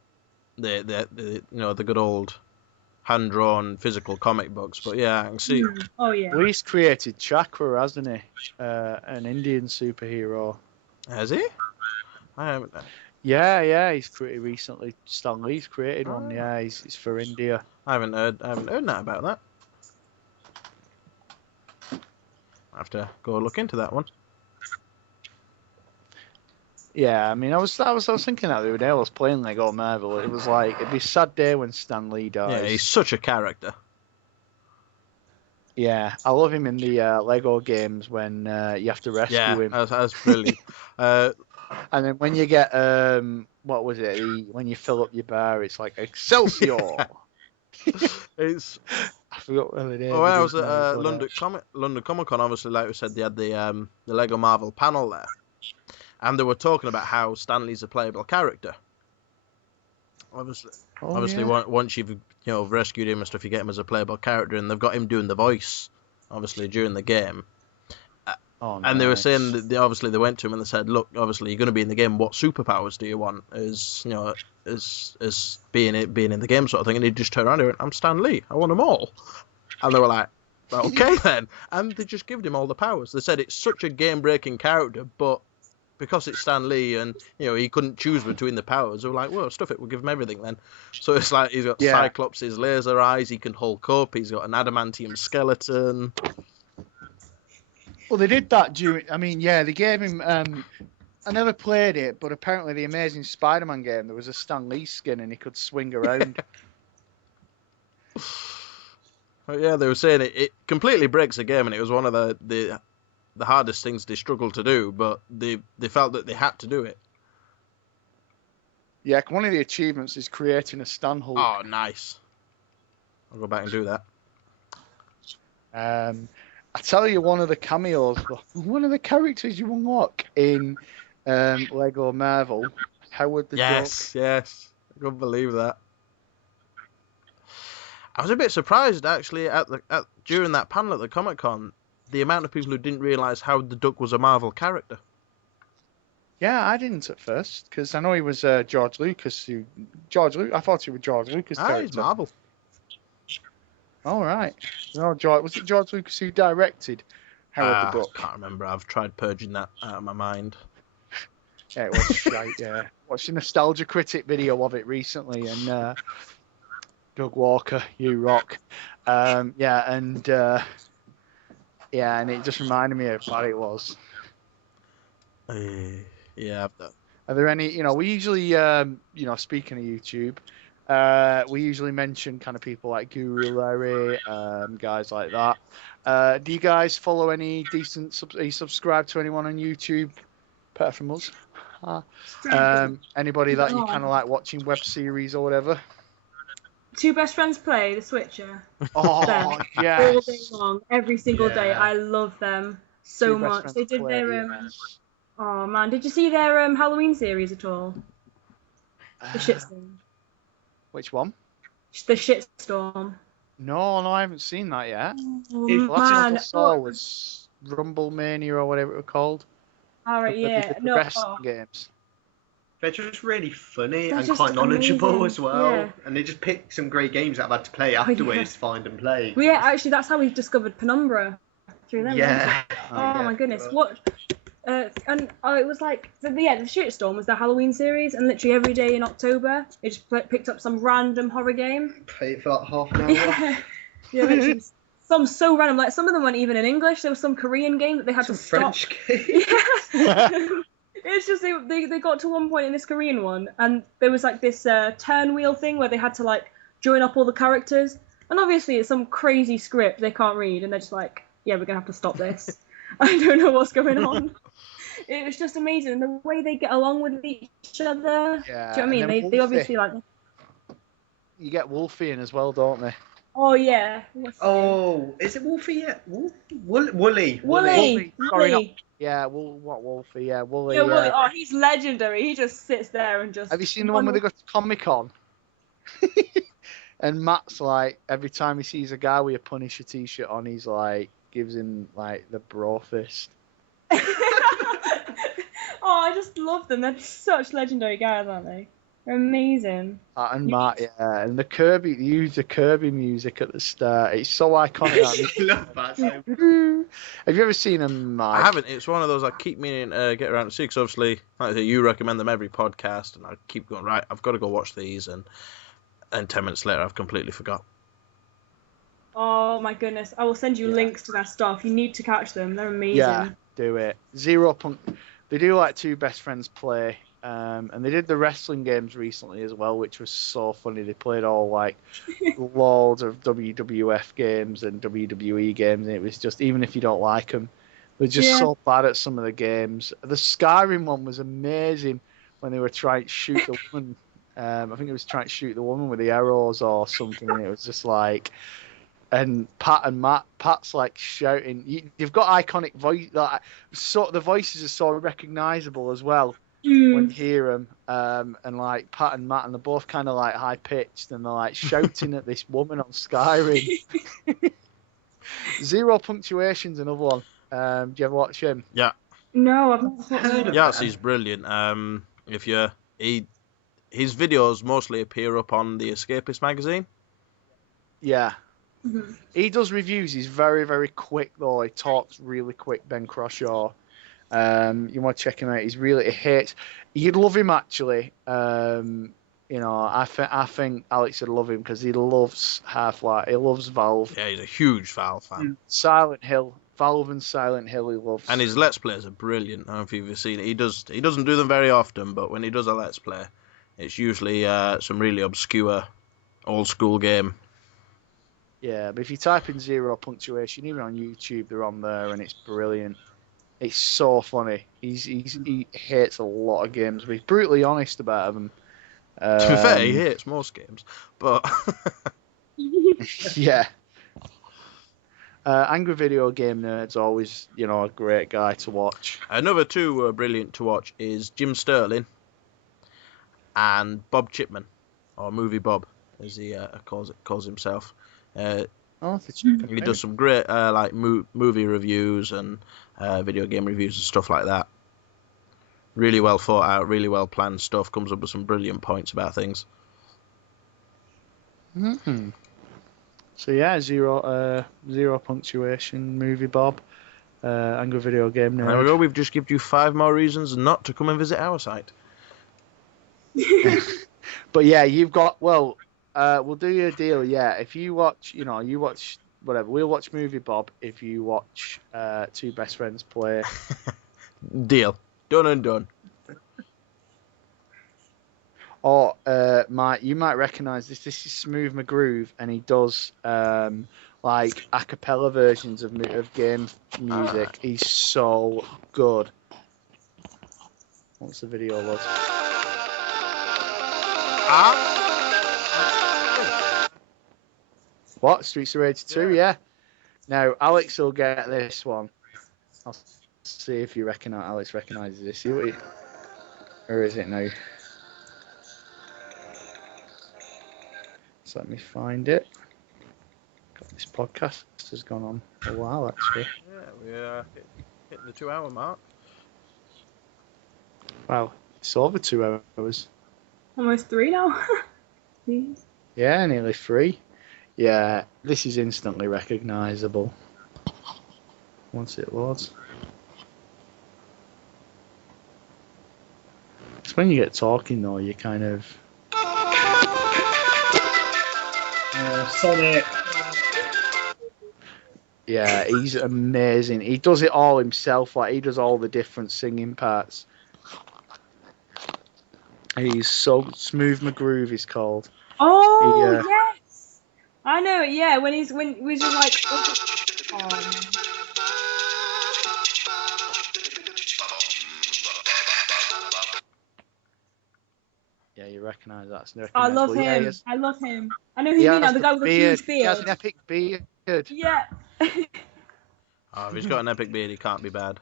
the good old hand-drawn physical comic books. But yeah, I can see. Oh yeah. Well, he's created Chakra, hasn't he? An Indian superhero. Has he? I haven't. Yeah, he's pretty recently. Stan Lee's created one. Yeah, he's for India. I haven't heard that about that. I have to go look into that one. Yeah, I mean, I was thinking that the other day. I was playing Lego Marvel. It was like it'd be a sad day when Stan Lee dies. Yeah, he's such a character. Yeah, I love him in the Lego games when you have to rescue Yeah, him, that's brilliant. and then when you get what was it? When you fill up your bar, it's like Excelsior. It's I forgot what it is. when I was at London Comic Con, obviously, like we said, they had the Lego Marvel panel there, and they were talking about how Stan Lee's a playable character. Obviously, once you've rescued him and stuff, you get him as a playable character, and they've got him doing the voice, obviously during the game. And they were saying that they went to him and they said, look, obviously you're going to be in the game. What superpowers do you want? As being in the game sort of thing. And he just turned around and went, I'm Stan Lee. I want them all. And they were like, okay then. And they just gave him all the powers. They said it's such a game-breaking character, but because it's Stan Lee and he couldn't choose between the powers, they were like, well, stuff it, we'll give him everything then. So it's like he's got Cyclops' laser eyes, he can Hulk up, he's got an adamantium skeleton. Well, they did that during. I mean, yeah, they gave him. I never played it, but apparently the Amazing Spider-Man game, there was a Stan Lee skin and he could swing around. Yeah, they were saying it completely breaks the game, and it was one of the hardest things they struggled to do, but they felt that they had to do it. Yeah, one of the achievements is creating a Stan Hulk. Oh, nice. I'll go back and do that. I tell you, one of the cameos, one of the characters you unlock in Lego Marvel, Howard the Duck. Yes. I couldn't believe that. I was a bit surprised, actually, during that panel at the Comic-Con, the amount of people who didn't realise Howard the Duck was a Marvel character. Yeah, I didn't at first, because I know he was George Lucas. I thought he was George Lucas' character. He's Marvel. All right. No, was it George Lucas who directed Howard the Duck? I can't remember. I've tried purging that out of my mind. Yeah, it was shite, yeah. Watched a Nostalgia Critic video of it recently, and Doug Walker, you rock. And it just reminded me of what it was. Yeah. Are there any, we usually, speaking of YouTube, we usually mention kind of people like Guru Larry, guys like that. Do you guys follow any decent, are you subscribed to anyone on YouTube apart from us? Anybody that you kind of like watching web series or whatever? Two Best Friends Play, The Switcher. Oh, yeah. All day long, every single day. I love them so much. They did their oh man, did you see their Halloween series at all? The Shitstorm. Which one? The Shitstorm. No, I haven't seen that yet. Oh, man. I saw was Rumble Mania or whatever it was called. All right, yeah. The wrestling games. They're just really funny They're and just quite knowledgeable amazing. as well. Yeah. And they just pick some great games that I've had to play afterwards, find and play. Well, yeah, actually, that's how we discovered Penumbra through them. Yeah. Oh my goodness, what? It was like the Shitstorm was the Halloween series, and literally every day in October, it just picked up some random horror game. Play it for like half an hour. Yeah, literally. Some so random, like some of them weren't even in English. There was some Korean game that they had Some to stop. French game. Yeah. It's just they got to one point in this Korean one, and there was like this turn wheel thing where they had to like join up all the characters, and obviously it's some crazy script they can't read, and they're just like, yeah, we're gonna have to stop this. I don't know what's going on. It was just amazing, and the way they get along with each other. Yeah, Do you know what I mean? They obviously like. You get Wolfie in as well, don't they? Oh yeah. Oh, is it Wolfie yet? Wooly. Wooly. Yeah, what Wolfie? Yeah, Wooly. Yeah, Wooly. Oh, he's legendary. He just sits there and just. Have you seen the one where they go to Comic-Con? And Matt's like, every time he sees a guy with a Punisher t-shirt on, he's like, gives him like the bro fist. Oh, I just love them. They're such legendary guys, aren't they? They're amazing. And Matt, yeah, and they use the Kirby music at the start. It's so iconic. I love that. Have you ever seen them, Mike? I haven't. It's one of those I keep meaning to get around to see, because obviously, like I say, you recommend them every podcast, and I keep going, right, I've got to go watch these, and 10 minutes later, I've completely forgot. Oh my goodness. I will send you links to their stuff. You need to catch them. They're amazing. Yeah, do it. They do like Two Best Friends Play, and they did the wrestling games recently as well, which was so funny. They played all like loads of WWF games and WWE games, and it was just, even if you don't like them, they're just so bad at some of the games. The Skyrim one was amazing when they were trying to shoot the woman. I think it was trying to shoot the woman with the arrows or something, and it was just like. And Pat's like shouting. You've got iconic voice. Like, so the voices are so recognizable as well when you hear them. And like Pat and Matt, and they're both kind of like high pitched, and they're like shouting at this woman on Skyrim. Zero Punctuation's another one. Do you ever watch him? Yeah. No, I've not heard of Yes, that. he's brilliant. His videos mostly appear up on the Escapist magazine. Yeah. Mhm. He does reviews. He's very, very quick though. He talks really quick. Ben Croshaw. You want to check him out. He hates. You'd love him actually. I think Alex would love him because he loves Half-Life. He loves Valve. Yeah, he's a huge Valve fan. Silent Hill. Valve and Silent Hill he loves. And his Let's Plays are brilliant. I don't know if you've ever seen it. He doesn't do them very often, but when he does a Let's Play, it's usually some really obscure, old school game. Yeah, but if you type in Zero Punctuation, even on YouTube, they're on there, and it's brilliant. It's so funny. He hates a lot of games, but he's brutally honest about them. To be fair, he hates most games, but Yeah. Angry Video Game Nerd's always, a great guy to watch. another two who are brilliant to watch is Jim Sterling and Bob Chipman, or Movie Bob, as he calls himself. Oh, He does some great movie reviews and video game reviews and stuff like that. Really well thought out, really well planned stuff. Comes up with some brilliant points about things. Mm-hmm. So yeah, zero punctuation, Movie Bob, Angry Video Game Nerd. There we go. We've just given you 5 more reasons not to come and visit our site. But yeah, you've got, we'll do you a deal. Yeah, if you watch, you watch whatever. We'll watch Movie Bob if you watch Two Best Friends Play. Deal. Done and done. Or you might recognise this. This is Smooth McGroove, and he does like a cappella versions of game music. He's so good. What's the video look? What? Streets of Rage 2? Yeah. Now Alex will get this one. I'll see if you Alex recognises this. Or is it now? So let me find it. God, this podcast has gone on a while, actually. Yeah, we're hitting the 2-hour mark. Wow, it's over 2 hours. Almost 3 now. Please. Yeah, nearly 3. Yeah, this is instantly recognisable. Once it loads. It's when you get talking, though, you kind of... Sonic. Yeah, he's amazing. He does it all himself. Like, he does all the different singing parts. He's so... Smooth McGroove, he's called. Oh, yes! I know, yeah, when he's just like... Yeah, you recognise that. I love Yeah, him. I love him. I know who you mean now, the guy with the huge He has beard. an epic beard. Yeah. Oh, if he's got an epic beard, he can't be bad.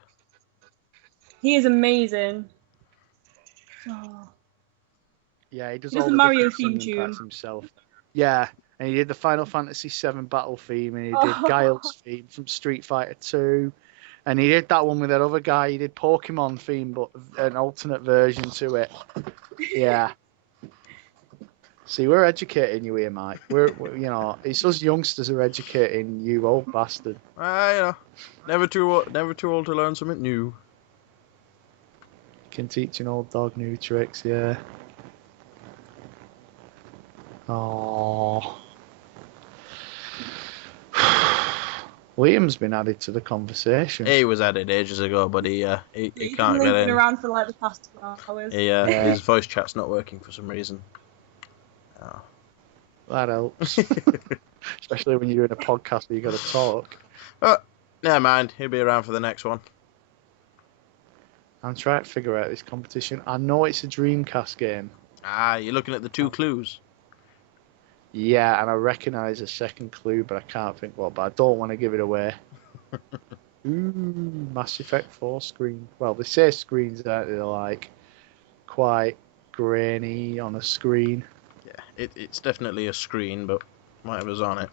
He is amazing. Oh. Yeah, he does He all does the the Mario different theme singing parts tune. himself. Yeah, and he did the Final Fantasy VII Battle theme, and he did Oh. Guile's theme from Street Fighter 2, and he did that one with that other guy. He did Pokemon theme, but an alternate version to it. Yeah. See, we're educating you here, Mike. We're it's us youngsters who are educating you, old bastard. Never too old to learn something new. Can teach an old dog new tricks, yeah. Oh. Liam's been added to the conversation. He was added ages ago, but he He's can't been get linking in. around for like the past 2 hours. His voice chat's not working for some reason. Oh. That helps. Especially when you're doing a podcast where you got to talk. But never mind, he'll be around for the next one. I'm trying to figure out this competition. I know it's a Dreamcast game. Ah, you're looking at the 2 clues. Yeah, and I recognise a second clue, but I can't think what. But I don't want to give it away. Ooh, Mass Effect 4 screen. Well, they say screens, aren't they? They're like quite grainy on a screen. Yeah, it's definitely a screen, but whatever's on it.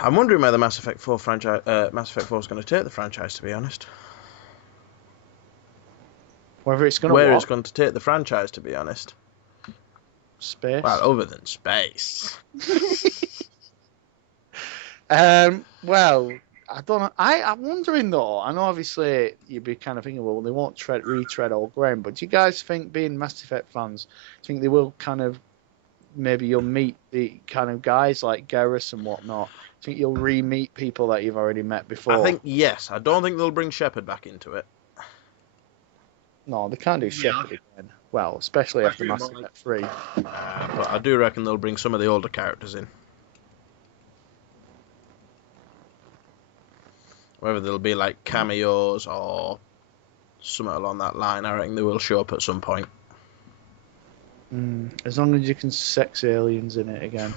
I'm wondering where the Mass Effect 4 franchise, Mass Effect 4 is going to take the franchise. To be honest, Whether it's going to where it's going to take the franchise. To be honest, space. well, other than space. Well, I don't know. I'm wondering though. I know obviously you'd be kind of thinking, well, they won't retread old ground. But do you guys think, being Mass Effect fans, do you think they will kind of maybe you'll meet the kind of guys like Garrus and whatnot? Do you think you'll re-meet people that you've already met before? I think yes. I don't think they'll bring Shepard back into it. No, they can't do Shepard again. Well, especially after do Mass like- Effect 3. But I do reckon they'll bring some of the older characters in. Whether they'll be like cameos or something along that line, I reckon they will show up at some point. As long as you can sex aliens in it again.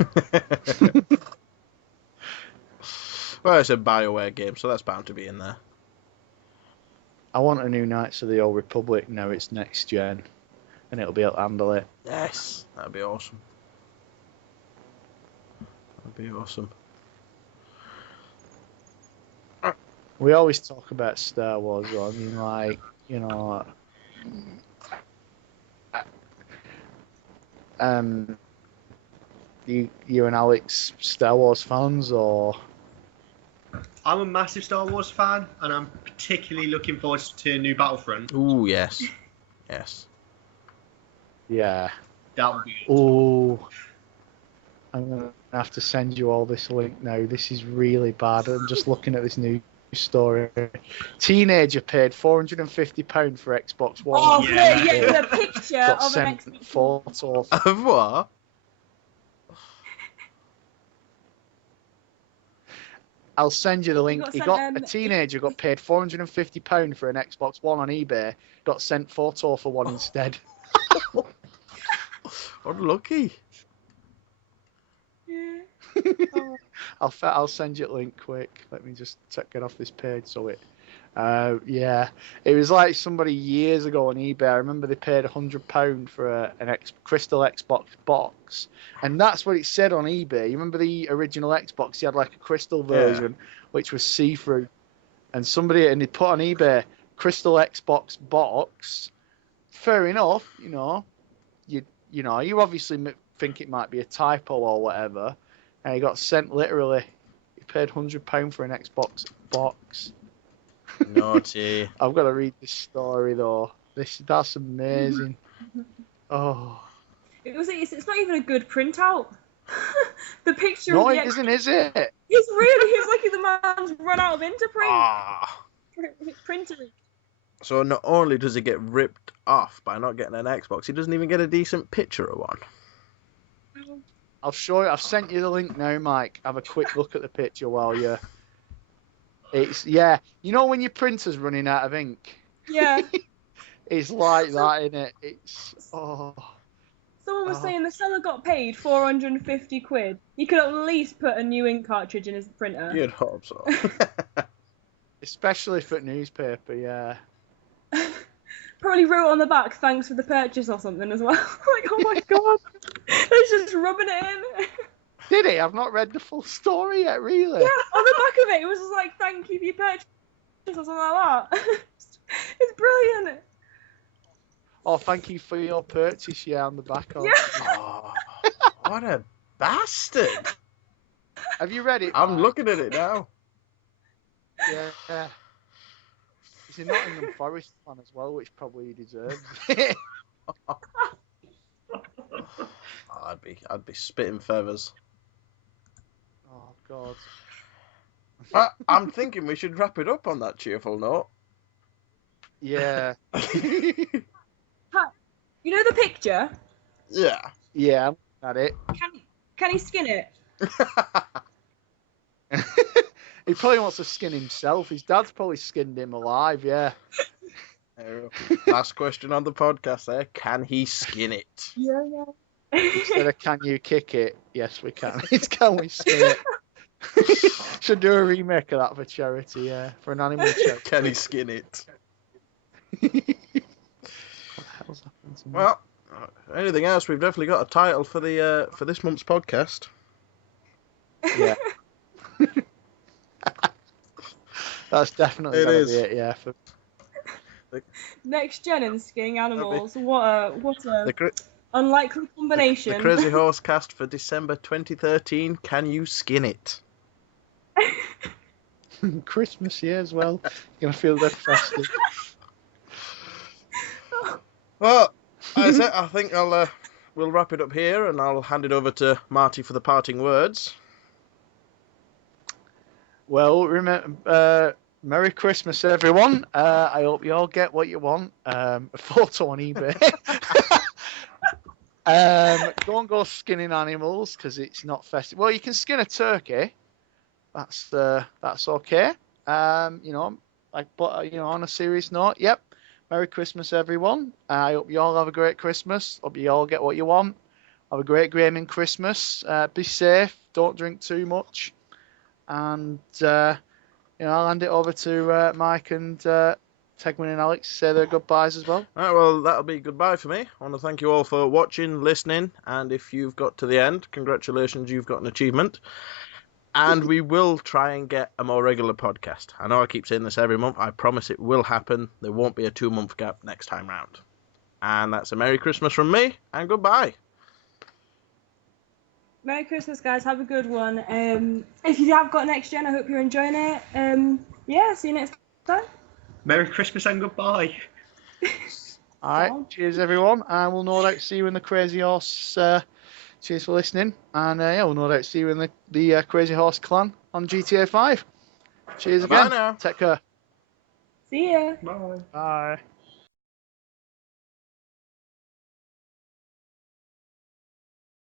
Well, it's a BioWare game, so that's bound to be in there. I want a new Knights of the Old Republic now it's next gen, and it'll be able to handle it. Yes, that'd be awesome. That'd be awesome. We always talk about Star Wars, though. I mean, like, you know, you and Alex Star Wars fans, or? I'm a massive Star Wars fan, and I'm particularly looking forward to New Battlefront. Ooh, yes. Yes. Yeah. That would be good. Oh, I'm gonna have to send you all this link now. This is really bad. I'm just looking at this news story. Teenager paid £450 for Xbox One. Oh, Yeah. the picture Got of an sent Xbox. photo. Of what? I'll send you the link. got He sent, got a teenager got paid £450 for an Xbox One on eBay. Got sent photo for one instead. Unlucky. Yeah. I'll send you the link quick. Let me just get off this page so it. Yeah, it was like somebody years ago on eBay. I remember they paid £100 for an Crystal Xbox box, and that's what it said on eBay. You remember the original Xbox? You had like a crystal version, which was see-through, and they put on eBay Crystal Xbox box. Fair enough, you obviously think it might be a typo or whatever, and he got sent literally. He paid £100 for an Xbox box. Naughty. I've got to read this story though. That's amazing. Oh It's not even a good printout. The picture no, of the it isn't, is it? it's like the man's run out of Interprint. Ah. Printing. So not only does he get ripped off by not getting an Xbox, he doesn't even get a decent picture of one. I'll show you. I've sent you the link now, Mike. Have a quick look at the picture while you. It's when your printer's running out of ink. Yeah. It's like that, innit? It's Someone was saying the seller got paid £450. He could at least put a new ink cartridge in his printer. You'd hope so. especially for newspaper, yeah. Probably wrote on the back, "Thanks for the purchase" or something as well. Like, oh my god, he's just rubbing it in. Did he? I've not read the full story yet, really. Yeah, on the back of it, it was just like, "Thank you for your purchase" or something like that. It's brilliant. Oh, thank you for your purchase, on the back of. Yeah. Oh, what a bastard! Have you read it? I'm Mike? looking at it now. Yeah. He's a Nottingham Forest fan as well, which probably he deserves. I'd be spitting feathers. God. I'm thinking we should wrap it up on that cheerful note. Yeah. You know the picture? Yeah. Yeah, I'm at it. Can he skin it? He probably wants to skin himself. His dad's probably skinned him alive, yeah. Last question on the podcast there. Can he skin it? Yeah. Instead of can you kick it? Yes, we can. It's can we skin it? Should do a remake of that for charity, yeah. For an animal charity. Can he skin it? What the hell's happened to me? Well, anything else? We've definitely got a title for the for this month's podcast. Yeah. That's definitely It gonna is. be it, yeah. Next gen and skinning animals. What a The, cra- unlikely combination. the Crazy Horse cast for December 2013. Can you skin it? Christmas, yeah, as well. You're gonna feel that festive. Well, that's it. I think we'll wrap it up here, and I'll hand it over to Marty for the parting words. Well, remember, Merry Christmas, everyone. I hope you all get what you want. A photo on eBay. Don't go skinning animals because it's not festive. Well, you can skin a turkey. That's okay. But on a serious note, yep. Merry Christmas, everyone. I hope you all have a great Christmas. Hope you all get what you want. Have a great gaming Christmas. Be safe. Don't drink too much. And I'll hand it over to Mike and Tegman and Alex to say their goodbyes as well. All right, well, that'll be goodbye for me. I want to thank you all for watching, listening, and if you've got to the end, congratulations, you've got an achievement. And we will try and get a more regular podcast. I know I keep saying this every month. I promise it will happen. There won't be a 2-month gap next time round. And that's a Merry Christmas from me, and goodbye. Merry Christmas, guys. Have a good one. If you have got next gen, I hope you're enjoying it. See you next time. Merry Christmas and goodbye. All right, cheers, everyone. And we'll no doubt see you in the Crazy Horse. Cheers for listening. And we'll no doubt see you in the Crazy Horse clan on GTA 5. Cheers Bye again. now. Take care. See ya. Bye. Bye.